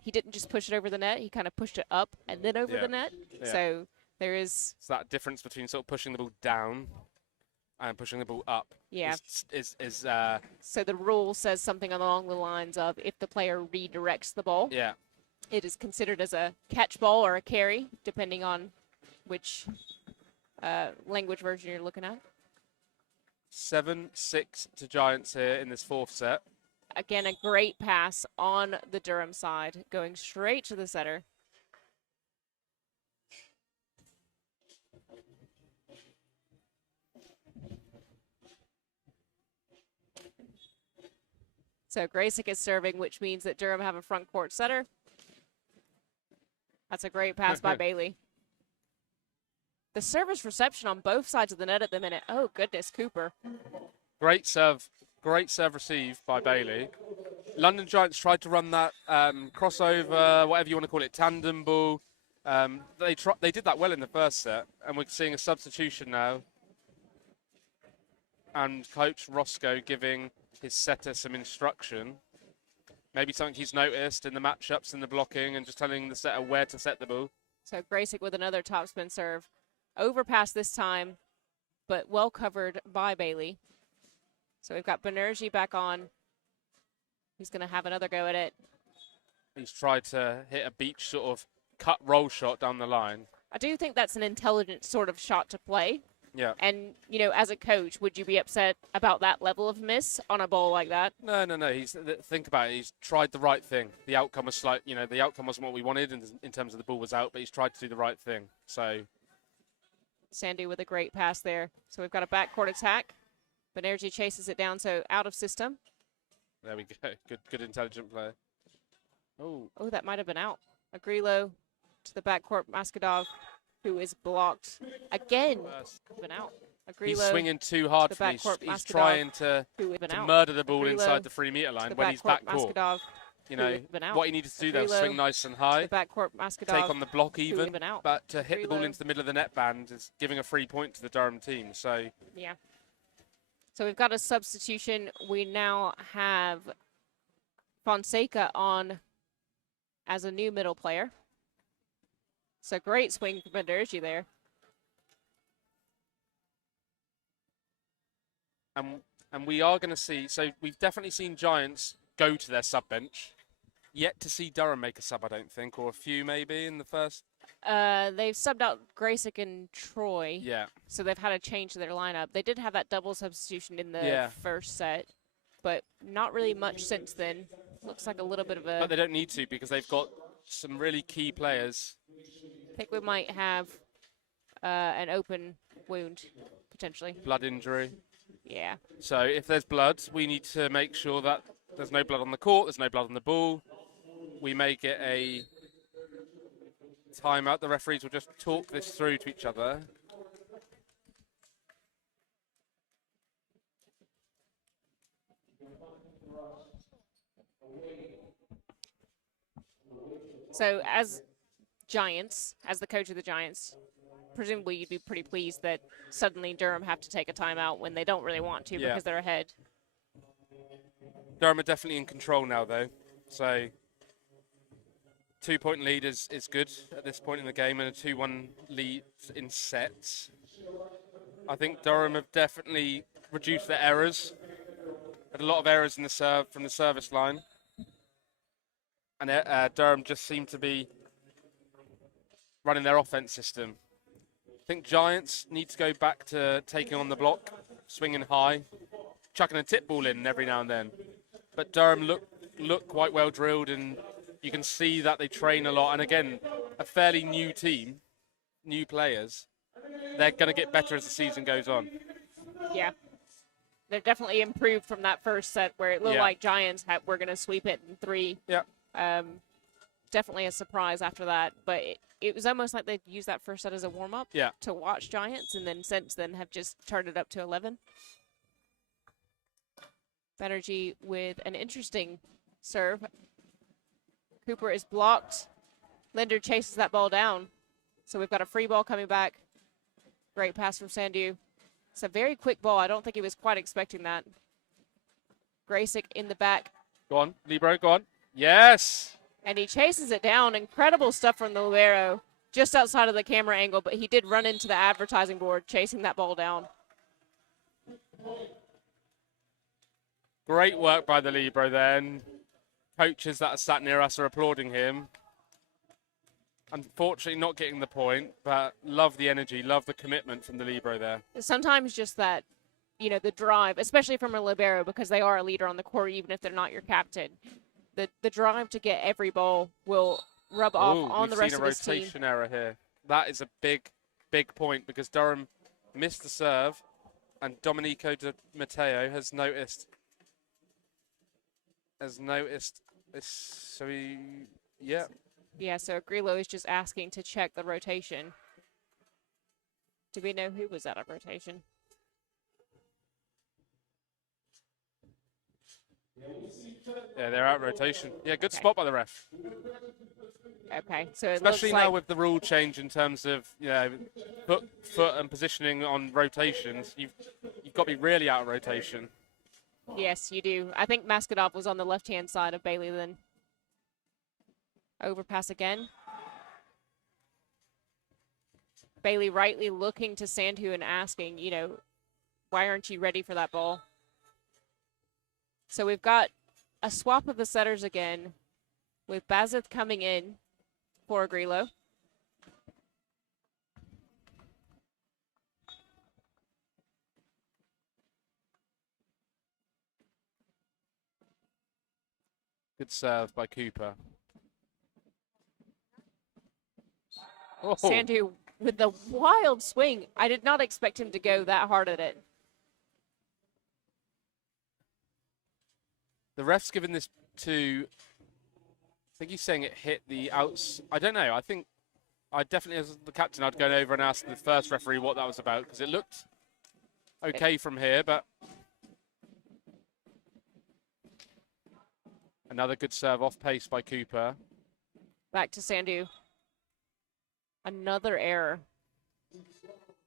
he didn't just push it over the net. He kind of pushed it up and then over the net. Yeah. So there is... So that difference between sort of pushing the ball down and pushing the ball up So the rule says something along the lines of if the player redirects the ball, it is considered as a catch ball or a carry, depending on which language version you're looking at. 7-6 to Giants here in this 4th set. Again, a great pass on the Durham side, going straight to the setter. So Graysick is serving, which means that Durham have a front court setter. That's a great pass by Bailey. The service reception on both sides of the net at the minute. Oh, goodness, Cooper. Great serve receive by Bailey. London Giants tried to run that crossover, whatever you want to call it, tandem ball. They did that well in the first set, and we're seeing a substitution now. And Coach Roscoe giving his setter some instruction. Maybe something he's noticed in the matchups and the blocking and just telling the setter where to set the ball. So Graysick with another topspin serve. Overpass this time, but well covered by Bailey. So we've got Banerjee back on. He's going to have another go at it. He's tried to hit a beach sort of cut roll shot down the line. I do think that's an intelligent sort of shot to play. Yeah. And, as a coach, would you be upset about that level of miss on a ball like that? No. Think about it. He's tried the right thing. The outcome was the outcome wasn't what we wanted in terms of the ball was out, but he's tried to do the right thing. So Sandu with a great pass there. So we've got a backcourt attack. Banerjee chases it down, so out of system. there we go. Good intelligent player. Oh, Oh, that might have been out. Agrilo to the backcourt. Maskadov, who is blocked again. Been out. Agrilo. he's swinging too hard the for me. backcourt, He's Maskadov, trying to who has been out. murder the ball Agrilo inside the 3-meter line The when he's backcourt, backcourt. Maskadov, You who know, has been out. what he needed to do there was swing Agrilo nice and The high, backcourt, Maskadov. take on the block who even, has been out. but to hit the ball Agrilo. into the middle of the net band is giving a free point to the Durham team. So Yeah. So we've got a substitution. We now have Fonseca on as a new middle player. So great swing from Banerjee there. and we are going to see, so we've definitely seen Giants go to their sub bench. Yet to see Durham make a sub, I don't think, or a few maybe in the first. They've subbed out Graysick and Troy. Yeah. So they've had to change their lineup. They did have that double substitution in the Yeah. first set, but not really much since then. Looks like a little bit of a... But they don't need to because they've got some really key players. I think we might have an open wound, potentially. Blood injury. Yeah. So if there's blood, we need to make sure that there's no blood on the court, there's no blood on the ball. We make it a timeout. The referees will just talk this through to each other. So as Giants, as the coach of the Giants, presumably you'd be pretty pleased that suddenly Durham have to take a timeout when they don't really want to Yeah. because they're ahead. Durham are definitely in control now, though. So 2-point lead is good at this point in the game, and a 2-1 lead in sets. I think Durham have definitely reduced their errors. Had a lot of errors in the serve from the service line, and Durham just seem to be running their offense system. I think Giants need to go back to taking on the block, swinging high, chucking a tip ball in every now and then. But Durham look quite well drilled, and you can see that they train a lot. And again, a fairly new team, new players. They're going to get better as the season goes on. Yeah. They're definitely improved from that first set where it looked Yeah. like Giants were going to sweep it in 3. Yeah. Definitely a surprise after that. But it was almost like they used that first set as a warm-up Yeah. to watch Giants, and then since then have just turned it up to 11. Banerjee with an interesting serve. Cooper is blocked. Linder chases that ball down. So we've got a free ball coming back. Great pass from Sandu. It's a very quick ball. I don't think he was quite expecting that. Graysick in the back. Go on, Libero, go on. Yes! And he chases it down. Incredible stuff from the libero. Just outside of the camera angle, but he did run into the advertising board chasing that ball down. Great work by the Libero there. And coaches that are sat near us are applauding him. Unfortunately, not getting the point, but love the energy, love the commitment from the Libero there. Sometimes just that, the drive, especially from a libero, because they are a leader on the court, even if they're not your captain. The drive to get every ball will rub off on the rest of his team. We've seen a rotation error here. That is a big, big point because Durham missed the serve, and Domenico Di Matteo has noticed this. So Yeah, so Grillo is just asking to check the rotation. Do we know who was out of rotation? Yeah, they're out of rotation. Yeah, good spot by the ref. Okay, so it Especially looks now like with the rule change in terms of foot and positioning on rotations, you've got to be really out of rotation. yes, you do. I think Maskadov was on the left-hand side of Bailey then. Overpass again. Bailey rightly looking to Sandu and asking, why aren't you ready for that ball? So we've got a swap of the setters again with Bazith coming in for Grillo. good serve by Cooper. Oh. Sandhu with the wild swing. I did not expect him to go that hard at it. The ref's given this to, I think he's saying it hit the outs. I don't know. I think I definitely, as the captain, I'd go over and ask the first referee what that was about, because it looked okay from here, but another good serve off pace by Cooper. Back to Sandhu. Another error.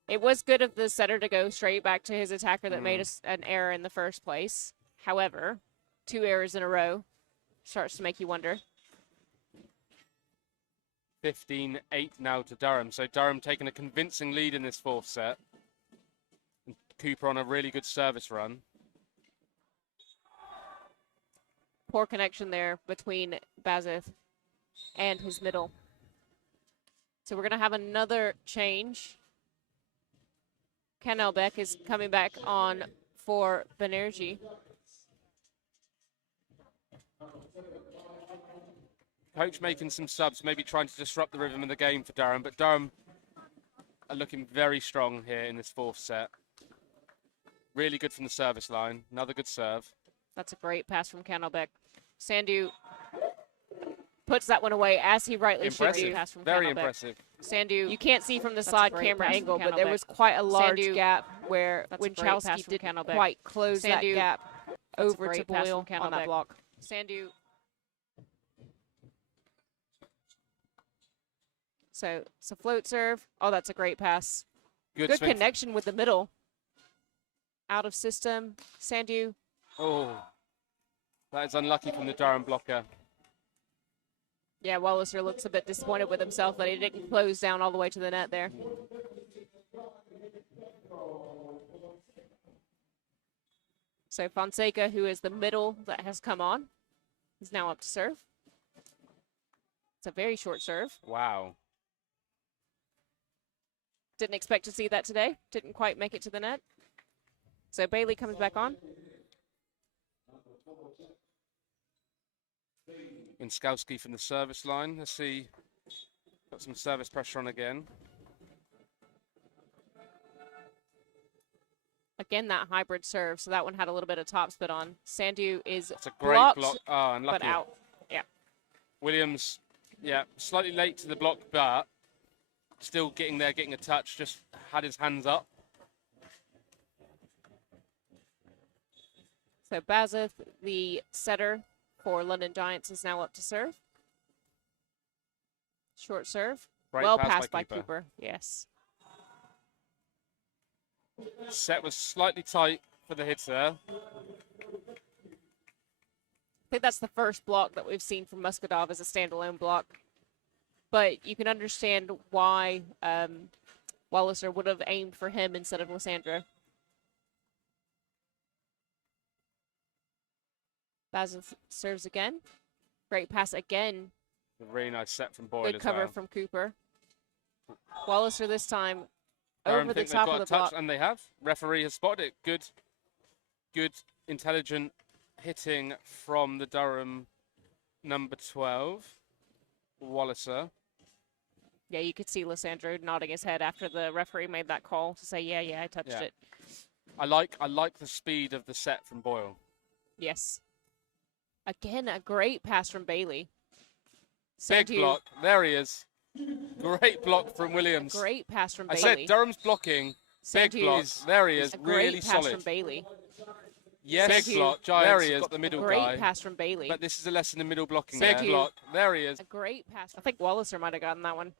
It was good of the setter to go straight back to his attacker that made an error in the first place. However, 2 errors in a row starts to make you wonder. 15-8 now to Durham. So Durham taking a convincing lead in this 4th set. And Cooper on a really good service run. Poor connection there between Bazith and his middle. So we're going to have another change. Ken Elbeck is coming back on for Banerjee. Coach making some subs, maybe trying to disrupt the rhythm of the game for Durham, but Durham are looking very strong here in this 4th set. Really good from the service line. Another good serve. That's a great pass from Ken Elbeck. Sandhu puts that one away, as he rightly should do. Pass from Very Ken Elbeck. impressive. Sandhu, you can't see from the side camera angle, but there was quite a large gap where Winchowski didn't quite close that gap over to Boyle on that block. Sandhu. So it's a float serve. Oh, that's a great pass. Good connection with the middle. Out of system. Sandhu. Oh, that is unlucky from the Durham blocker. Yeah, Walliser looks a bit disappointed with himself that he didn't close down all the way to the net there. So Fonseca, who is the middle that has come on, is now up to serve. It's a very short serve. Wow. Didn't expect to see that today. Didn't quite make it to the net. So Bailey comes back on. Winskowski from the service line. Let's see. Got some service pressure on again. Again, that hybrid serve. So that one had a little bit of topspin on. Sandhu is It's a great blocked, block. Oh, unlucky. but out. Yeah. Williams, yeah, slightly late to the block, but still getting there, getting a touch. Just had his hands up. So Bazith, the setter for London Giants, is now up to serve. Short serve. Great well pass passed by by Cooper. Cooper. Yes. Set was slightly tight for the hitter. I think that's the first block that we've seen from Muscadov as a standalone block. But you can understand why Walliser would have aimed for him instead of Lysandra. Bazith serves again. Great pass again. A really nice set from Boyle Good as cover well. from Cooper. Walliser this time Durham over the think top they've of got the a touch, block. and they have. Referee has spotted it. Good, intelligent hitting from the Durham number 12, Walliser. Yeah, you could see Lysandro nodding his head after the referee made that call to say, yeah, I touched it. I like the speed of the set from Boyle. Yes. Again, a great pass from Bailey. Big Sandhu, block. There he is. Great block from Williams. Great pass from I Bailey. said Durham's blocking. Big Sandhu, block. There he is. a great Really pass solid. from Bailey. Yes, Sandhu, block. Giants There he is. Got the middle Great guy. pass from Bailey. But this is a lesson in middle blocking. Sandhu, Big block. There he is. A great pass. I think Walliser might have gotten that one.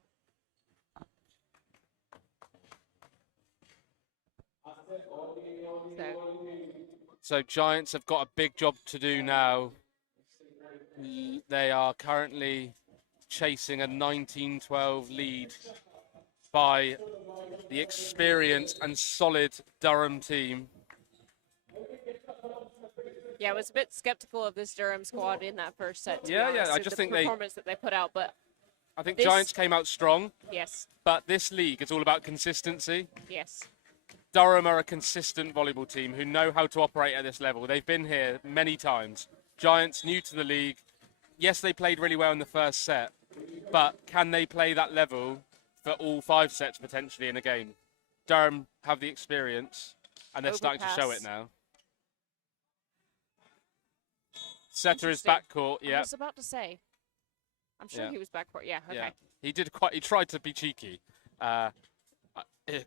So Giants have got a big job to do now. They are currently chasing a 19-12 lead by the experienced and solid Durham team. Yeah, I was a bit skeptical of this Durham squad in that first set. To be Yeah, honest, I with just the think performance that they put out, but I think this- Giants came out strong, yes, but this league is all about consistency. yes. Durham are a consistent volleyball team who know how to operate at this level. They've been here many times. Giants, new to the league, yes, they played really well in the first set, but can they play that level for all 5 sets potentially in a game? Durham have the experience, and they're starting to show it Overpass. now. Setter is Interesting. backcourt. I Yeah, was about to say. I'm sure Yeah. he was backcourt. Yeah, okay. yeah. He tried to be cheeky.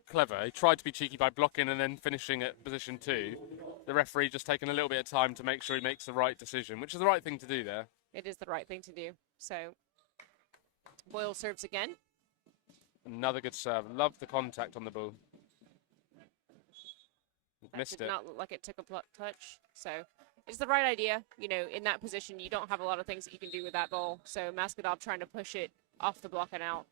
Clever. He tried to be cheeky by blocking and then finishing at position 2. The referee just taking a little bit of time to make sure he makes the right decision, which is the right thing to do there. It is the right thing to do. So Boyle serves again. Another good serve. Love the contact on the ball. That Missed did it. not look like it took a touch. So it's the right idea. You know, in that position, you don't have a lot of things that you can do with that ball. So Maskadov trying to push it off the block and out.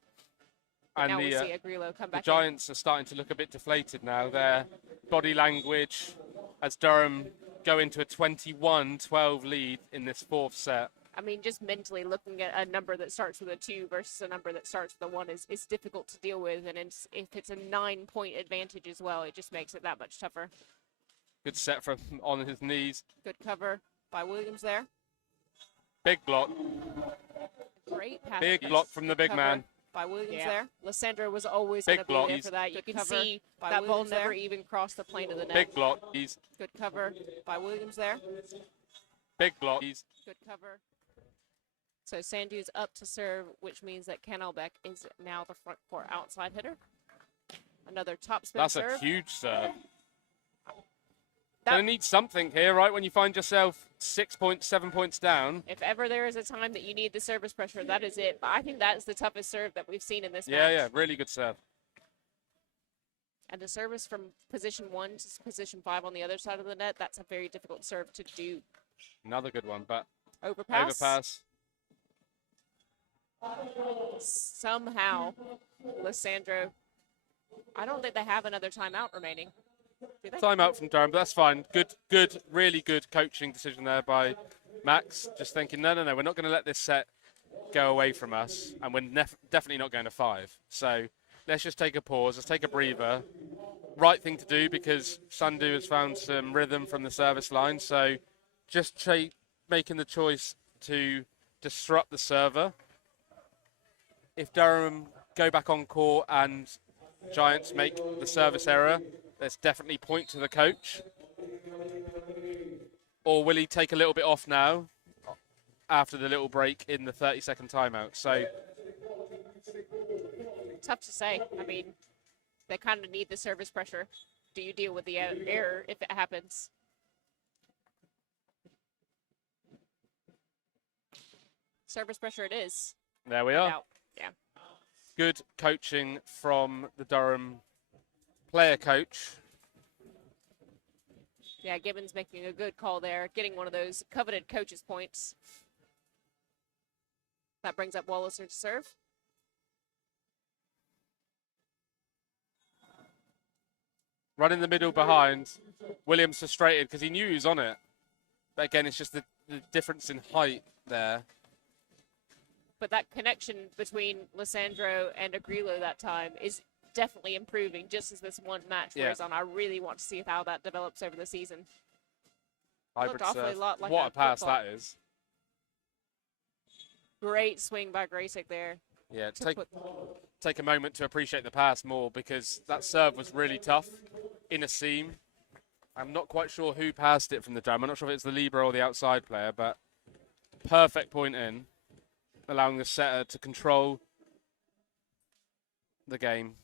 But And now we the see Agrillo come the back Giants are starting to look a bit deflated now. Their body language as Durham go into a 21-12 lead in this 4th set. I mean, just mentally looking at a number that starts with a 2 versus a number that starts with a 1 is difficult to deal with. And if it's a 9-point advantage as well, it just makes it that much tougher. Good set from on his knees. Good cover by Williams there. Big block. Great pass. Big block from the big Cover man. by Williams there. Lissandra was always going Big to be block. there for that. You can see by that ball Williams never there. even crossed the plane of the net. Big block. He's Good cover by Williams there. big block. He's Good cover. So Sandu's up to serve, which means that Canalbeck is now the front court outside hitter. Another top spin that's serve. a huge serve. That- Gonna need something here, right? When you find yourself 6 points, 7 points down. If ever there is a time that you need the service pressure, that is it. But I think that's the toughest serve that we've seen in this Yeah, match. yeah, really good serve. And the service from position 1 to position 5 on the other side of the net, that's a very difficult serve to do. Another good one, but Overpass. overpass. Somehow, Lissandro, I don't think they have another timeout remaining. Do they? Timeout from Durham, but that's fine. Good, really good coaching decision there by Max. Just thinking, no, we're not going to let this set go away from us, and we're definitely not going to 5. So let's just take a pause. Let's take a breather. Right thing to do because Sandu has found some rhythm from the service line. So just making the choice to disrupt the server. If Durham go back on court and Giants make the service error, let's definitely point to the coach. Or will he take a little bit off now after the little break in the 30-second timeout? So Tough to say. I mean, they kind of need the service pressure. Do you deal with the error if it happens? Service pressure it is. there we are. Out. Yeah. Good coaching from the Durham player coach. Yeah, Gibbons making a good call there, getting one of those coveted coaches' points. That brings up Walliser to serve. Right in the middle behind. Williams frustrated because he knew he was on it. But again, it's just the difference in height there. But that connection between Lissandro and Agrillo that time is definitely improving just as this one match wears on. I really want to see how that develops over the season. Hybrid Looked awfully serve. lot like What a pass football. that is. Great swing by Gracek there. Yeah, to put- take a moment to appreciate the pass more because that serve was really tough in a seam. I'm not quite sure who passed it from the Durham. I'm not sure if it's the libero or the outside player, but perfect point in, allowing the setter to control the game.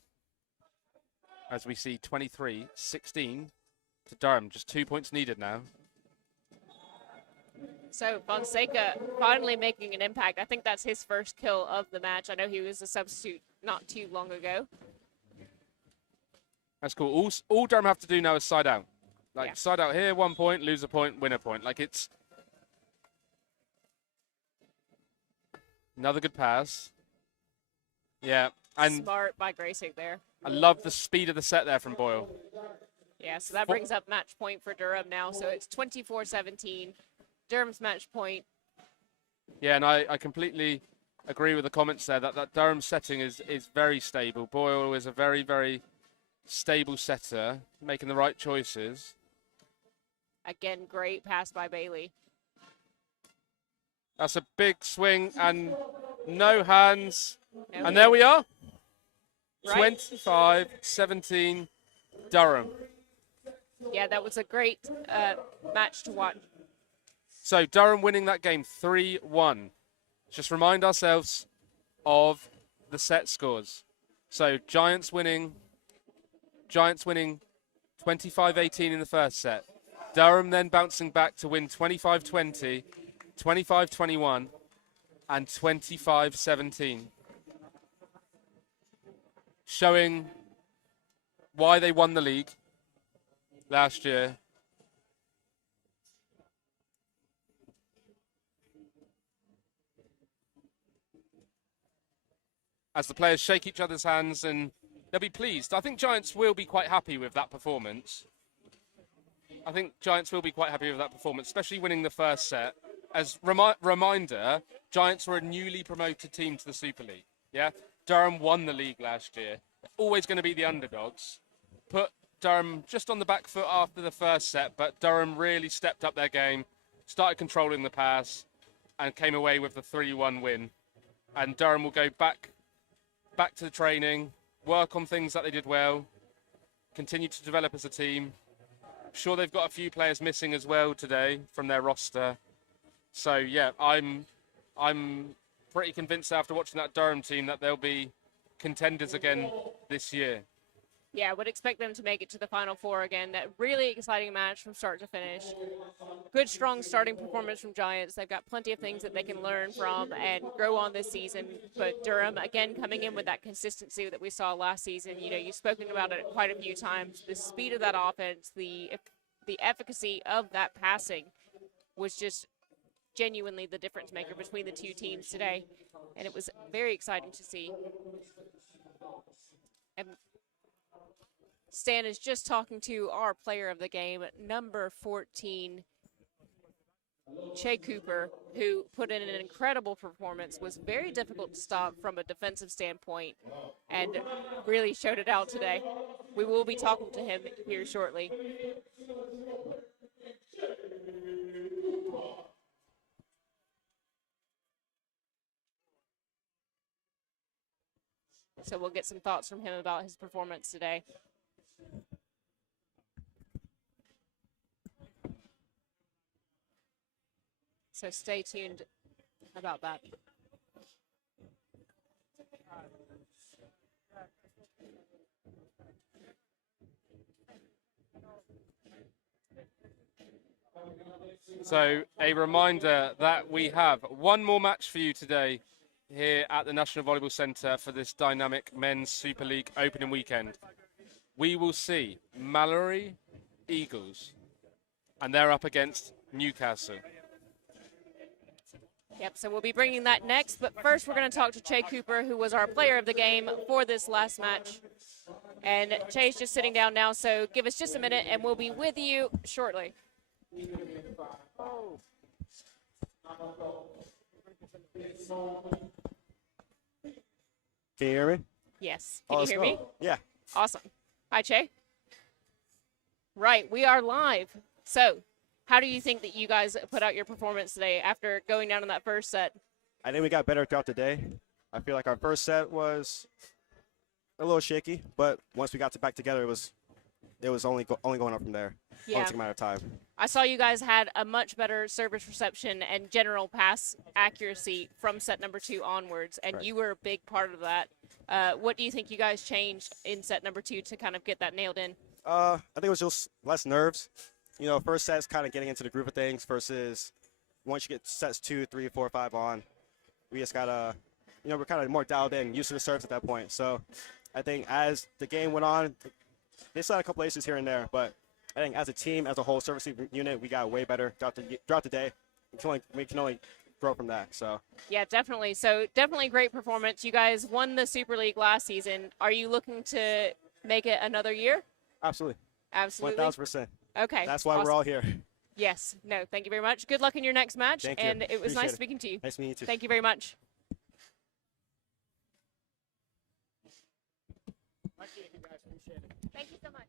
As we see 23-16 to Durham, just 2 points needed now. So Fonseca finally making an impact. I think that's his first kill of the match. I know he was a substitute not too long ago. That's cool. All Durham have to do now is side out. Like Yeah. side out here, 1 point, lose a point, win a point. Like it's another good pass. Yeah, and Smart by Gracek there. I love the speed of the set there from Boyle. Yeah, so that brings up match point for Durham now. So it's 24-17. Durham's match point. Yeah, and I completely agree with the comments there that Durham setting is very stable. Boyle is a very, very stable setter, making the right choices. Again, great pass by Bailey. That's a big swing and no hands. No. And there we are. Right. 25-17 Durham. Yeah, that was a great match to watch. So Durham winning that game 3-1. Just remind ourselves of the set scores. So Giants winning 25-18 in the first set. Durham then bouncing back to win 25-20, 25-21, and 25-17. Showing why they won the league last year. As the players shake each other's hands and they'll be pleased. I think Giants will be quite happy with that performance. Especially winning the first set. As reminder, Giants were a newly promoted team to the Super League. Yeah, Durham won the league last year. They're always going to be the underdogs. Put Durham just on the back foot after the first set, but Durham really stepped up their game, started controlling the pass, and came away with the 3-1 win. And Durham will go back to the training, work on things that they did well, continue to develop as a team. I'm sure they've got a few players missing as well today from their roster. So yeah, I'm pretty convinced after watching that Durham team that they'll be contenders again this year. Yeah, would expect them to make it to the Final Four again. That really exciting match from start to finish. Good, strong starting performance from Giants. They've got plenty of things that they can learn from and grow on this season. But Durham, again, coming in with that consistency that we saw last season. You know, you've spoken about it quite a few times. The speed of that offense, the efficacy of that passing was just genuinely the difference maker between the two teams today. And it was very exciting to see. And Stan is just talking to our player of the game, number 14, Che Cooper, who put in an incredible performance, was very difficult to stop from a defensive standpoint, and really showed it out today. We will be talking to him here shortly. So we'll get some thoughts from him about his performance today. So stay tuned about that. So a reminder that we have one more match for you today here at the National Volleyball Centre for this dynamic Men's Super League opening weekend. We will see Mallory Eagles, and they're up against Newcastle. Yep, so we'll be bringing that next, but first we're going to talk to Che Cooper, who was our player of the game for this last match. And Che's just sitting down now, so give us just a minute and we'll be with you shortly. Can you hear me? Yes. Can you let's hear go. me? Yeah. Awesome. Hi, Che. Right, we are live. So, how do you think that you guys put out your performance today after going down in that first set? I think we got better throughout the day. I feel like our first set was a little shaky, but once we got back together, it was only going up from there. Yeah. Only took a matter of time. I saw you guys had a much better service reception and general pass accuracy from set number 2 onwards, and Right. you were a big part of that. What do you think you guys changed in set number 2 to kind of get that nailed in? I think it was just less nerves. You know, first set's kind of getting into the groove of things versus once you get sets 2, 3, 4, 5 on, we just gotta, you know, we're kind of more dialed in, used to the serves at that point. So I think as the game went on, they still had a couple aces here and there, but I think as a team, as a whole service unit, we got way better throughout the day. We can only grow from that. So Yeah, definitely. So definitely great performance. You guys won the Super League last season. Are you looking to make it another year? absolutely, Absolutely. 1,000%. Okay. That's why we're awesome. all here. Yes. No, thank you very much. Good luck in your next match. Thank you. And it was Appreciate nice it. speaking to you. Nice meeting you too. Thank you very much. Thank you so much.